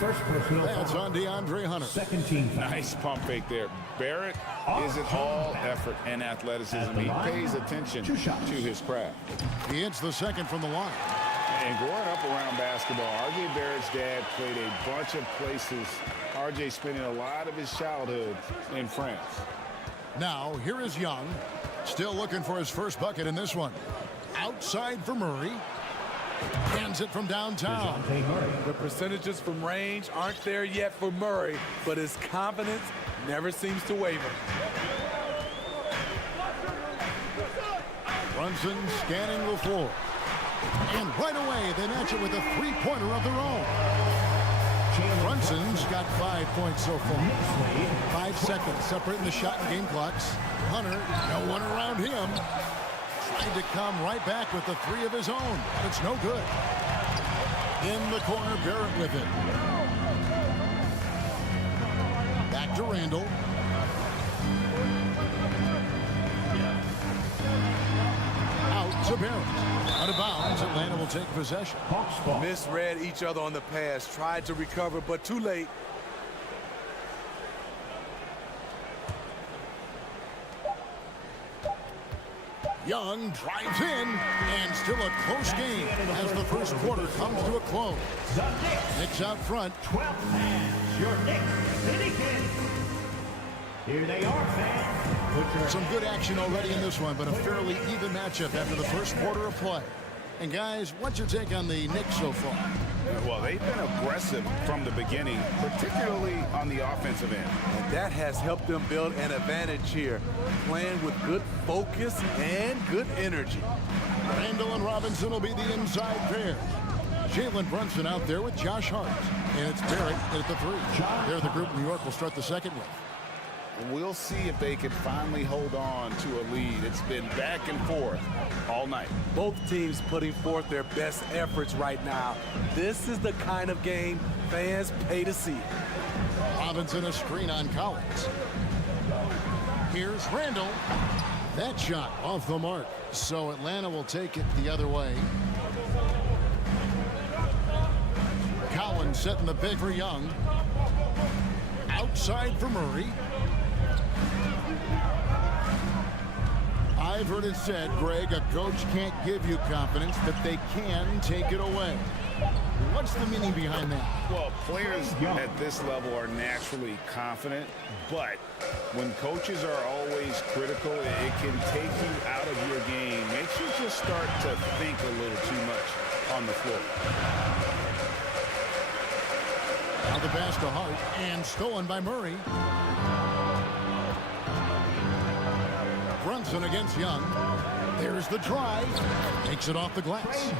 First personal That's foul. on DeAndre Hunter. Second team foul. Nice pump fake there. Barrett is an all effort and athleticism. He pays attention to his craft. He hits the second from the line. And growing up around basketball, R.J. Barrett's dad played a bunch of places. R.J. spending a lot of his childhood in France. Now, here is Young. Still looking for his first bucket in this one. Outside for Murray. Hands it from downtown. The percentages from range aren't there yet for Murray, but his confidence never seems to waver. Brunson scanning the floor. And right away, they match it with a three-pointer of their own. Brunson's got 5 points so far. 5 seconds separating the shot and game clocks. Hunter, no one around him. Trying to come right back with the 3 of his own. But it's no good. In the corner, Barrett with it. Back to Randall. Out to Barrett. Out of bounds, Atlanta will take possession. Misread each other on the pass, tried to recover, but too late. Young drives in, and still a close game as the first quarter comes to a close. Knicks out front. 12 fans, your Knicks City Kings. Here they are, fans. Some good action already in this one, but a fairly even matchup after the first quarter of play. And guys, what's your take on the Knicks so far? Well, they've been aggressive from the beginning, particularly on the offensive end. And that has helped them build an advantage here, playing with good focus and good energy. Randall and Robinson will be the inside pair. Jalen Brunson out there with Josh Hart. And it's Barrett at the 3. They're the group New York will start the second with. We'll see if they can finally hold on to a lead. It's been back and forth all night. Both teams putting forth their best efforts right now. This is the kind of game fans pay to see. Robinson a screen on Collins. Here's Randall. That shot off the mark. So Atlanta will take it the other way. Collins setting the pick for Young. Outside for Murray. I've heard it said, Greg, a coach can't give you confidence, but they can take it away. What's the meaning behind that? Well, players at this level are naturally confident, but when coaches are always critical, it can take you out of your game. Makes you just start to think a little too much on the floor. Now the pass to Hart, and stolen by Murray. Brunson against Young. There's the drive. Takes it off the glass.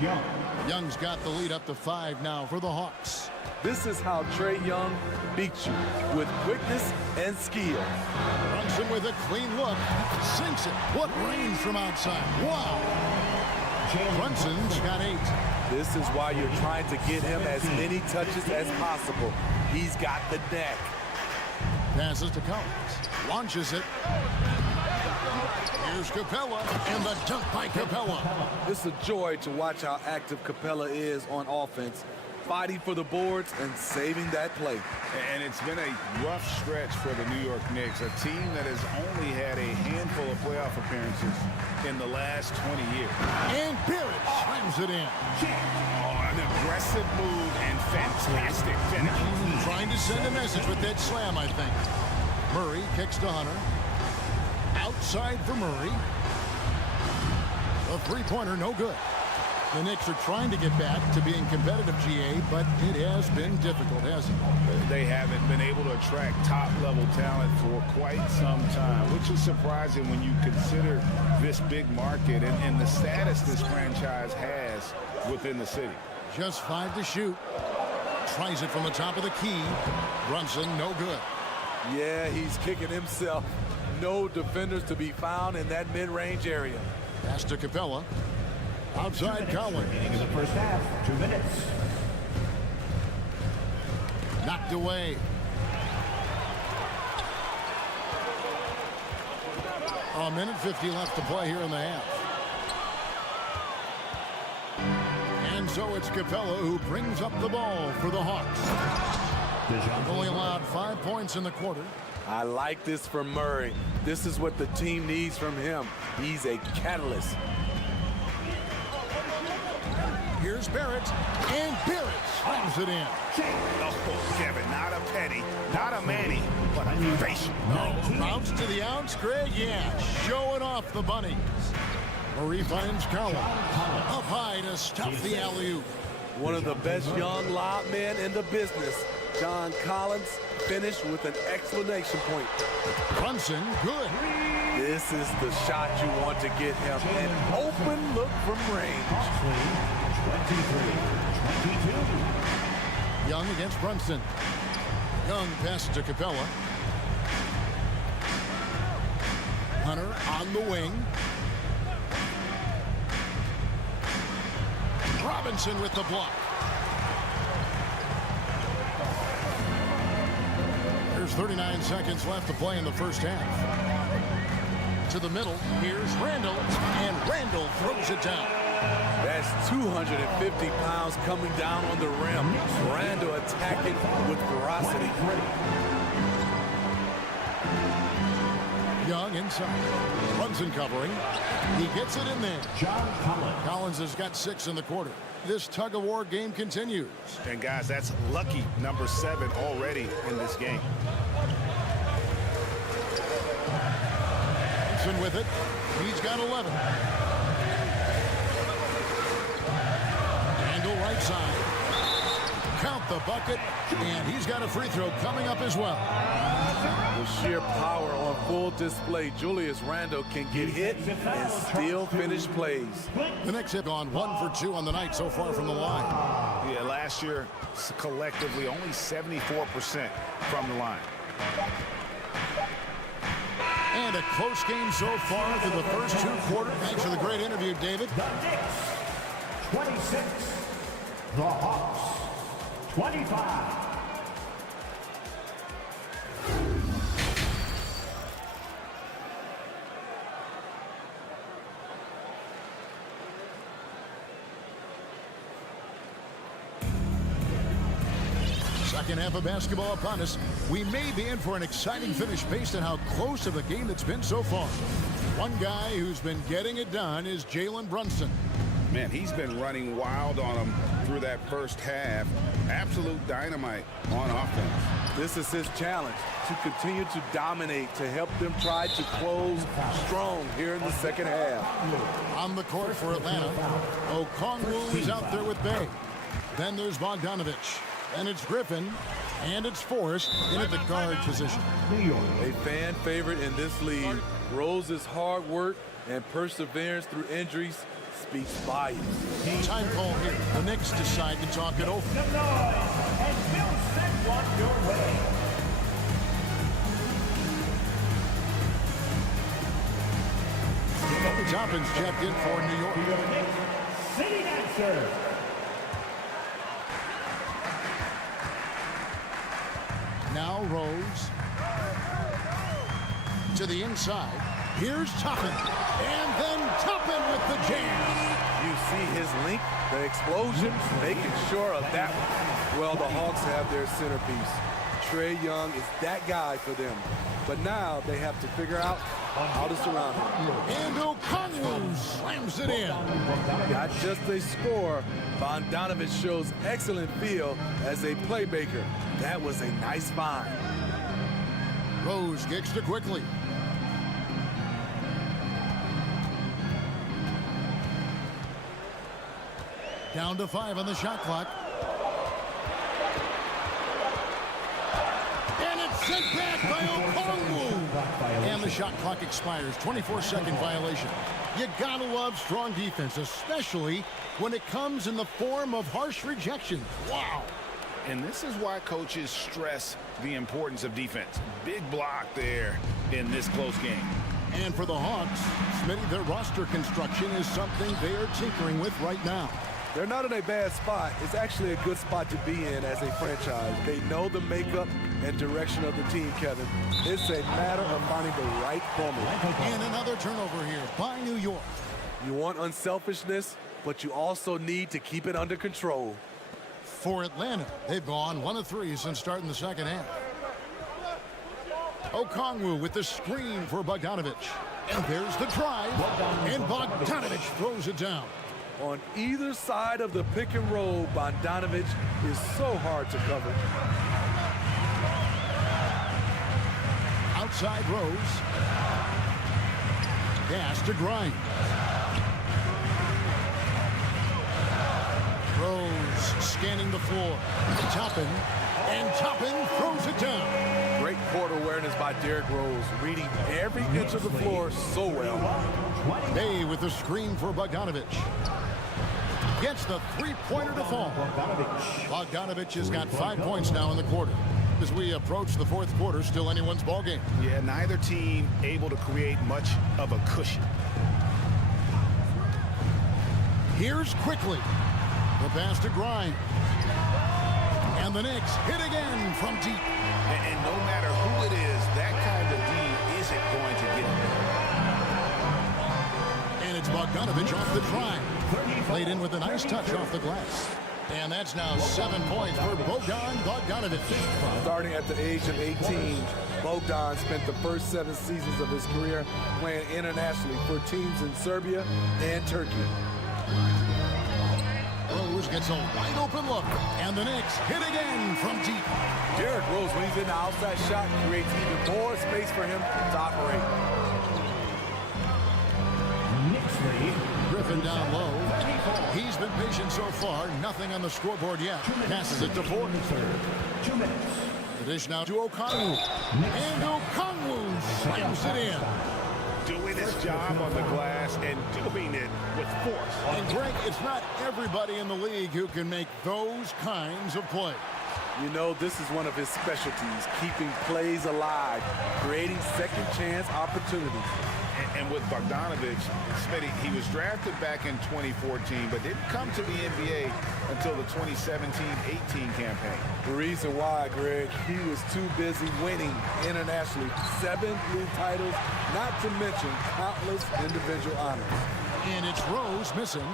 Young's got the lead up to 5 now for the Hawks. This is how Trae Young beats you, with quickness and skill. Brunson with a clean look. Sinks it. What range from outside. Wow. Brunson's got 8. This is why you're trying to get him as many touches as possible. He's got the neck. Passes to Collins. Launches it. Here's Capella, and the dunk by Capella. It's a joy to watch how active Capella is on offense, fighting for the boards and saving that play. And it's been a rough stretch for the New York Knicks, a team that has only had a handful of playoff appearances in the last 20 years. And Barrett slams it in. Oh, an aggressive move and fantastic finish. Trying to send a message with that slam, I think. Murray kicks to Hunter. Outside for Murray. A three-pointer, no good. The Knicks are trying to get back to being competitive, GA, but it has been difficult, hasn't it? They haven't been able to attract top-level talent for quite some time, which is surprising when you consider this big market and the status this franchise has within the city. Just 5 to shoot. Tries it from the top of the key. Brunson, no good. Yeah, he's kicking himself. No defenders to be found in that mid-range area. Pass to Capella. Outside Collins. In the first half, 2 minutes. Knocked away. A minute 50 left to play here in the half. And so it's Capella who brings up the ball for the Hawks. Only allowed 5 points in the quarter. I like this from Murray. This is what the team needs from him. He's a catalyst. Here's Barrett, and Barrett slams it in. Oh, Kevin, not a penny, not a Manny, but a facial. Bounce to the ounce, Greg, yeah, showing off the bunnies. Murray finds Collins. Up high to stop the alley-oop. One of the best young lob men in the business. John Collins finished with an exclamation point. Brunson, good. This is the shot you want to get him. An open look from range. 23-22. Young against Brunson. Young passes to Capella. Hunter on the wing. Robinson with the block. There's 39 seconds left to play in the first half. To the middle, here's Randall, and Randall throws it down. That's 250 pounds coming down on the rim. Randall attacking with ferocity. Young inside. Brunson covering. He gets it in there. John Collins. Collins has got 6 in the quarter. This tug-of-war game continues. And guys, that's lucky number 7 already in this game. Brunson with it. He's got 11. Handle right side. Count the bucket, and he's got a free throw coming up as well. The sheer power on full display. Julius Randle can get hit and still finish plays. The Knicks have gone 1 for 2 on the night so far from the line. Yeah, last year, collectively, only 74% from the line. And a close game so far through the first 2 quarters. Thanks for the great interview, David. The Knicks, 26. The Hawks, 25. Second half of basketball upon us. We may be in for an exciting finish based on how close of a game it's been so far. One guy who's been getting it done is Jalen Brunson. Man, he's been running wild on them through that first half. Absolute dynamite on offense. This is his challenge, to continue to dominate, to help them try to close strong here in the second half. On the court for Atlanta, Okongwu is out there with Bay. Then there's Bogdanovich. And it's Griffin, and it's Forrest in at the guard position. A fan favorite in this league. Rose's hard work and perseverance through injuries speaks volumes. Time call here. The Knicks decide to talk it over. Some noise, and Bill send one your way. Toppin's checked in for New York. Your Knicks city dancer, Rose. To the inside. Here's Toppin. And then Toppin with the jam. You see his length, the explosion, making sure of that one. Well, the Hawks have their centerpiece. Trae Young is that guy for them. But now they have to figure out how to surround him. And Okongwu slams it in. Not just a scorer, Bogdanović shows excellent feel as a playmaker. That was a nice find. Rose kicks to quickly. Down to 5 on the shot clock. And it's sent back by Okongwu. And the shot clock expires. 24-second violation. You gotta love strong defense, especially when it comes in the form of harsh rejection. Wow. And this is why coaches stress the importance of defense. Big block there in this close game. And for the Hawks, Smitty, their roster construction is something they are tinkering with right now. They're not in a bad spot. It's actually a good spot to be in as a franchise. They know the makeup and direction of the team, Kevin. It's a matter of finding the right formula. And another turnover here by New York. You want unselfishness, but you also need to keep it under control. For Atlanta, they've gone 1 of 3 since starting the second half. Okongwu with the screen for Bogdanović. And there's the drive. And Bogdanović throws it down. On either side of the pick and roll, Bogdanović is so hard to cover. Outside Rose. Gas to Grimes. Rose scanning the floor. Toppin. And Toppin throws it down. Great court awareness by Derrick Rose, reading every inch of the floor so well. Bay with the screen for Bogdanović. Gets the three-pointer to fall. Bogdanović has got 5 points now in the quarter. As we approach the fourth quarter, still anyone's ball game. Yeah, neither team able to create much of a cushion. Here's quickly. The pass to Grimes. And the Knicks hit again from deep. And no matter who it is, that kind of D isn't going to get it. And it's Bogdanović off the drive. Played in with a nice touch off the glass. And that's now 7 points for Bogdanović. Starting at the age of 18, Bogdan spent the first 7 seasons of his career playing internationally for teams in Serbia and Turkey. Rose gets a wide open look, and the Knicks hit again from deep. Derrick Rose, when he's in the outside shot, creates even more space for him to operate. Griffin down low. He's been patient so far. Nothing on the scoreboard yet. Passes it to Ford. 2 minutes. The dish now to Okongwu. And Okongwu slams it in. Doing his job on the glass and doing it with force. And Greg, it's not everybody in the league who can make those kinds of plays. You know, this is one of his specialties, keeping plays alive, creating second chance opportunities. And with Bogdanović, Smitty, he was drafted back in 2014, but didn't come to the NBA until the 2017-18 campaign. The reason why, Greg, he was too busy winning internationally. 7 league titles, not to mention countless individual honors. And it's Rose missing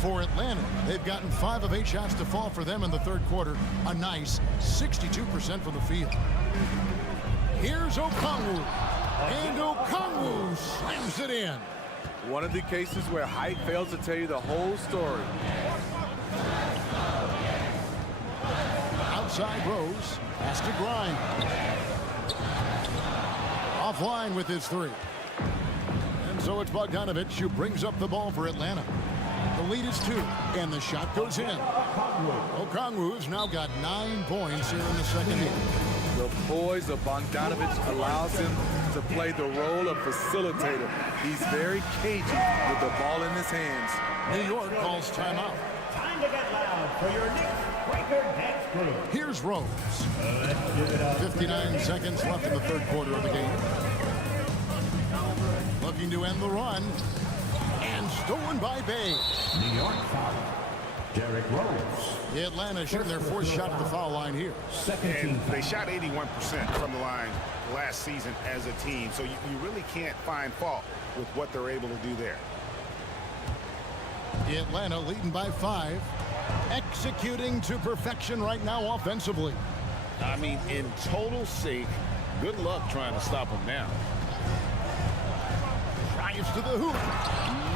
for Atlanta. They've gotten 5 of 8 shots to fall for them in the third quarter. A nice 62% from the field. Here's Okongwu. And Okongwu slams it in. One of the cases where height fails to tell you the whole story. Outside Rose. Pass to Grimes. Offline with his 3. And so it's Bogdanović who brings up the ball for Atlanta. The lead is 2, and the shot goes in. Okongwu's now got 9 points here in the second half. The poise of Bogdanović allows him to play the role of facilitator. He's very cagey with the ball in his hands. New York calls timeout. Time to get loud for your Knicks Breaker Dance Group. Here's Rose. 59 seconds left in the third quarter of the game. Looking to end the run. And stolen by Bay. New York foul. Derrick Rose. Atlanta shooting their fourth shot at the foul line here. And they shot 81% from the line last season as a team, so you really can't find fault with what they're able to do there. Atlanta leading by 5, executing to perfection right now offensively. I mean, in total sync. Good luck trying to stop them now. Drives to the hoop.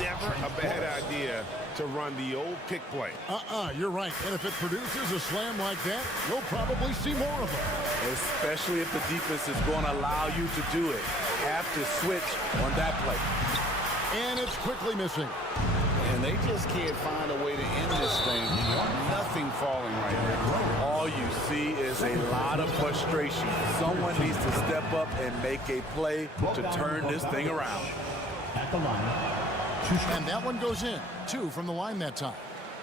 Never a bad idea to run the old pick play. You're right. And if it produces a slam like that, you'll probably see more of them. Especially if the defense is going to allow you to do it. Have to switch on that play. And it's quickly missing. And they just can't find a way to end this thing. Nothing falling right now. All you see is a lot of frustration. Someone needs to step up and make a play to turn this thing around. At the line. And that one goes in. 2 from the line that time.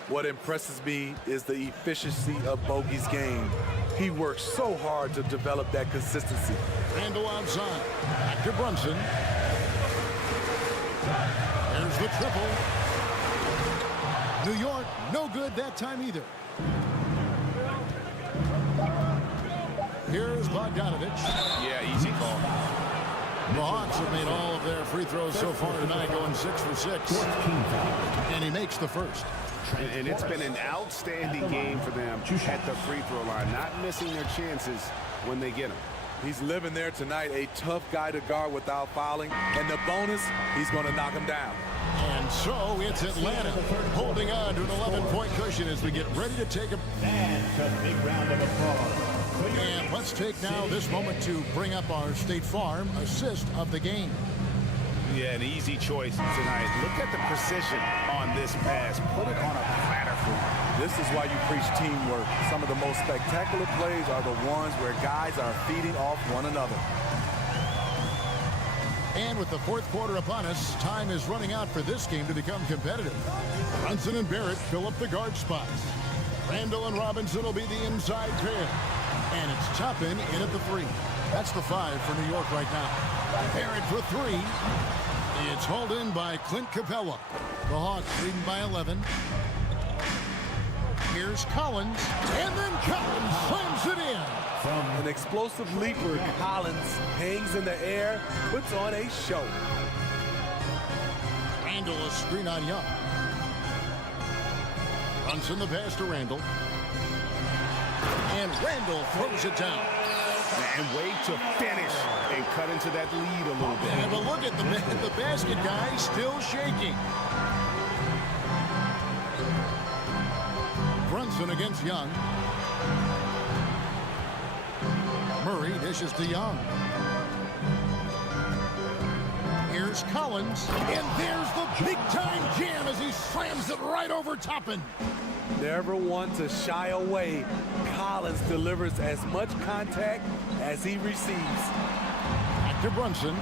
What impresses me is the efficiency of Bogey's game. He works so hard to develop that consistency. Randall outside. Back to Brunson. There's the triple. New York, no good that time either. Here's Bogdanovich. Yeah, easy call. The Hawks have made all of their free throws so far tonight, going 6 for 6. And he makes the first. And it's been an outstanding game for them at the free throw line, not missing their chances when they get them. He's living there tonight, a tough guy to guard without fouling. And the bonus, he's going to knock him down. And so it's Atlanta holding on to an 11-point cushion as we get ready to take a... And a big round of applause. And let's take now this moment to bring up our State Farm assist of the game. Yeah, an easy choice tonight. Look at the precision on this pass. Put it on a platter for him. This is why you preach teamwork. Some of the most spectacular plays are the ones where guys are feeding off one another. And with the fourth quarter upon us, time is running out for this game to become competitive. Brunson and Barrett fill up the guard spots. Randall and Robinson will be the inside pair. And it's Toppin in at the 3. That's the 5 for New York right now. Barrett for 3. It's hauled in by Clint Capella. The Hawks leading by 11. Here's Collins, and then Collins slams it in. From an explosive leaper, Collins hangs in the air, puts on a show. Randall a screen on Young. Brunson the pass to Randall. And Randall throws it down. And way to finish and cut into that lead a little bit. And but look at the basket guy still shaking. Brunson against Young. Murray dishes to Young. Here's Collins, and there's the big-time jam as he slams it right over Toppin. Never one to shy away. Collins delivers as much contact as he receives. Back to Brunson.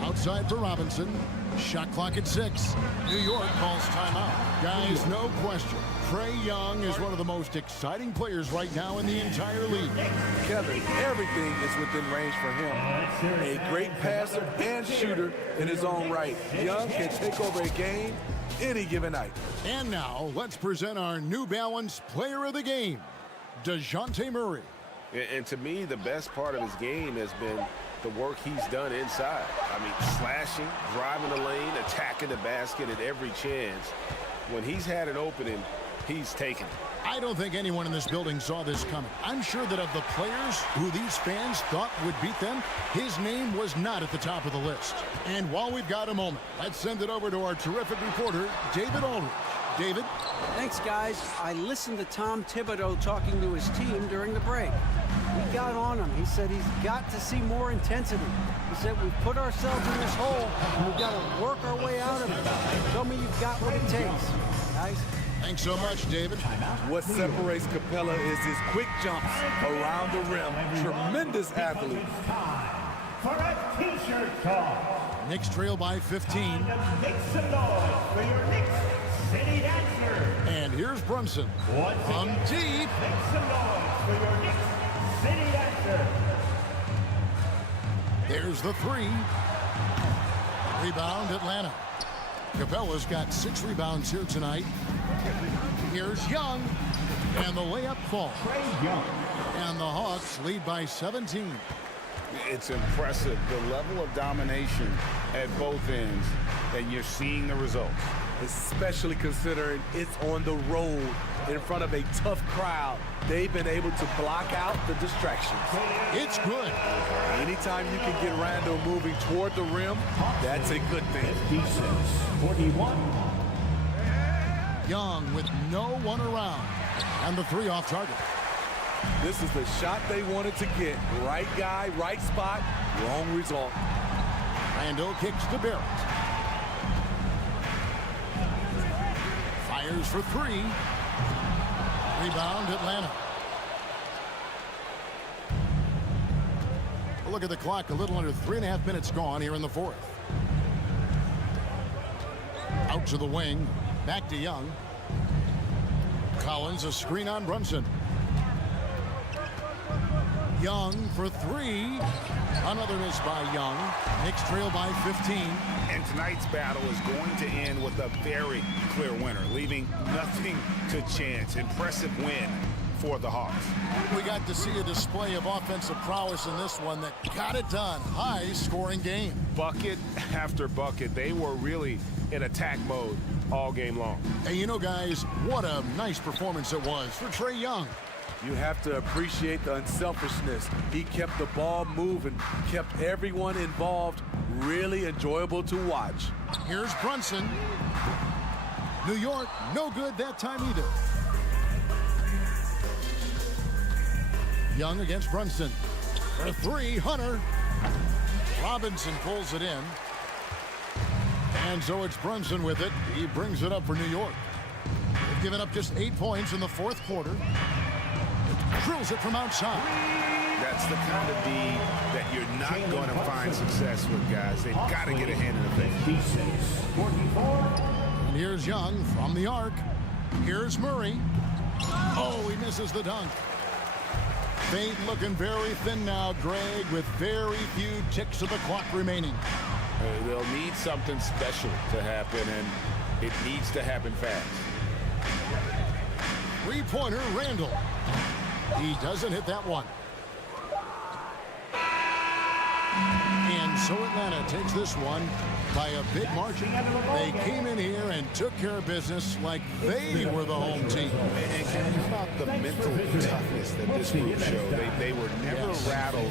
Outside for Robinson. Shot clock at 6. New York calls timeout. Guys, no question. Trae Young is one of the most exciting players right now in the entire league. Kevin, everything is within range for him. A great passer and shooter in his own right. Young can take over a game any given night. And now, let's present our New Balance Player of the Game, DeJounte Murray. And to me, the best part of his game has been the work he's done inside. I mean, slashing, driving the lane, attacking the basket at every chance. When he's had an opening, he's taken it. I don't think anyone in this building saw this coming. I'm sure that of the players who these fans thought would beat them, his name was not at the top of the list. And while we've got a moment, let's send it over to our terrific reporter, David Aldridge. David? Thanks, guys. I listened to Tom Thibodeau talking to his team during the break. We got on him. He said he's got to see more intensity. He said we've put ourselves in this hole, and we've got to work our way out of it. Tell me you've got what it takes, guys. Thanks so much, David. What separates Capella is his quick jumps around the rim. Tremendous athlete. For a t-shirt toss. Knicks trail by 15. Make some noise for your Knicks City Dancer. And here's Brunson. From deep. Make some noise for your Knicks City Dancer. There's the 3. Rebound, Atlanta. Capella's got 6 rebounds here tonight. Here's Young, and the layup falls. And the Hawks lead by 17. It's impressive, the level of domination at both ends, and you're seeing the results. Especially considering it's on the road in front of a tough crowd. They've been able to block out the distractions. It's good. Anytime you can get Randall moving toward the rim, that's a good thing. 41. Young with no one around. And the 3 off target. This is the shot they wanted to get. Right guy, right spot, wrong result. Randall kicks to Barrett. Fires for 3. Rebound, Atlanta. Look at the clock, a little under 3.5 minutes gone here in the 4th. Out to the wing, back to Young. Collins, a screen on Brunson. Young for 3. Another miss by Young. Knicks trail by 15. And tonight's battle is going to end with a very clear winner, leaving nothing to chance. Impressive win for the Hawks. We got to see a display of offensive prowess in this one that got it done. High-scoring game. Bucket after bucket. They were really in attack mode all game long. And you know, guys, what a nice performance it was for Trae Young. You have to appreciate the unselfishness. He kept the ball moving, kept everyone involved, really enjoyable to watch. Here's Brunson. New York, no good that time either. Young against Brunson. For 3, Hunter. Robinson pulls it in. And so it's Brunson with it. He brings it up for New York. They've given up just 8 points in the 4th quarter. Drills it from outside. That's the kind of D that you're not going to find success with, guys. They've got to get a hand in the face. And here's Young from the arc. Here's Murray. Oh, he misses the dunk. Fate looking very thin now, Greg, with very few ticks of the clock remaining. They'll need something special to happen, and it needs to happen fast. 3-pointer, Randall. He doesn't hit that one. And so Atlanta takes this one by a big margin. They came in here and took care of business like they were the home team. And how about the mental toughness that this group showed? They were never rattled.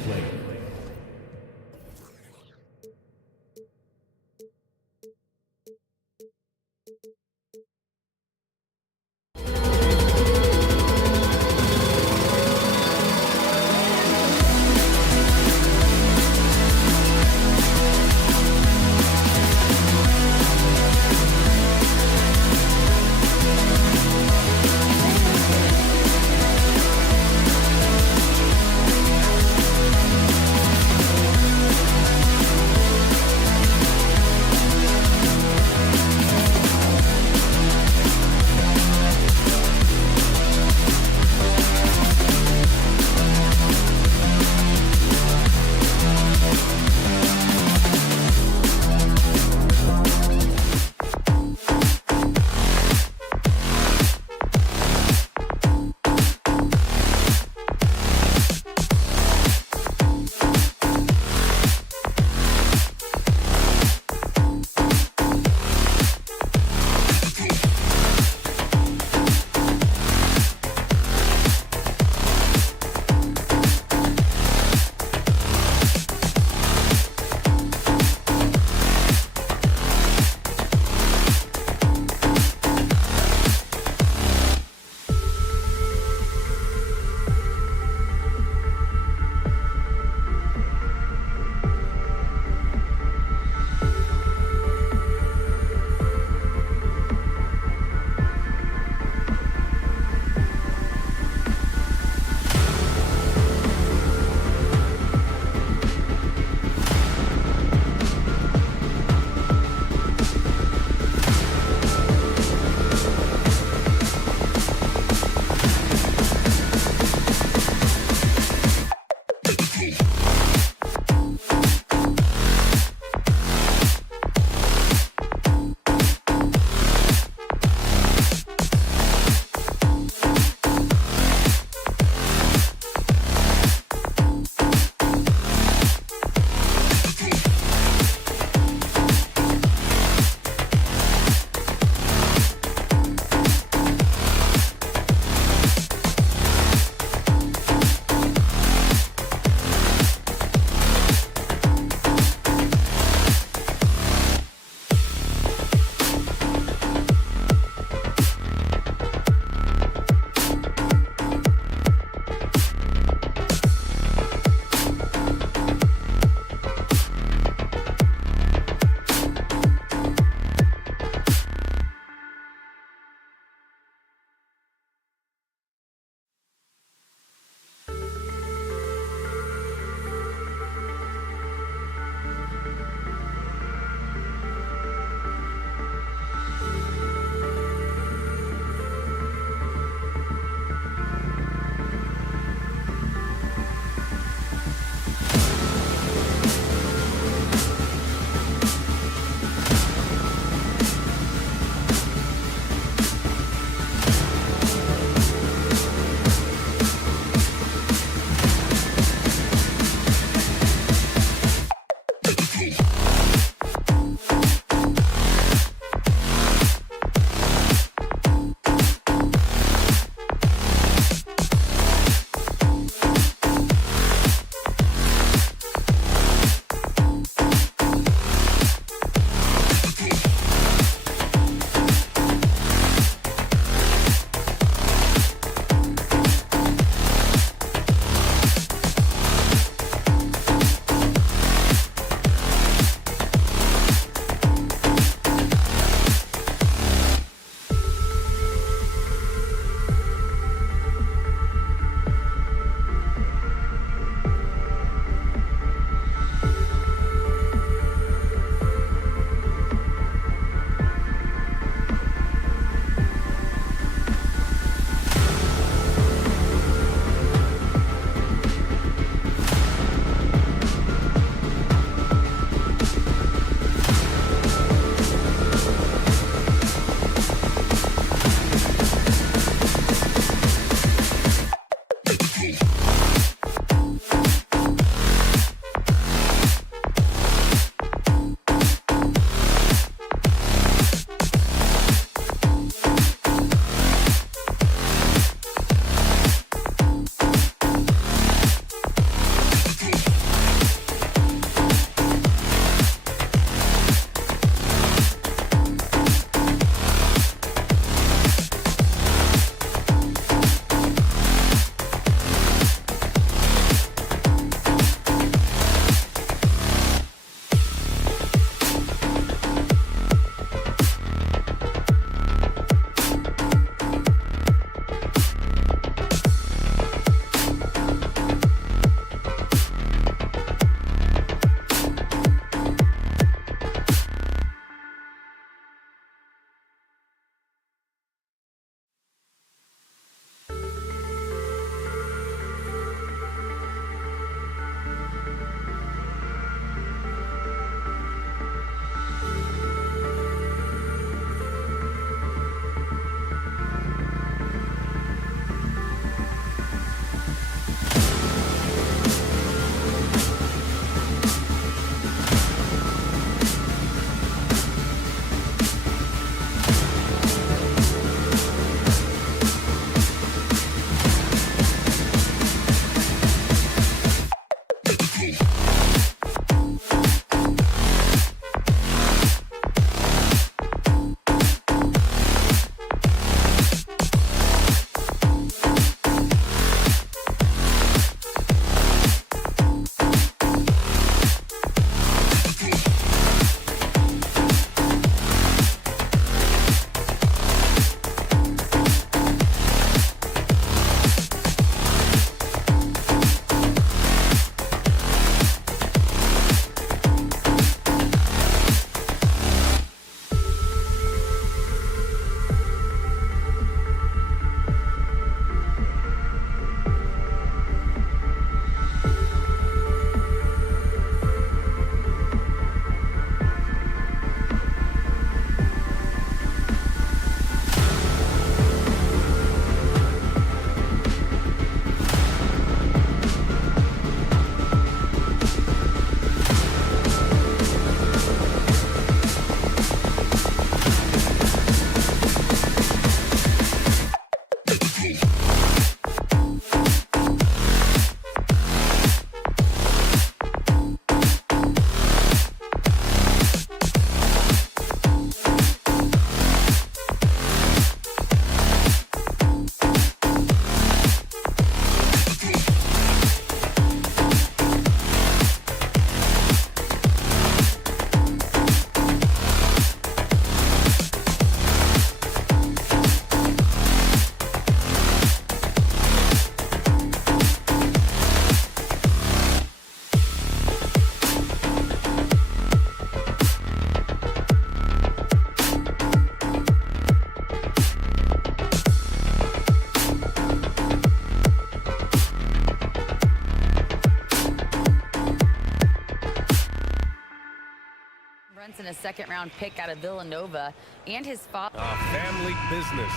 a second-round pick out of Villanova, and his father. Family business.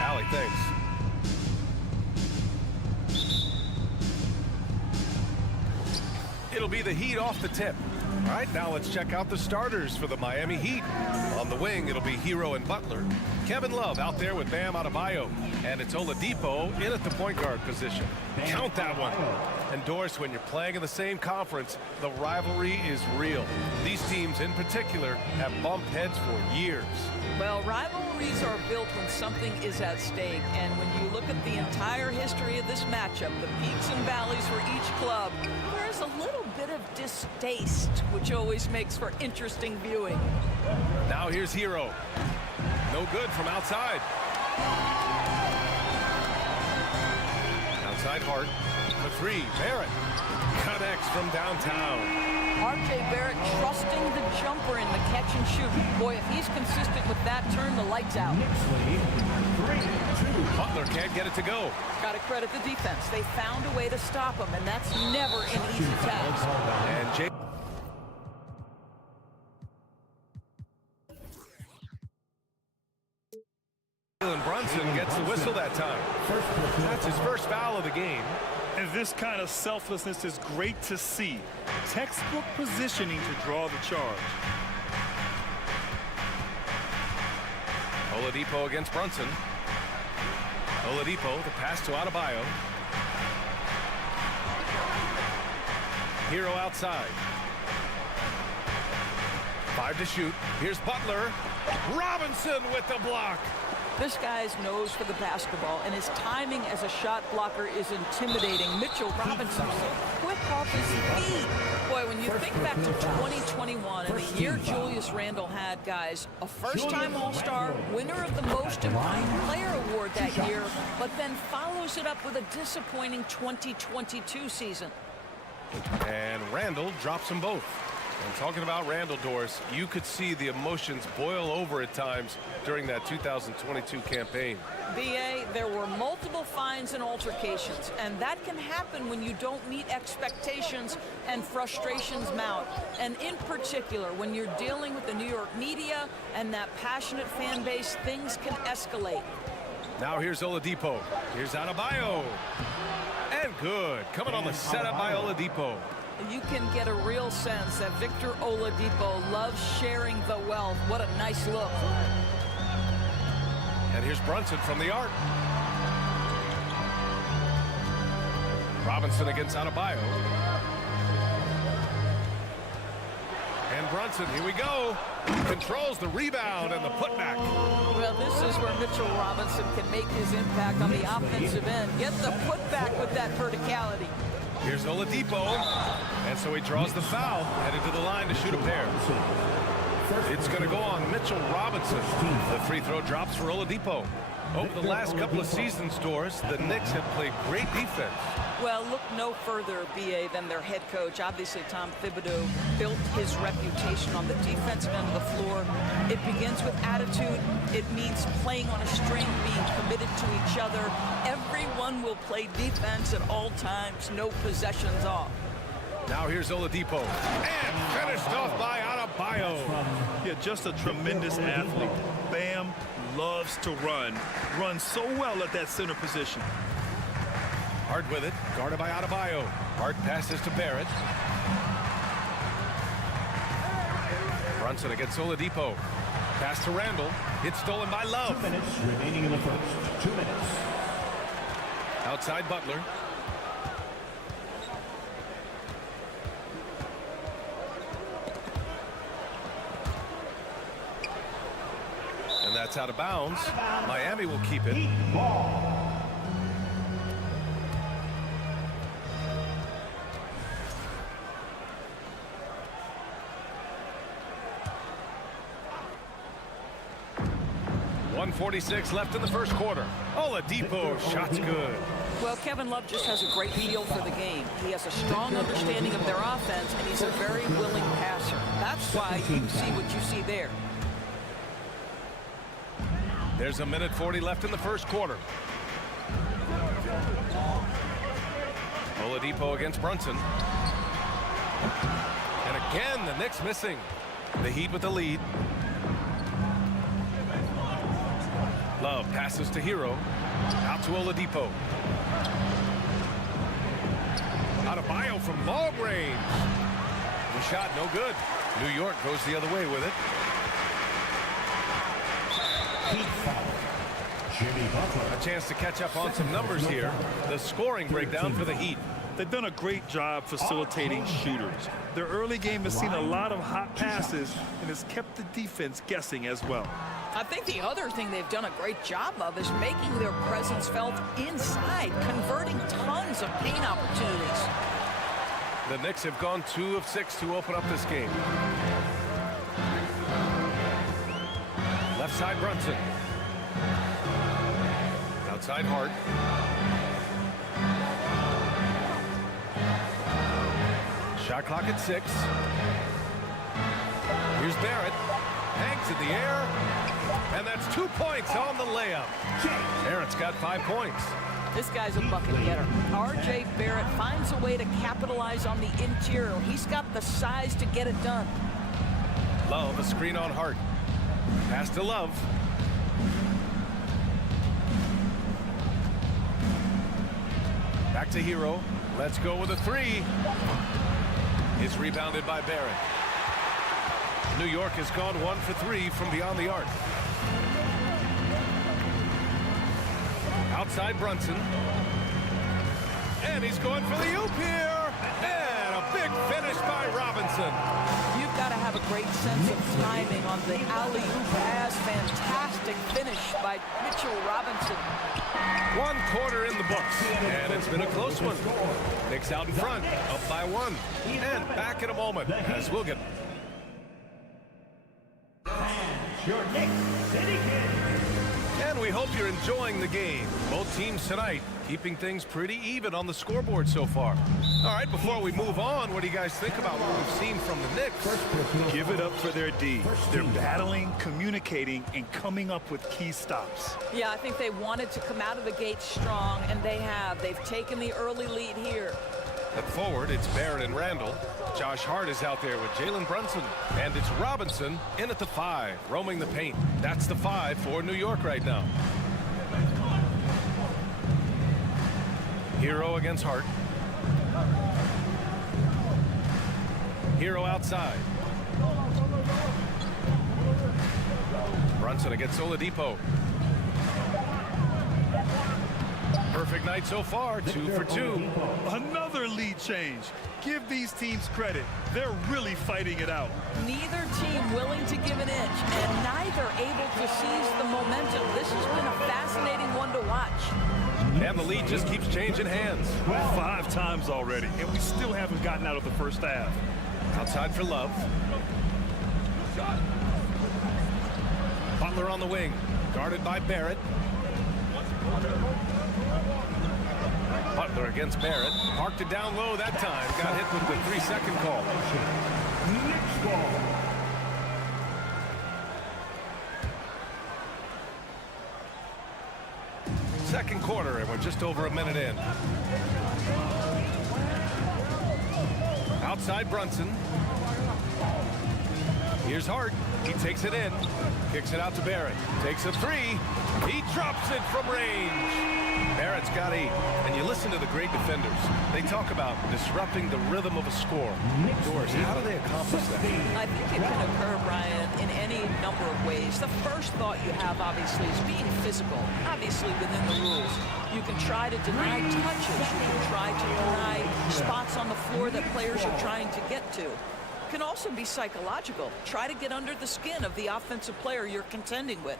Allie, thanks. It'll be the Heat off the tip. All right, now let's check out the starters for the Miami Heat. On the wing, it'll be Hero and Butler. Kevin Love out there with Bam Adebayo. And it's Oladipo in at the point guard position. Count that one. And Doris, when you're playing in the same conference, the rivalry is real. These teams in particular have bumped heads for years. Well, rivalries are built when something is at stake. And when you look at the entire history of this matchup, the peaks and valleys for each club, there's a little bit of distaste, which always makes for interesting viewing. Now here's Hero. No good from outside. Outside Hart. For three, Barrett. Connects from downtown. R.J. Barrett trusting the jumper in the catch and shoot. Boy, if he's consistent with that, turn the lights out. Butler can't get it to go. Got to credit the defense. They found a way to stop him, and that's never an easy task. And Jay. Brunson gets the whistle that time. That's his first foul of the game. And this kind of selflessness is great to see. Textbook positioning to draw the charge. Oladipo against Brunson. Oladipo, the pass to Adebayo. Hero outside. 5 to shoot. Here's Butler. Robinson with the block. This guy's nose for the basketball, and his timing as a shot blocker is intimidating. Mitchell Robinson so quick off his feet. Boy, when you think back to 2021 and the year Julius Randle had, guys, a first-time All-Star, winner of the Most Improved Player Award that year, but then follows it up with a disappointing 2022 season. And Randle drops them both. And talking about Randle, Doris, you could see the emotions boil over at times during that 2022 campaign. B.A., there were multiple fines and altercations, and that can happen when you don't meet expectations and frustrations mount. And in particular, when you're dealing with the New York media and that passionate fan base, things can escalate. Now here's Oladipo. Here's Adebayo. And good. Coming on the setup by Oladipo. You can get a real sense that Victor Oladipo loves sharing the wealth. What a nice look. And here's Brunson from the arc. Robinson against Adebayo. And Brunson, here we go. Controls the rebound and the putback. Well, this is where Mitchell Robinson can make his impact on the offensive end. Get the putback with that verticality. Here's Oladipo, and so he draws the foul, headed to the line to shoot a pair. It's going to go on Mitchell Robinson. The free throw drops for Oladipo. Over the last couple of seasons, Doris, the Knicks have played great defense. Well, look no further, B.A., than their head coach. Obviously, Tom Thibodeau built his reputation on the defensive end of the floor. It begins with attitude. It means playing on a string, being committed to each other. Everyone will play defense at all times, no possessions off. Now here's Oladipo, and finished off by Adebayo. Yeah, just a tremendous athlete. Bam loves to run. Runs so well at that center position. Hart with it, guarded by Adebayo. Hart passes to Barrett. Brunson against Oladipo. Pass to Randle. Hit stolen by Love. 2 minutes remaining in the first. 2 minutes. Outside Butler. And that's out of bounds. Miami will keep it. Ball. .146 left in the first quarter. Oladipo, shot's good. Well, Kevin Love just has a great feel for the game. He has a strong understanding of their offense, and he's a very willing passer. That's why you see what you see there. There's a minute 40 left in the first quarter. Oladipo against Brunson. And again, the Knicks missing. The Heat with the lead. Love passes to Hero. Out to Oladipo. Adebayo from long range. The shot no good. New York goes the other way with it. A chance to catch up on some numbers here. The scoring breakdown for the Heat. They've done a great job facilitating shooters. Their early game has seen a lot of hot passes and has kept the defense guessing as well. I think the other thing they've done a great job of is making their presence felt inside, converting tons of paint opportunities. The Knicks have gone 2 of 6 to open up this game. Left side Brunson. Outside Hart. Shot clock at 6. Here's Barrett. Hangs in the air. And that's 2 points on the layup. Barrett's got 5 points. This guy's a bucket getter. R.J. Barrett finds a way to capitalize on the interior. He's got the size to get it done. Love, a screen on Hart. Pass to Love. Back to Hero. Let's go with a 3. Is rebounded by Barrett. New York has gone 1 for 3 from beyond the arc. Outside Brunson. And he's going for the oop here. And a big finish by Robinson. You've got to have a great sense of timing on the alley-oop pass. Fantastic finish by Mitchell Robinson. 1 quarter in the books, and it's been a close one. Knicks out in front, up by 1. And back in a moment, as we'll get... Your Knicks City Kid. And we hope you're enjoying the game. Both teams tonight keeping things pretty even on the scoreboard so far. All right, before we move on, what do you guys think about what we've seen from the Knicks? Give it up for their D. They're battling, communicating, and coming up with key stops. Yeah, I think they wanted to come out of the gate strong, and they have. They've taken the early lead here. At forward, it's Barrett and Randall. Josh Hart is out there with Jalen Brunson. And it's Robinson in at the 5, roaming the paint. That's the 5 for New York right now. Hero against Hart. Hero outside. Brunson against Oladipo. Perfect night so far, 2 for 2. Another lead change. Give these teams credit. They're really fighting it out. Neither team willing to give an inch, and neither able to seize the momentum. This has been a fascinating one to watch. And the lead just keeps changing hands. 5 times already, and we still haven't gotten out of the first half. Outside for Love. Butler on the wing, guarded by Barrett. Butler against Barrett. Parked it down low that time. Got hit with the 3-second call. Knicks ball. Second quarter, and we're just over a minute in. Outside Brunson. Here's Hart. He takes it in. Kicks it out to Barrett. Takes a 3. He drops it from range. Barrett's got 8. And you listen to the great defenders. They talk about disrupting the rhythm of a score. Doris, how do they accomplish that? I think it can occur, Brian, in any number of ways. The first thought you have, obviously, is being physical, obviously within the rules. You can try to deny touches. You can try to deny spots on the floor that players are trying to get to. It can also be psychological. Try to get under the skin of the offensive player you're contending with.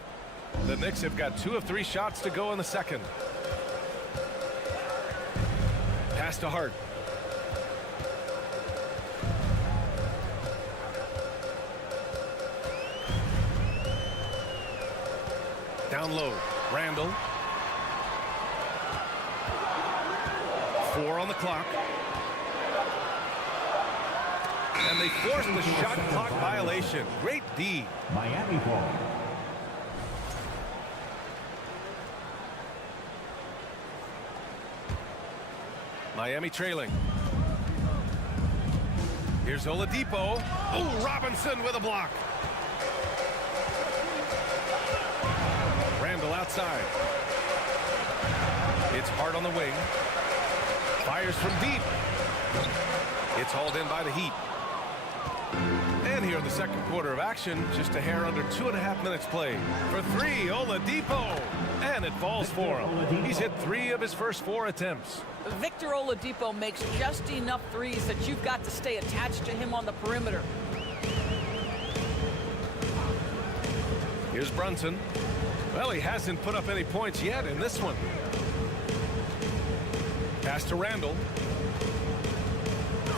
The Knicks have got 2 of 3 shots to go in the second. Pass to Hart. Down low, Randall. 4 on the clock. And they forced the shot clock violation. Great D. Miami ball. Miami trailing. Here's Oladipo. Oh, Robinson with a block. Randall outside. It's Hart on the wing. Fires from deep. It's hauled in by the Heat. And here in the second quarter of action, just a hair under 2.5 minutes played. For three, Oladipo. And it falls for him. He's hit 3 of his first 4 attempts. Victor Oladipo makes just enough threes that you've got to stay attached to him on the perimeter. Here's Brunson. Well, he hasn't put up any points yet in this one. Pass to Randall.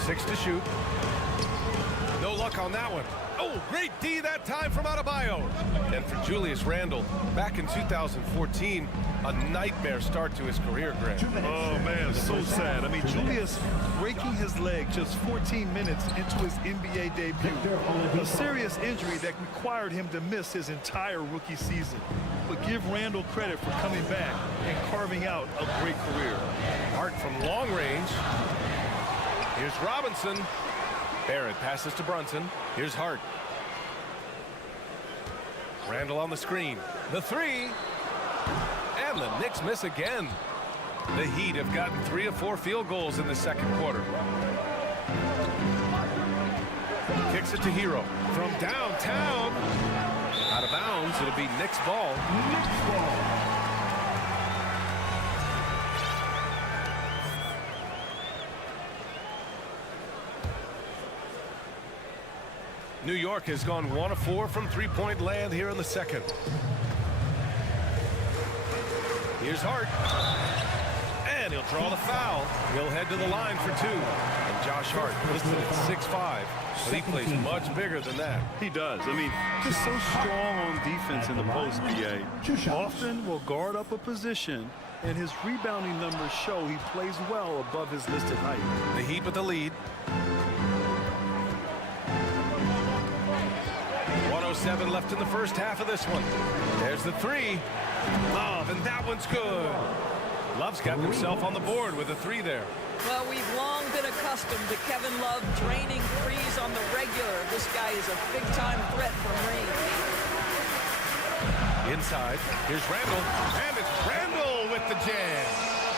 6 to shoot. No luck on that one. Oh, great D that time from Adebayo. And for Julius Randle, back in 2014, a nightmare start to his career, Greg. Oh, man, so sad. I mean, Julius breaking his leg just 14 minutes into his NBA debut. A serious injury that required him to miss his entire rookie season. But give Randall credit for coming back and carving out a great career. Hart from long range. Here's Robinson. Barrett passes to Brunson. Here's Hart. Randall on the screen. The 3. And the Knicks miss again. The Heat have gotten 3 of 4 field goals in the second quarter. Kicks it to Hero. From downtown. Out of bounds. It'll be Knicks ball. New York has gone 1 of 4 from three-point land here in the second. Here's Hart. And he'll draw the foul. He'll head to the line for 2. And Josh Hart listed at 6'5", but he plays much bigger than that. He does. I mean, just so strong on defense in the post, BA. Often will guard up a position, and his rebounding numbers show he plays well above his listed height. The Heat with the lead. 1:07 left in the first half of this one. There's the 3. Love, and that one's good. Love's got himself on the board with a 3 there. Well, we've long been accustomed to Kevin Love draining threes on the regular. This guy is a big-time threat from range. Inside, here's Randall, and it's Randall with the jam.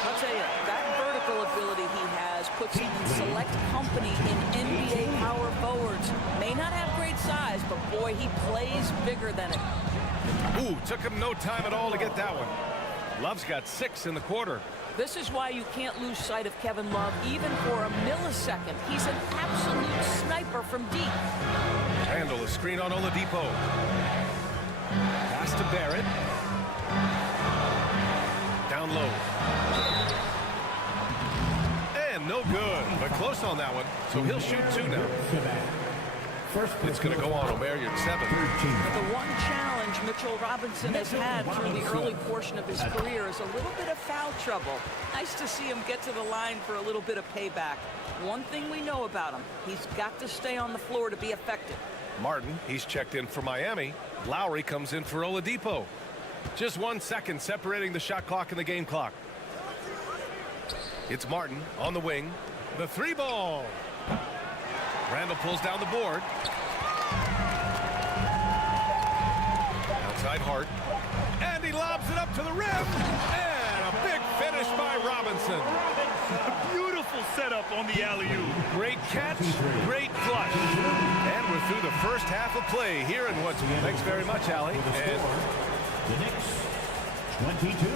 I'll tell you, that vertical ability he has puts him in select company in NBA power forwards. May not have great size, but boy, he plays bigger than it. Ooh, took him no time at all to get that one. Love's got 6 in the quarter. This is why you can't lose sight of Kevin Love even for a millisecond. He's an absolute sniper from deep. Randall, a screen on Oladipo. Pass to Barrett. Down low. And no good, but close on that one. So he'll shoot 2 now. It's going to go on Omer, 7. The one challenge Mitchell Robinson has had through the early portion of his career is a little bit of foul trouble. Nice to see him get to the line for a little bit of payback. One thing we know about him, he's got to stay on the floor to be effective. Martin, he's checked in for Miami. Lowry comes in for Oladipo. Just 1 second separating the shot clock and the game clock. It's Martin on the wing. The 3 ball. Randall pulls down the board. Outside Hart. And he lobs it up to the rim. And a big finish by Robinson. Beautiful setup on the alley-oop. Great catch, great flush. And we're through the first half of play here in what's... Thanks very much, Allie. And the Knicks, 22.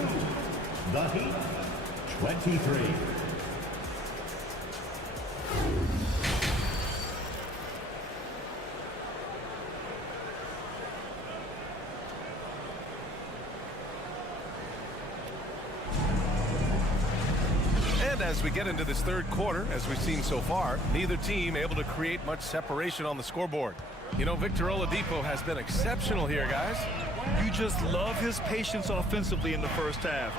The Heat, 23. as we get into this third quarter, as we've seen so far, neither team able to create much separation on the scoreboard. You know, Victor Oladipo has been exceptional here, guys. You just love his patience offensively in the first half.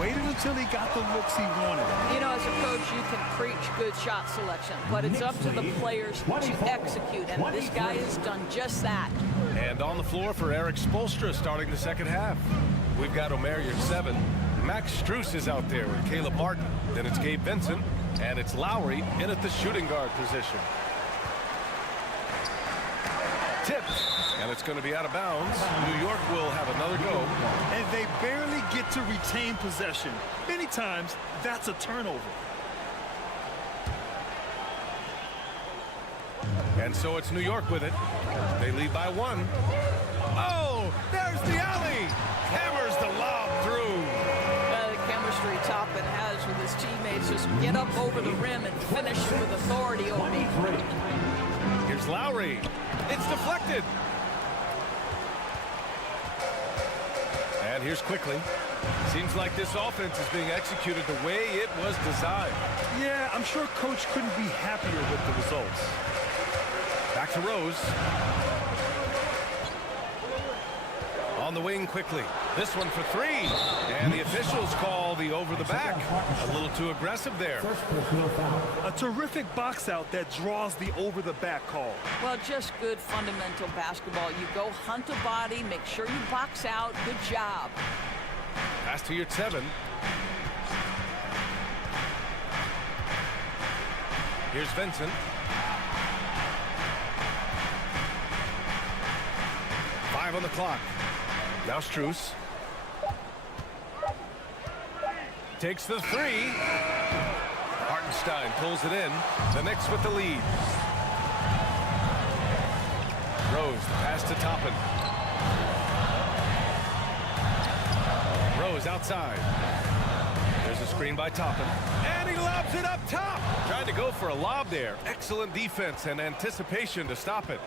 Waited until he got the looks he wanted. You know, as a coach, you can preach good shot selection, but it's up to the players to execute, and this guy has done just that. And on the floor for Eric Spoelstra starting the second half. We've got Omer at 7. Max Strus is out there with Caleb Martin. Then it's Gabe Vincent, and it's Lowry in at the shooting guard position. Tipped, and it's going to be out of bounds. New York will have another go. And they barely get to retain possession. Many times, that's a turnover. And so it's New York with it. They lead by 1. Oh, there's the alley. Hammers the lob through. The chemistry Toppin has with his teammates, just get up over the rim and finish with authority over me. Here's Lowry. It's deflected. And here's Quickly. Seems like this offense is being executed the way it was designed. Yeah, I'm sure Coach couldn't be happier with the results. Back to Rose. On the wing quickly. This one for 3. And the officials call the over the back. A little too aggressive there. A terrific box out that draws the over the back call. Well, just good fundamental basketball. You go hunt a body, make sure you box out. Good job. Pass to your 7. Here's Vincent. On the clock. Now Strus. Takes the 3. Hartenstein pulls it in. The Knicks with the lead. Rose, the pass to Toppin. Rose outside. There's a screen by Toppin. And he lobs it up top. Trying to go for a lob there. Excellent defense and anticipation to stop it.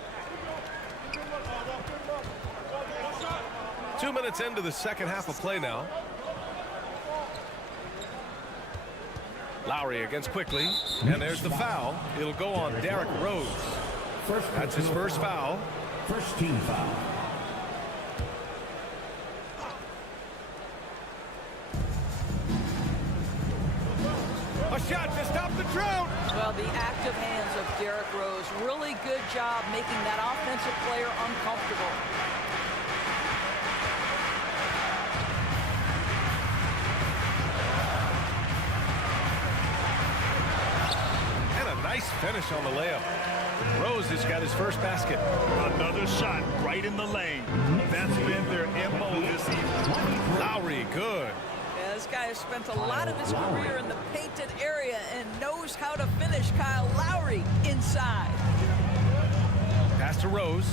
2 minutes into the second half of play now. Lowry against Quickly, and there's the foul. It'll go on Derrick Rose. That's his first foul. First team foul. A shot to stop the drought. Well, the active hands of Derrick Rose, really good job making that offensive player uncomfortable. Nice finish on the layup. Rose has got his first basket. Another shot right in the lane. That's been their MO this evening. Lowry, good. Yeah, this guy has spent a lot of his career in the painted area and knows how to finish. Kyle Lowry inside. Pass to Rose.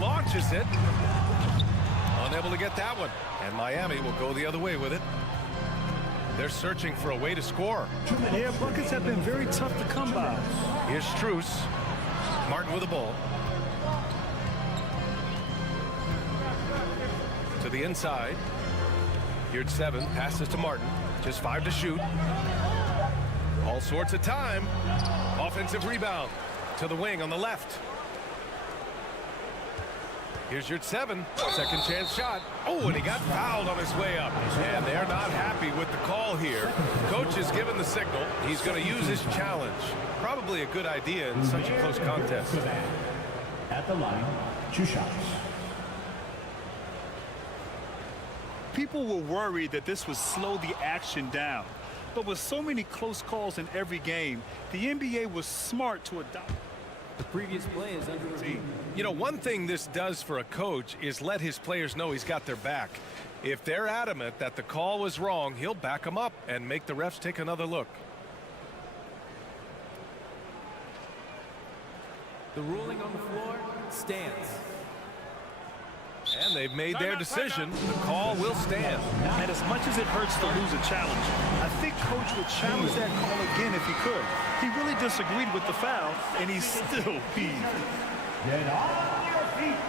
Launches it. Unable to get that one. And Miami will go the other way with it. They're searching for a way to score. Yeah, buckets have been very tough to come by. Here's Strus. Martin with the ball. To the inside. Here's 7. Passes to Martin. Just 5 to shoot. All sorts of time. Offensive rebound. To the wing on the left. Here's your 7. Second chance shot. Oh, and he got fouled on his way up. And they're not happy with the call here. Coach has given the signal. He's going to use his challenge. Probably a good idea in such a close contest. At the line, 2 shots. People were worried that this would slow the action down. But with so many close calls in every game, the NBA was smart to adopt. The previous play is under review. You know, one thing this does for a coach is let his players know he's got their back. If they're adamant that the call was wrong, he'll back them up and make the refs take another look. The ruling on the floor stands. And they've made their decision. The call will stand. And as much as it hurts to lose a challenge, I think Coach would challenge that call again if he could. He really disagreed with the foul, and he's still peeved. Get on your feet.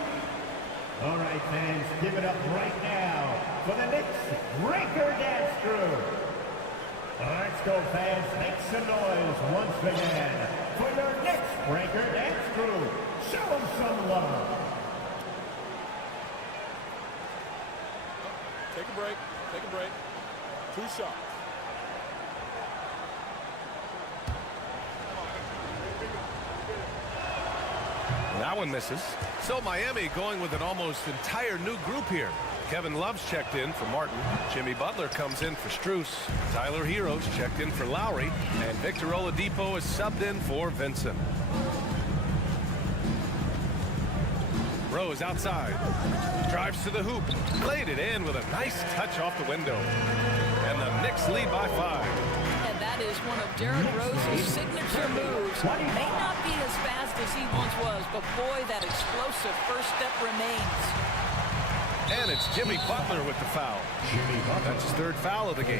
All right, fans, give it up right now for the Knicks Breaker Dance Crew. Let's go, fans. Make some noise once again for your Knicks Breaker Dance Crew. Show them some love. Take a break. Take a break. 2 shots. That one misses. So Miami going with an almost entire new group here. Kevin Love's checked in for Martin. Jimmy Butler comes in for Strus. Tyler Hero's checked in for Lowry. And Victor Oladipo is subbed in for Vincent. Rose outside. Drives to the hoop. Laid it in with a nice touch off the window. And the Knicks lead by 5. And that is one of Derrick Rose's signature moves. May not be as fast as he once was, but boy, that explosive first step remains. And it's Jimmy Butler with the foul. That's his 3rd foul of the game.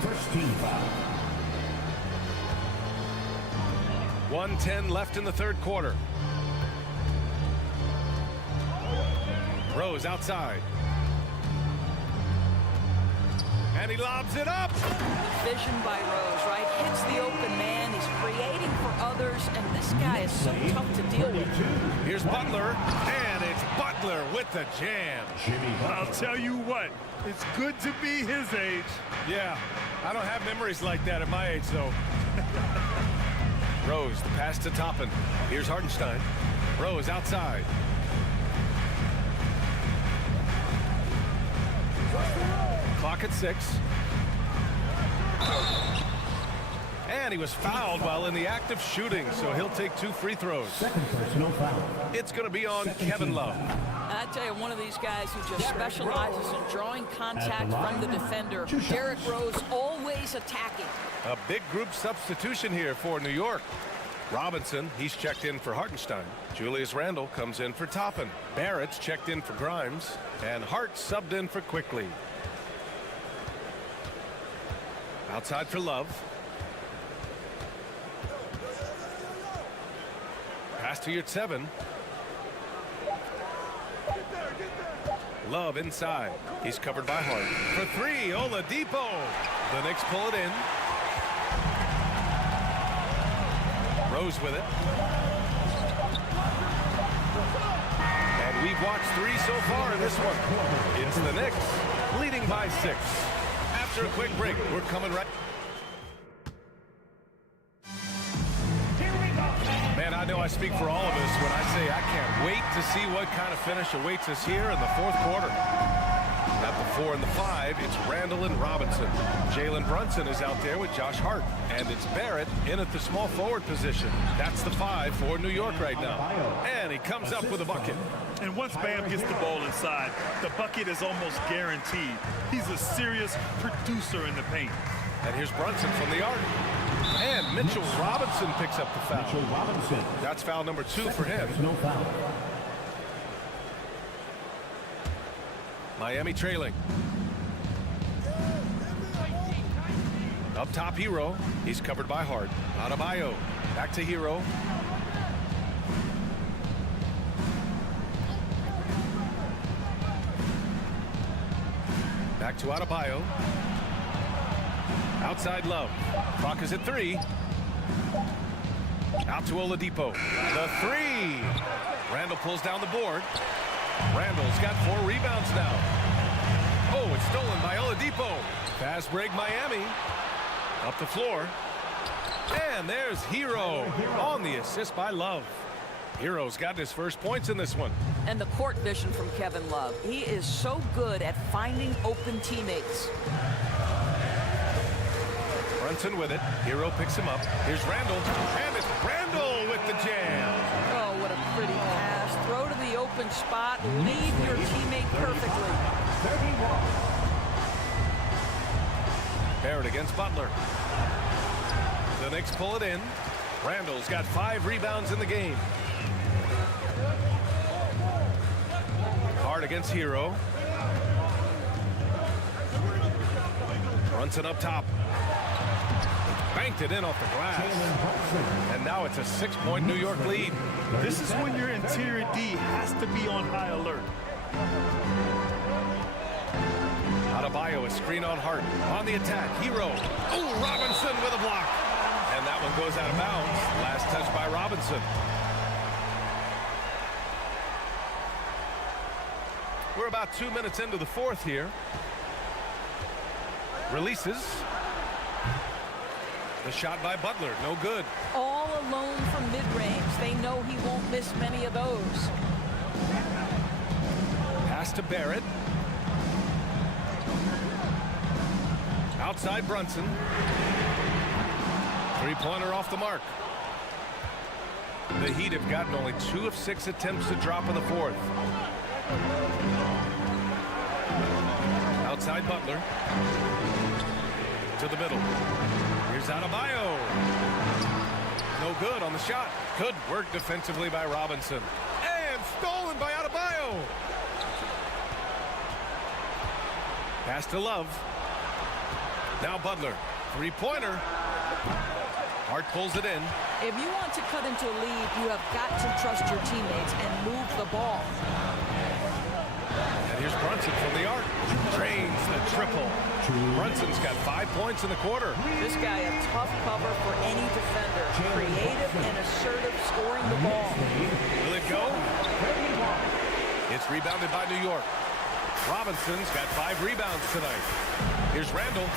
First team foul. 1:10 left in the 3rd quarter. Rose outside. And he lobs it up. Vision by Rose, right? Hits the open man. He's creating for others, and this guy is so tough to deal with. Here's Butler, and it's Butler with the jam. I'll tell you what, it's good to be his age. Yeah, I don't have memories like that at my age, though. Rose, the pass to Toppin. Here's Hartenstein. Rose outside. Clock at 6. And he was fouled while in the act of shooting, so he'll take 2 free throws. Second personal foul. It's going to be on Kevin Love. I tell you, one of these guys who just specializes in drawing contact from the defender. Derrick Rose always attacking. A big group substitution here for New York. Robinson, he's checked in for Hartenstein. Julius Randle comes in for Toppin. Barrett's checked in for Grimes. And Hart subbed in for Quickly. Outside for Love. Pass to your 7. Love inside. He's covered by Hart. For 3, Oladipo. The Knicks pull it in. Rose with it. And we've watched 3 so far in this one. It's the Knicks leading by 6. After a quick break, we're coming right. Man, I know I speak for all of us when I say I can't wait to see what kind of finish awaits us here in the 4th quarter. At the 4 and the 5, it's Randle and Robinson. Jalen Brunson is out there with Josh Hart. And it's Barrett in at the small forward position. That's the 5 for New York right now. And he comes up with a bucket. And once Bam gets the ball inside, the bucket is almost guaranteed. He's a serious producer in the paint. And here's Brunson from the arc. And Mitchell Robinson picks up the foul. Mitchell Robinson. That's foul number 2 for him. No foul. Miami trailing. Up top, Hero. He's covered by Hart. Adebayo. Back to Hero. Back to Adebayo. Outside Love. Clock is at 3. Out to Oladipo. The 3. Randle pulls down the board. Randle's got 4 rebounds now. Oh, it's stolen by Oladipo. Fast break Miami. Up the floor. And there's Hero on the assist by Love. Hero's got his first points in this one. And the court vision from Kevin Love. He is so good at finding open teammates. Brunson with it. Hero picks him up. Here's Randle. And it's Randle with the jam. Oh, what a pretty pass. Throw to the open spot. Lead your teammate perfectly. 31. Barrett against Butler. The Knicks pull it in. Randle's got 5 rebounds in the game. Hart against Hero. Brunson up top. Banked it in off the glass. And now it's a 6-point New York lead. This is when your interior D has to be on high alert. Adebayo, a screen on Hart. On the attack, Hero. Oh, Robinson with a block. And that one goes out of bounds. Last touch by Robinson. We're about 2 minutes into the 4th here. Releases. The shot by Butler, no good. All alone from mid-range. They know he won't miss many of those. Pass Pass to Barrett. Outside Brunson. Three-pointer off the mark. The Heat have gotten only 2 of 6 attempts to drop in the fourth. Outside Butler. To the middle. Here's Adebayo. No good on the shot. Good work defensively by Robinson. And stolen by Adebayo. Pass to Love. Now Butler. Three-pointer. Hart pulls it in. If you want to cut into a lead, you have got to trust your teammates and move the ball. And here's Brunson from the arc. Drains the triple. Brunson's got 5 points in the quarter. This guy a tough cover for any defender. Creative and assertive scoring the ball. Will it go? It's rebounded by New York. Robinson's got 5 rebounds tonight. Here's Randall.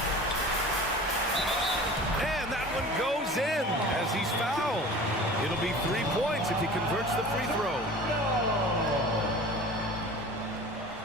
And that one goes in as he's fouled. It'll be 3 points if he converts the free throw.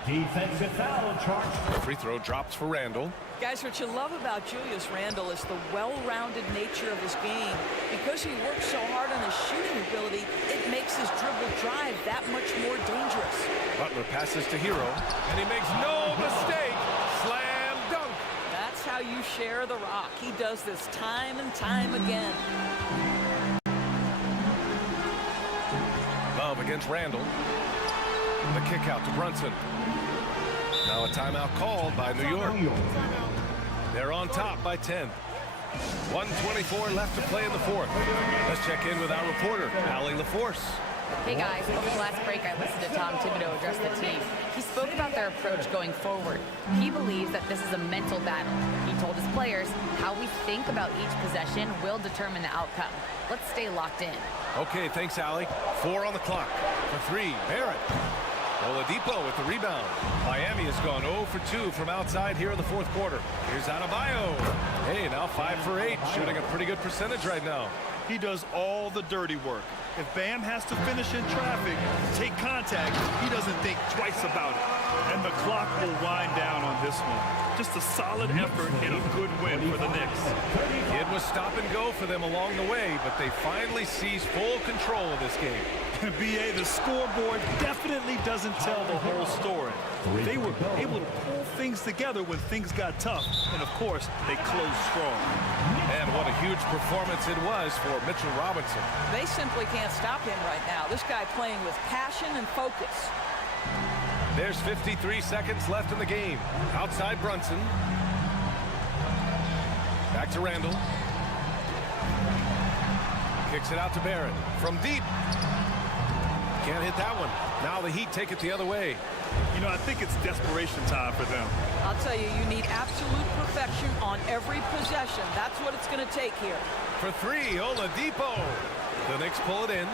Defensive foul charge. The free throw drops for Randall. Guys, what you love about Julius Randle is the well-rounded nature of his game. Because he works so hard on his shooting ability, it makes his dribble drive that much more dangerous. Butler passes to Hero, and he makes no mistake. Slam dunk. That's how you share the rock. He does this time and time again. Love against Randall. The kick out to Brunson. Now a timeout called by New York. They're on top by 10. 1:24 left to play in the fourth. Let's check in with our reporter, Allie LaForce. Hey guys, over the last break I listened to Tom Thibodeau address the team. He spoke about their approach going forward. He believes that this is a mental battle. He told his players how we think about each possession will determine the outcome. Let's stay locked in. Okay, thanks, Allie. 4 on the clock. For 3, Barrett. Oladipo with the rebound. Miami has gone 0 for 2 from outside here in the fourth quarter. Here's Adebayo. Hey, now 5 for 8, shooting a pretty good percentage right now. He does all the dirty work. If Bam has to finish in traffic, take contact, he doesn't think twice about it. And the clock will wind down on this one. Just a solid effort and a good win for the Knicks. It was stop and go for them along the way, but they finally seized full control of this game. BA, the scoreboard definitely doesn't tell the whole story. They were able to pull things together when things got tough, and of course, they closed strong. And what a huge performance it was for Mitchell Robinson. They simply can't stop him right now. This guy playing with passion and focus. There's 53 seconds left in the game. Outside Brunson. Back to Randall. Kicks it out to Barrett. From deep. Can't hit that one. Now the Heat take it the other way. You know, I think it's desperation time for them. I'll tell you, you need absolute perfection on every possession. That's what it's going to take here. For 3, Oladipo. The Knicks pull it in.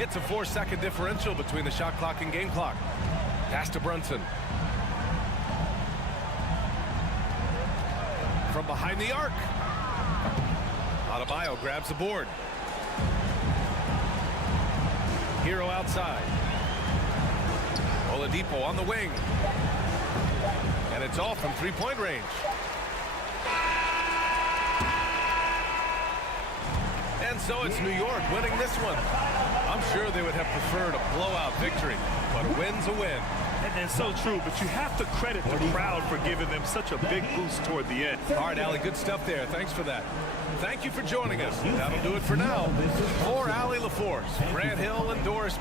It's a 4-second differential between the shot clock and game clock. Pass to Brunson. From behind the arc. Adebayo grabs the board. Hero outside. Oladipo on the wing. And it's off from three-point range. And so it's New York winning this one. I'm sure they would have preferred a blowout victory, but a win's a win. And so true, but you have to credit the crowd for giving them such a big boost toward the end. All right, Allie, good stuff there. Thanks for that. Thank you for joining us. That'll do it for now. For Allie LaForce, Grant Hill, and Doris